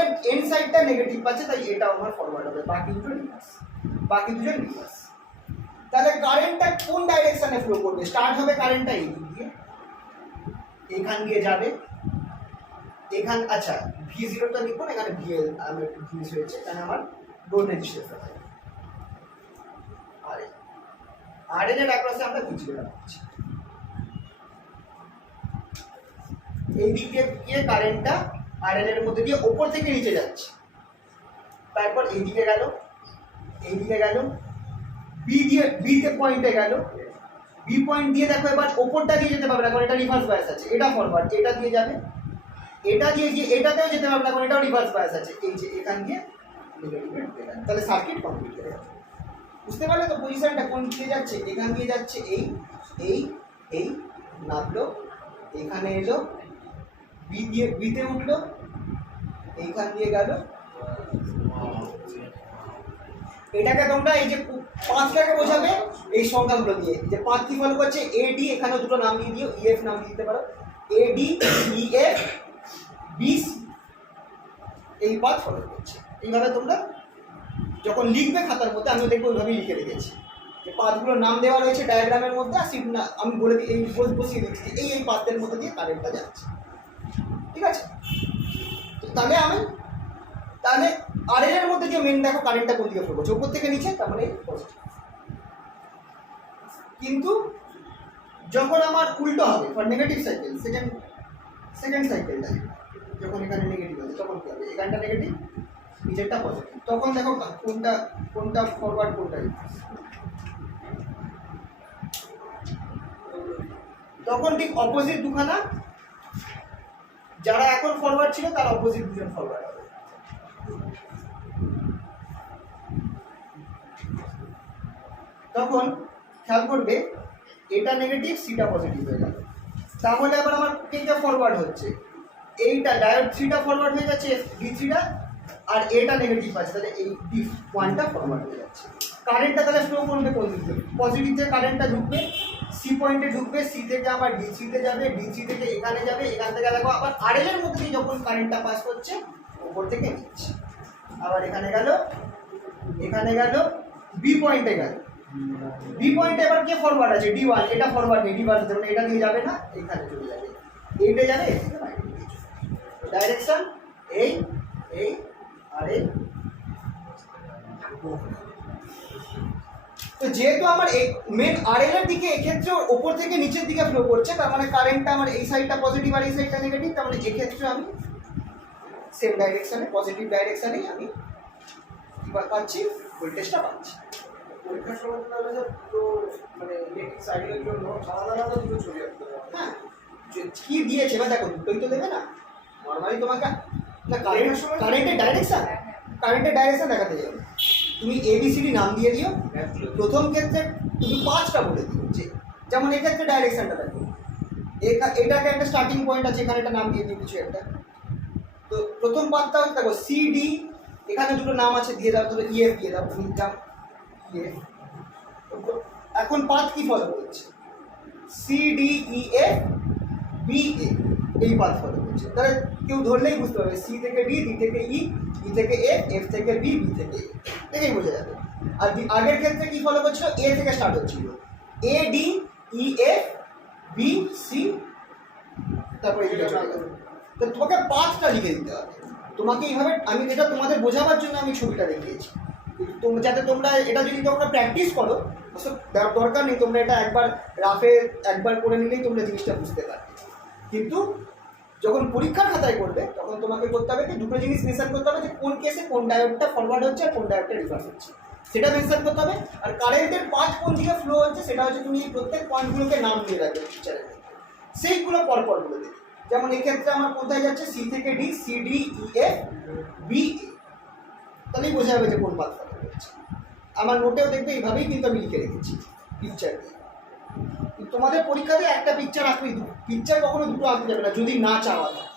এর এন সাইডটা নেগেটিভ পাচ্ছে, তাই এটা আমার ফরওয়ার্ড হবে। বাকি দুটো রিভার্স। তাহলে কারেন্টটা কোন ডাইরেকশনে ফ্লো করবে? স্টার্ট হবে কারেন্টটা এই দিক দিয়ে, এখান দিয়ে যাবে, এখান, আচ্ছা V0টা লিখবো না, এখানে VL আমি একটু ভুল হয়েছে, কারণ আমার লোড রেজিস্টার আছে। RL এর অ্যাক্রসে আমরা V0 রাখছি। এই দিক দিয়ে গিয়ে কারেন্টটা RL এর মধ্যে দিয়ে ওপর থেকে নিচে যাচ্ছে, তারপর এইদিকে গেল, B তে পয়েন্টে গেল, B পয়েন্ট দিয়ে দেখো এবার ওপরটা দিয়ে যেতে পারবে না, কারণ এটা রিভার্স বায়াস আছে, এটা ফরওয়ার্ড, এটা দিয়ে যাবে, এটা দিয়ে গিয়ে এটাতেও যেতে পারবে না, কারণ এটাও রিভার্স বায়াস আছে, এই যে এখান দিয়ে নেগেটিভে ঢুকে গেল। তাহলে সার্কিট কমপ্লিট হয়ে যাবে। বুঝতে পারলে তো পজিশনটা কোন দিকে যাচ্ছে? এখান দিয়ে যাচ্ছে এই নামলো, এখানে এলো, বিতে উঠলো, এইখান দিয়ে গেল। এটাকে তোমরা এই যে পাঁচটাকে বোঝাবে এই সংখ্যাগুলো দিয়ে, যে পাঁচ কি ফলো করছে, AD, এখানে দুটো নাম দিয়ে দিও, EF নাম দিয়ে দিতে পারো, AD, EF, BC, এই পাঁচ ফলো করছে। এইভাবে তোমরা যখন লিখবে খাতার মধ্যে, আমিও দেখবো ওইভাবেই লিখে রেখেছি, যে পাঁচগুলোর নাম দেওয়া রয়েছে ডায়াগ্রামের মধ্যে, আর আমি বলে দিই, এই বসিয়ে দিচ্ছি এই পাঁচের মধ্যে দিয়ে কারেন্টটা যাচ্ছে। ঠিক আছে? তো তাহলে আর এর মধ্যে যে মেন দেখো কারেন্টটা কোন দিকে ফ্লো করছে, উপর থেকে নিচে, তার মানে পজিটিভ। কিন্তু যখন আমার উল্টো হবে ফর নেগেটিভ সাইকেল, সেকেন্ড সাইকেলটা যখন এখানে নেগেটিভ আছে তখন কি হবে, এখানটা নেগেটিভ নিচেরটা পজিটিভ, তখন দেখো কোনটা ফরওয়ার্ড কোনটা রিভার্স। তখন ঠিক অপোজিট দুখানা, যারা এখন ফরওয়ার্ড ছিল তার অপোজিট দুজন ফরওয়ার্ড হবে। তখন খেয়াল করবে এটা নেগেটিভ, সিটা পজিটিভ হয়ে গেল। তাহলে আবার আমার এইটা ফরওয়ার্ড হচ্ছে, এইটা ডায়োড থ্রিটা ফরওয়ার্ড হয়ে যাচ্ছে ডি থ্রিটা, আর এটা নেগেটিভ আছে, তাহলে এই ডি ওয়ানটা ফরওয়ার্ড হয়ে যাচ্ছে। কারেন্টটা তাহলে ফ্লো করবে কোন দিক থেকে, পজিটিভ থেকে কারেন্টটা ঢুকবে, সি পয়েন্টে ঢুকবে, সি থেকে আবার ডি থ্রিতে যাবে, ডি থ্রি থেকে এখানে যাবে, এখান থেকে দেখো আবার আরএল এর মধ্যে দিয়ে যখন কারেন্টটা পাস করছে উপর থেকে নিচ্ছে, আবার এখানে গেল বি পয়েন্টে গেল, বি পয়েন্টে এবার কে ফরওয়ার্ড আছে, ডি ওয়ান, এটা ফরওয়ার্ড নেই, রিভার্স আছে, মানে এটা দিয়ে যাবে না, এখানে চলে যাবে, এইটা যাবে, ডাইরেকশন এই আর এই। তো যেহেতু আমার মেন আরএল এর দিকে এক্ষেত্রে ওপর থেকে নিচের দিকে ফ্লো করছে, তার মানে কারেন্টটা আমার এই সাইডটা পজিটিভ আর এই সাইডটা নেগেটিভ, তার মানে এক্ষেত্রে আমি সেম ডাইরেকশনে, পজিটিভ ডাইরেকশনেই আমি কি পাচ্ছি, ভোল্টেজটা পাচ্ছি। পরীক্ষার সময় তাহলে তো মানে ইলেকট্রিক সাইকেলের জন্য আলাদা আলাদা দুটো ছবি আঁকতে হবে। হ্যাঁ, কি দিয়েছে এবার দেখো, দুটোই তো দেবে না, নর্মালি তোমাকে না কারেন্টের ডাইরেকশন দেখাতে যাবে, তুমি এবিসিডি নাম দিয়ে দিও, প্রথম ক্ষেত্রে তুমি 5টা বলে দিও, যে যেমন এক্ষেত্রে ডাইরেকশনটা দেখো, এটাকে একটা স্টার্টিং পয়েন্ট আছে, এখানে একটা নাম দিয়ে দিও কিছু একটা। তো প্রথম পাতটা দেখো সিডি, এখানে দুটো নাম আছে দিয়ে দাও, ধরো ইএফ দিয়ে দাও, ইএফ। এখন পাথ কি ফলো করছে, সিডিইএফ বিএ, এই পাথ ফলো করছে। তাহলে কেউ ধরলেই বুঝতে পারবে, সি থেকে ডি, ডি থেকে ই, ই থেকে এফ, এফ থেকে বি, বি থেকে এ, দেখেই বোঝা যাবে। আর আগের ক্ষেত্রে কি ফলো করছিল, এ থেকে স্টার্ট হচ্ছিল, A D E F B C, তারপরে এইটা চলে গেল। তো তোমাকে পাথটা লিখে দিতে হবে, তোমাকে এইভাবে, আমি এটা তোমাদের বোঝাবার জন্য আমি ছবিটা দেখিয়েছি, যাতে তোমরা এটা যদি তোমরা প্র্যাকটিস করো, দরকার নেই, তোমরা এটা একবার করে নিলেই তোমরা জিনিসটা বুঝতে পারবে। কিন্তু যখন পরীক্ষার খাতায় করবে তখন তোমাকে করতে হবে কি, দুটো জিনিস মেনশন করতে হবে, যে কোন কেসে কোন ডায়োডটা ফরওয়ার্ড হচ্ছে আর কোন ডায়োডটা রিভার্স হচ্ছে, সেটা মেনশন করতে হবে। আর কারেন্টের পাথ কোন দিকে ফ্লো হচ্ছে সেটা হচ্ছে তুমি এই প্রত্যেক পয়েন্টগুলোকে নাম দিয়ে রাখবে পিকচারের মধ্যে, সেইগুলো পরপর বলে দেবে। যেমন এক্ষেত্রে আমার কোথায় যাচ্ছে, সি থেকে D, C D E F B A, তাহলেই বোঝা যাবে যে কোন পাথ ফলো করছে। আমার নোটেও দেখবে এইভাবেই কিন্তু আমি লিখে রেখেছি পিকচার দিয়ে। তোমাদের পরীক্ষাতে একটা পিকচার আঁকবেই, পিকচার কখনো দুটো আঁকতে যাবে না যদি না চাওয়া থাকে,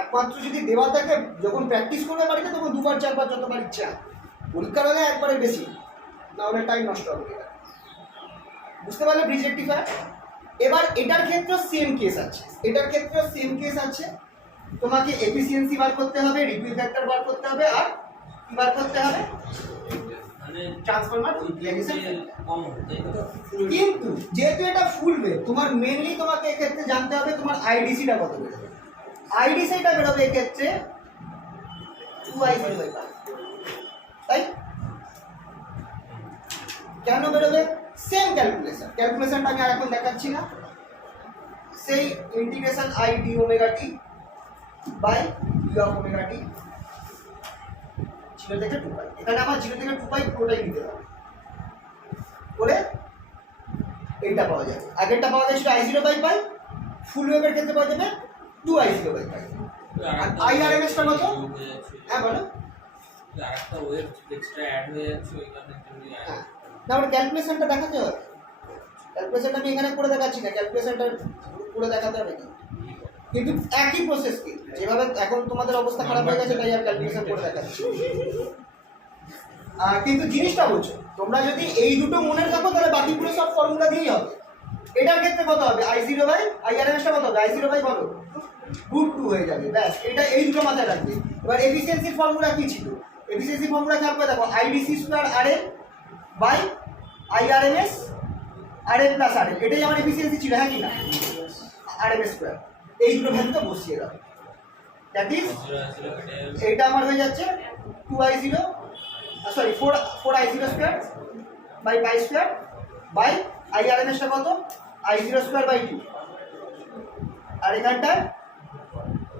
একমাত্র যদি দেওয়া থাকে, যখন প্র্যাকটিস করবে বাড়িতে তখন 2বার 4বার যতবার ইচ্ছা, পরীক্ষার হলে একবারে বেশি, না হলে টাইম নষ্ট হবে। বুঝতে পারলে ব্রিজ রেকটিফায়ার? এবার এটার ক্ষেত্রেও সেম কেস আছে, তোমাকে এফিসিয়েন্সি বার করতে হবে, রিপিল ফ্যাক্টর বার করতে হবে, আর কি বার করতে হবে, ট্রান্সফরমার ইমপ্লিমেন্টেশন। কিন্তু যেহেতু এটা ফুল ওয়েভ, তোমার মেনলি তোমাকে এক্ষেত্রে জানতে হবে তোমার আইডিসিটা কত বেরোবে। আইডিসিটা বেরোবে এক্ষেত্রে 2i0/5, তাই কেন বেরোবে, সেম ক্যালকুলেশনটা আমি আর এখন দেখাচ্ছি না, সেই integration I D omega T by D of omega T 0 থেকে 2π, এখানে আমার 0 থেকে 2π পুরোটাই নিতে হবে করে এইটা পাওয়া যাবে। আগেরটা পাওয়া যাচ্ছিল i0/π, ফুল ওয়েভের ক্ষেত্রে পাওয়া যাবে 2i0/π। আর আইআরএমএসটা কত, হ্যাঁ বলো, আরেকটা ওয়েভ এক্সট্রা অ্যাড হয়ে যাচ্ছে ওইখানে, হ্যাঁ না আমার ক্যালকুলেশনটা দেখাতে হবে, ক্যালকুলেশনটা আমি এখানে করে দেখাচ্ছি না, ক্যালকুলেশনটা করে দেখাতে হবে কিন্তু একই প্রসেস, কি যেভাবে এখন তোমাদের অবস্থা খারাপ হয়ে গেছে তাই আর ক্যালকুলেশন করে দেখাচ্ছি। কিন্তু জিনিসটা বলছো, তোমরা যদি এই দুটো মনে রাখো তাহলে বাকিগুলো সব ফর্মুলা দিয়েই হবে। এটার ক্ষেত্রে কত হবে, i0/IRMSটা কত হবে, i0 বলো √2 হয়ে যাবে, ব্যাস। এটা এই দুটো মাথায় রাখবে। এবার এফিসিয়েন্সির ফর্মুলা কি ছিল, এফিসিয়েন্সি ফর্মুলা খেয়াল করে দেখো, IDC²RL/IRMS RL + RL, এটাই আমার এফিসিয়েন্সি ছিল, হ্যাঁ কি না, RMS², এই দুটো ভ্যালুটা বসিয়ে দাও। দ্যাট ইজ এটা আমার হয়ে যাচ্ছে 2i0 sorry 4i0 square by pi square by IRMS টা কত i0 স্কোয়ার বাই 2 আর এখানটায়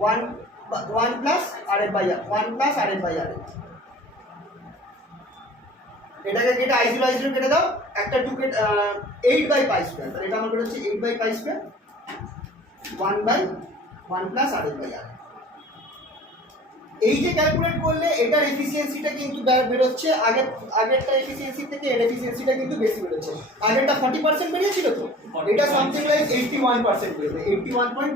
1 plus RF by R 1 plus RF by R এটাকে কেটে i0 কেটে দাও একটা 2 কেটে 8 বাই পাই স্কোয়ার তাহলে এটা আমার বের হচ্ছে 8 by pi square 1 by 1 plus RF by R এই যে ক্যালকুলেট করলে এটার এফিসিয়েন্সিটা কিন্তু বেরোচ্ছে আগেরটা এফিসিয়েন্সি থেকে এর এফিসিয়েন্সিটা কিন্তু বেশি বেরোচ্ছে আগেরটা 40% বেরিয়েছিল তো এটা সামথিং লাইক 81% বেরোবে 81.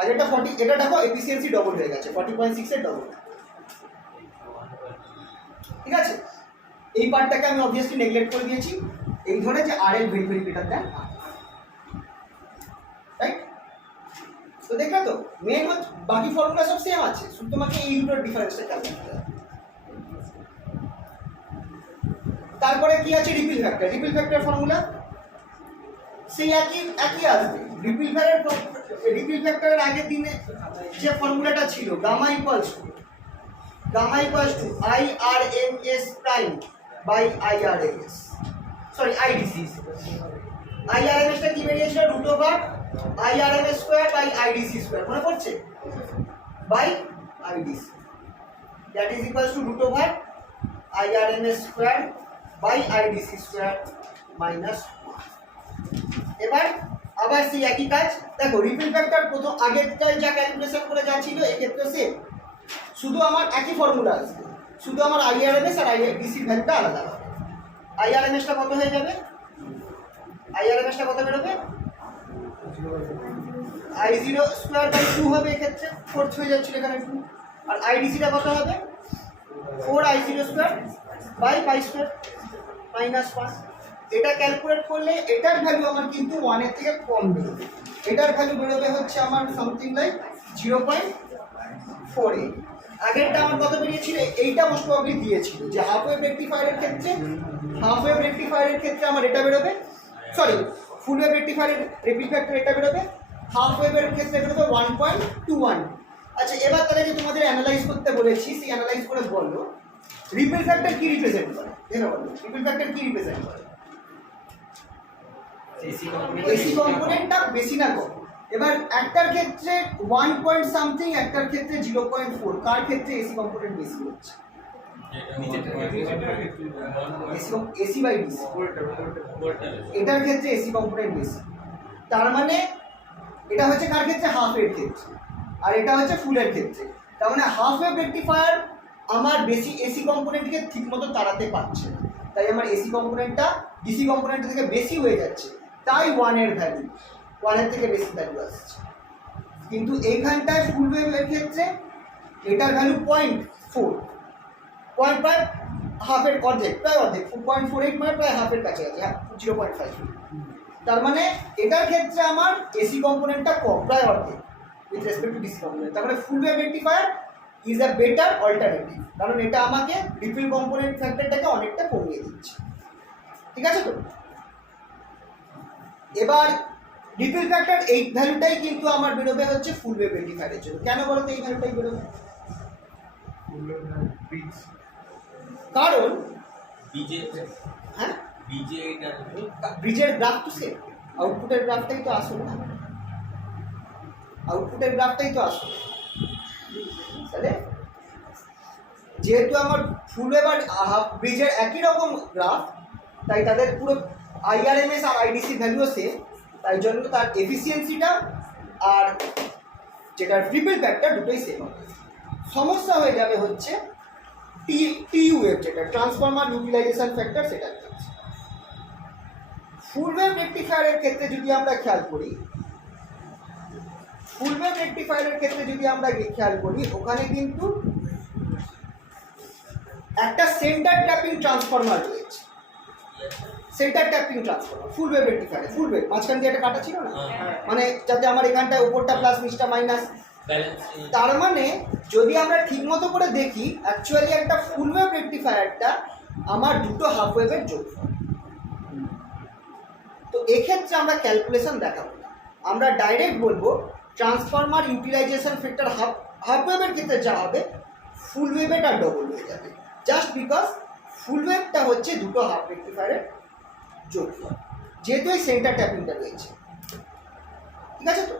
আগেরটা 40 এটা দেখো এফিসিয়েন্সি ডবল হয়ে গেছে 40.6 এর ডবল ঠিক আছে এই পার্টটাকে আমি অবভিয়াসলি নেগলেক্ট করে দিয়েছি এই ধরে যে RL ভেরি ভেরি বেটার দেন রাইট তো দেখো তো মেন হচ্ছে বাকি ফর্মুলা সব সেম আছে শুধু তোমাকে এই দুটোর ডিফারেন্সটা খেয়াল রাখতে হবে তারপরে কি আছে রিপিল ফ্যাক্টর ফর্মুলা সেই একই আসবে রিপিল ফ্যাক্টরের আগের দিনে যে ফর্মুলাটা ছিল gamma equals to IRMS prime by IRMS sorry IDC IRMS টা কি বেরিয়েছিল root over IRMS square by IDC square মনে পড়ছে by IDC that is equals to root over IRMS square by IDC square minus. এবার আবার সেই একই কাজ দেখো রিপিল ফ্যাক্টর প্রথম আগেরটায় যা ক্যালকুলেশন করে যা ছিল এক্ষেত্রে সেম শুধু আমার একই ফর্মুলা আসবে শুধু আমার IRMS আর IDC ভ্যালুটা আলাদা হবে IRMS টা কত হয়ে যাবে IRMS টা কত বেরোবে I0 স্কয়ার বাই 2 হবে এক্ষেত্রে 4 হয়ে যাচ্ছে এখানে 2 আর IDC টা কত হবে 4i0 square by pi square minus 5 এটা ক্যালকুলেট করলে এটার ভ্যালু আমার কিন্তু 1 এর থেকে কম বেরোবে এটার ভ্যালু বেরোবে হচ্ছে আমার সামথিং লাইক 0.48 আগেরটা আমার কত বেরিয়েছিল এইটা মোস্ট প্রবাবলি দিয়েছিল যে হাফ ওয়েভ রেকটিফায়ারের ক্ষেত্রে আমার এটা বেরোবে সরি ফুল ওয়েভ রেকটিফায়ারের রিপিল ফ্যাক্টর এটা বেরোবে হাফ ওয়েভের ক্ষেত্রে বেরোবে 1.21 আচ্ছা এবার তাহলে যে তোমাদের অ্যানালাইজ করতে বলেছি সেই অ্যানালাইজ করে বললো রিপিল ফ্যাক্টর কি রিপ্রেজেন্ট করে দেখো বলো রিপিল ফ্যাক্টর কি রিপ্রেজেন্ট করে এসি কম্পোনেন্টটা বেশি না কম এবার একটার ক্ষেত্রে 1 পয়েন্ট সামথিং একটার ক্ষেত্রে 0.4 কার ক্ষেত্রে এসি কম্পোনেন্ট বেশি হচ্ছে এসি বাই ডিসি এটার ক্ষেত্রে এসি কম্পোনেন্ট বেশি তার মানে এটা হচ্ছে কার ক্ষেত্রে হাফ এর ক্ষেত্রে আর এটা হচ্ছে ফুলের ক্ষেত্রে তার মানে হাফ ওয়েভ রেকটিফায়ার আমার বেশি এসি কম্পোনেন্টকে ঠিকমতো তাড়াতে পারছে না তাই আমার এসি কম্পোনেন্টটা ডিসি কম্পোনেন্ট থেকে বেশি হয়ে যাচ্ছে তাই 1 এর ভ্যালু 1 এর থেকে বেশি ভ্যালু আসছে কিন্তু এইখানটায় ফুল ওয়েভের ক্ষেত্রে এটার ভ্যালু 0.4 প্রায় হাফের অর্ধেক প্রায় অর্ধেক 0.48 মানে প্রায় হাফের কাছাকাছি 0.5 তার মানে এটার ক্ষেত্রে আমার এসি কম্পোনেন্টটা কম প্রায় অর্ধেক with respect to DC component তার মানে ফুল wave rectifier is a better alternative কারণ এটা আমাকে রিপিল কম্পোনেন্ট ফ্যাক্টরটাকে অনেকটা কমিয়ে দিচ্ছে ঠিক আছে তো এবার রিপিল ফ্যাক্টর এই ভ্যালুটাই কিন্তু আমার বেরোবে হচ্ছে ফুল ওয়েভ রেকটিফায়ারের জন্য কেন বলো তো এই ভ্যালুটাই বেরোবে কারণ হ্যাঁ ব্রিজের গ্রাফ তো সেম আউটপুটের গ্রাফটাই তো আসল না তাহলে যেহেতু আমার ফুল ওয়েভ আর হাফ ব্রিজের একই রকম গ্রাফ তাই তাদের পুরো IRMS আর IDC ভ্যালুও সেম তাই জন্য তার এফিসিয়েন্সিটা আর যেটা রিপিল ফ্যাক্টর দুটোই সেম হবে সমস্যা হয়ে যাবে হচ্ছে TUF যেটা ট্রান্সফরমার ইউটিলাইজেশন ফ্যাক্টর সেটা ফুল ওয়েভ রেকটিফায়ারের ক্ষেত্রে যদি আমরা খেয়াল করি ওখানে কিন্তু একটা সেন্টার ট্যাপিং ট্রান্সফরমার রয়েছে ফুল ওয়েভ রেকটিফায়ারে ফুল ওয়েভ মাঝখান দিয়ে একটা কাটা ছিল না মানে যাতে আমার এখানটায় উপরটা প্লাস নিচটা মাইনাস তার মানে যদি আমরা ঠিকমতো করে দেখি অ্যাকচুয়ালি একটা ফুল ওয়েভ রেকটিফায়ারটা আমার দুটো হাফ ওয়েভের যোগফল তো এক্ষেত্রে আমরা ক্যালকুলেশন দেখাবো না আমরা ডাইরেক্ট বলবো ট্রান্সফরমার ইউটিলাইজেশন ফ্যাক্টর হাফ ওয়েভের ক্ষেত্রে যা হবে ফুল ওয়েভে তার ডবল হয়ে যাবে, জাস্ট বিকজ ফুল ওয়েভটা হচ্ছে দুটো হাফ রেক্টিফায়ারের যোগফল, যেহেতু এই সেন্টার ট্যাপিংটা রয়েছে। ঠিক আছে তো?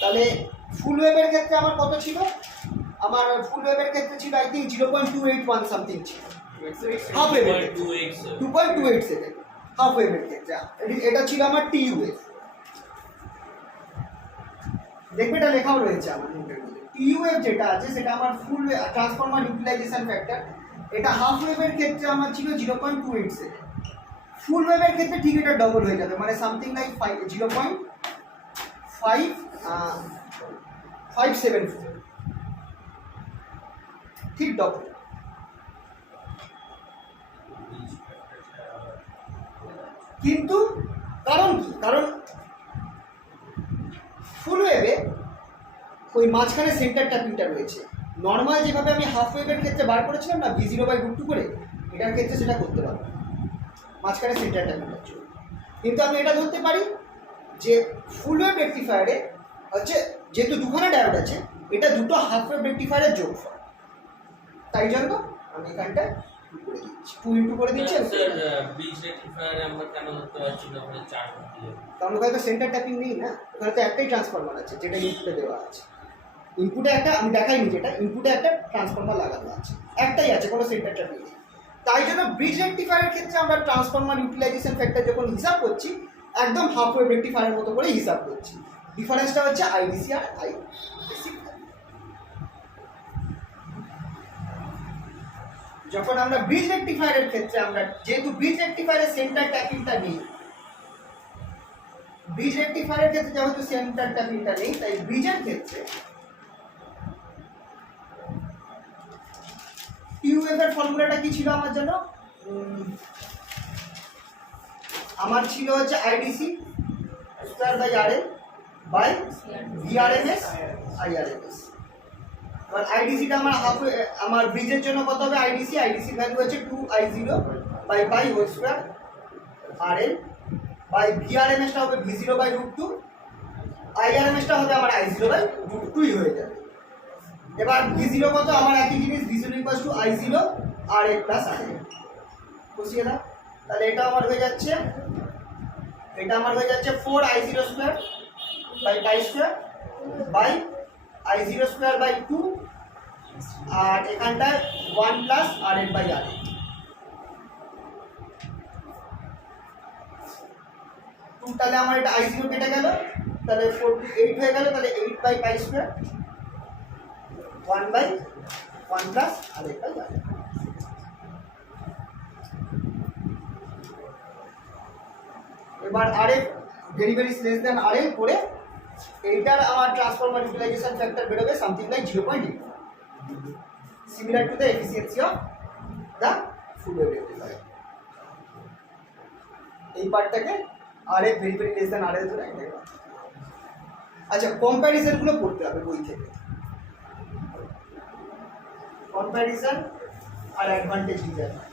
তাহলে ফুল ওয়েভের ক্ষেত্রে আমার কত ছিল? আমার ফুল ওয়েভের ক্ষেত্রে ছিল আই থিঙ্ক 0.281 সামথিং ছিল, হাফ ওয়েভের 2.287 হাফ ওয়েভের ক্ষেত্রে। এটা ছিল আমার টি ওয়েভ, দেখবে এটা লেখাও রয়েছে আমার নোটের মধ্যে। টি ওয়েভ যেটা আছে সেটা আমার ফুল ট্রান্সফরমার ইউটিলাইজেশন ফ্যাক্টর, এটা হাফ ওয়েভের ক্ষেত্রে আমার ছিল 0.287, ফুল ওয়েভের ক্ষেত্রে ঠিক এটা ডবল হয়ে যাবে, মানে সামথিং লাইক 0.574 ঠিক ডবল। কিন্তু কারণ কি? কারণ ফুল ওয়েভে ওই মাঝখানে সেন্টার ট্যাপিংটা রয়েছে। নর্মাল যেভাবে আমি হাফ ওয়েভের ক্ষেত্রে বার করেছিলাম না V0/√2 করে, এটার ক্ষেত্রে সেটা করতে পারবো মাঝখানে সেন্টার ট্যাপিংটা চলবে। কিন্তু আমি এটা ধরতে পারি যে ফুল ওয়েভ রেক্টিফায়ারে হচ্ছে যেহেতু দুখানা ডায়োড আছে, এটা দুটো হাফ ওয়েভ রেক্টিফায়ারের যোগফল, তাই জন্য আমি এখানটা 2 করে দিচ্ছি। স্যার ব্রিজ রেক্টিফায়ারে আমরা কেন ধরতে পারছি না ওখানে 4 দিয়ে? কারণ ওখানে তো সেন্টার ট্যাপিং নেই না, ওখানে তো একটাই ট্রান্সফরমার আছে যেটা ইনপুটে দেওয়া আছে। ইনপুটে একটা আমি দেখাইনি, যেটা ইনপুটে একটা ট্রান্সফরমার লাগানো আছে, একটাই আছে, কোনো সেন্টার ট্যাপিং নেই। তাই জন্য ব্রিজ রেক্টিফায়ারের ক্ষেত্রে আমরা ট্রান্সফরমার ইউটিলাইজেশন ফ্যাক্টর যখন হিসাব করছি একদম হাফ ওয়েভ রেক্টিফায়ারের মতো করে হিসাব করছি। ডিফারেন্সটা হচ্ছে আইডিসি আর আইডিসি। যখন আমরা ব্রিজ রেক্টিফায়ারের ক্ষেত্রে আমরা যেহেতু ব্রিজ রেক্টিফায়ারের সেন্টার ট্যাপিংটা নেই, ব্রিজ রেক্টিফায়ারের ক্ষেত্রে যেহেতু সেন্টার ট্যাপিংটা নেই, তাই ব্রিজের ক্ষেত্রে টিউএফের ফর্মুলাটা কি ছিল আমার জন্য? আমার ছিল হচ্ছে IDC square by RL by VRMS IRMS. এবার আইডিসিটা আমার ব্রিজের জন্য কত হবে? আইডিসির ভ্যালু হচ্ছে 2I0/π whole square RL by ভিআরএমএসটা হবে V0/√2, আইআরএমএসটা হবে আমার I0/√2 হয়ে যাবে। এবার V0 কত? আমার একই জিনিস, V0 = I0 RL + RL বসিয়ে দাও। তাহলে এটা আমার হয়ে যাচ্ছে 4I0² বাই I0²/2 আর এখানটায় 1 + RL/RL। তাহলে আমার এটা I0 কেটে গেল, তাহলে 8 হয়ে গেল, তাহলে 8/π² 1/1 + RL/RL। এবার RF very very less than RL করে এইটার আমার ট্রান্সফরমার ইউটিলাইজেশন ফ্যাক্টর বেরোবে something like 0.8, similar to the efficiency of the full wave rectifier. এই পার্টটাকে RF very very less than RL ধরে। আচ্ছা, কম্প্যারিজনগুলো পড়তে হবে বই থেকে, কম্প্যারিজন আর অ্যাডভান্টেজ ডিসঅ্যাডভান্টেজ।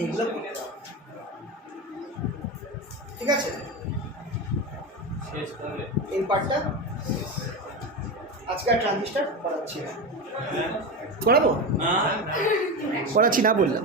এইগুলো পড়তে হবে, ঠিক আছে? শেষ তাহলে এই পার্টটা আজকে আর ট্রানজিস্টার করাচ্ছি না, করাবো? না করাচ্ছি না বললাম।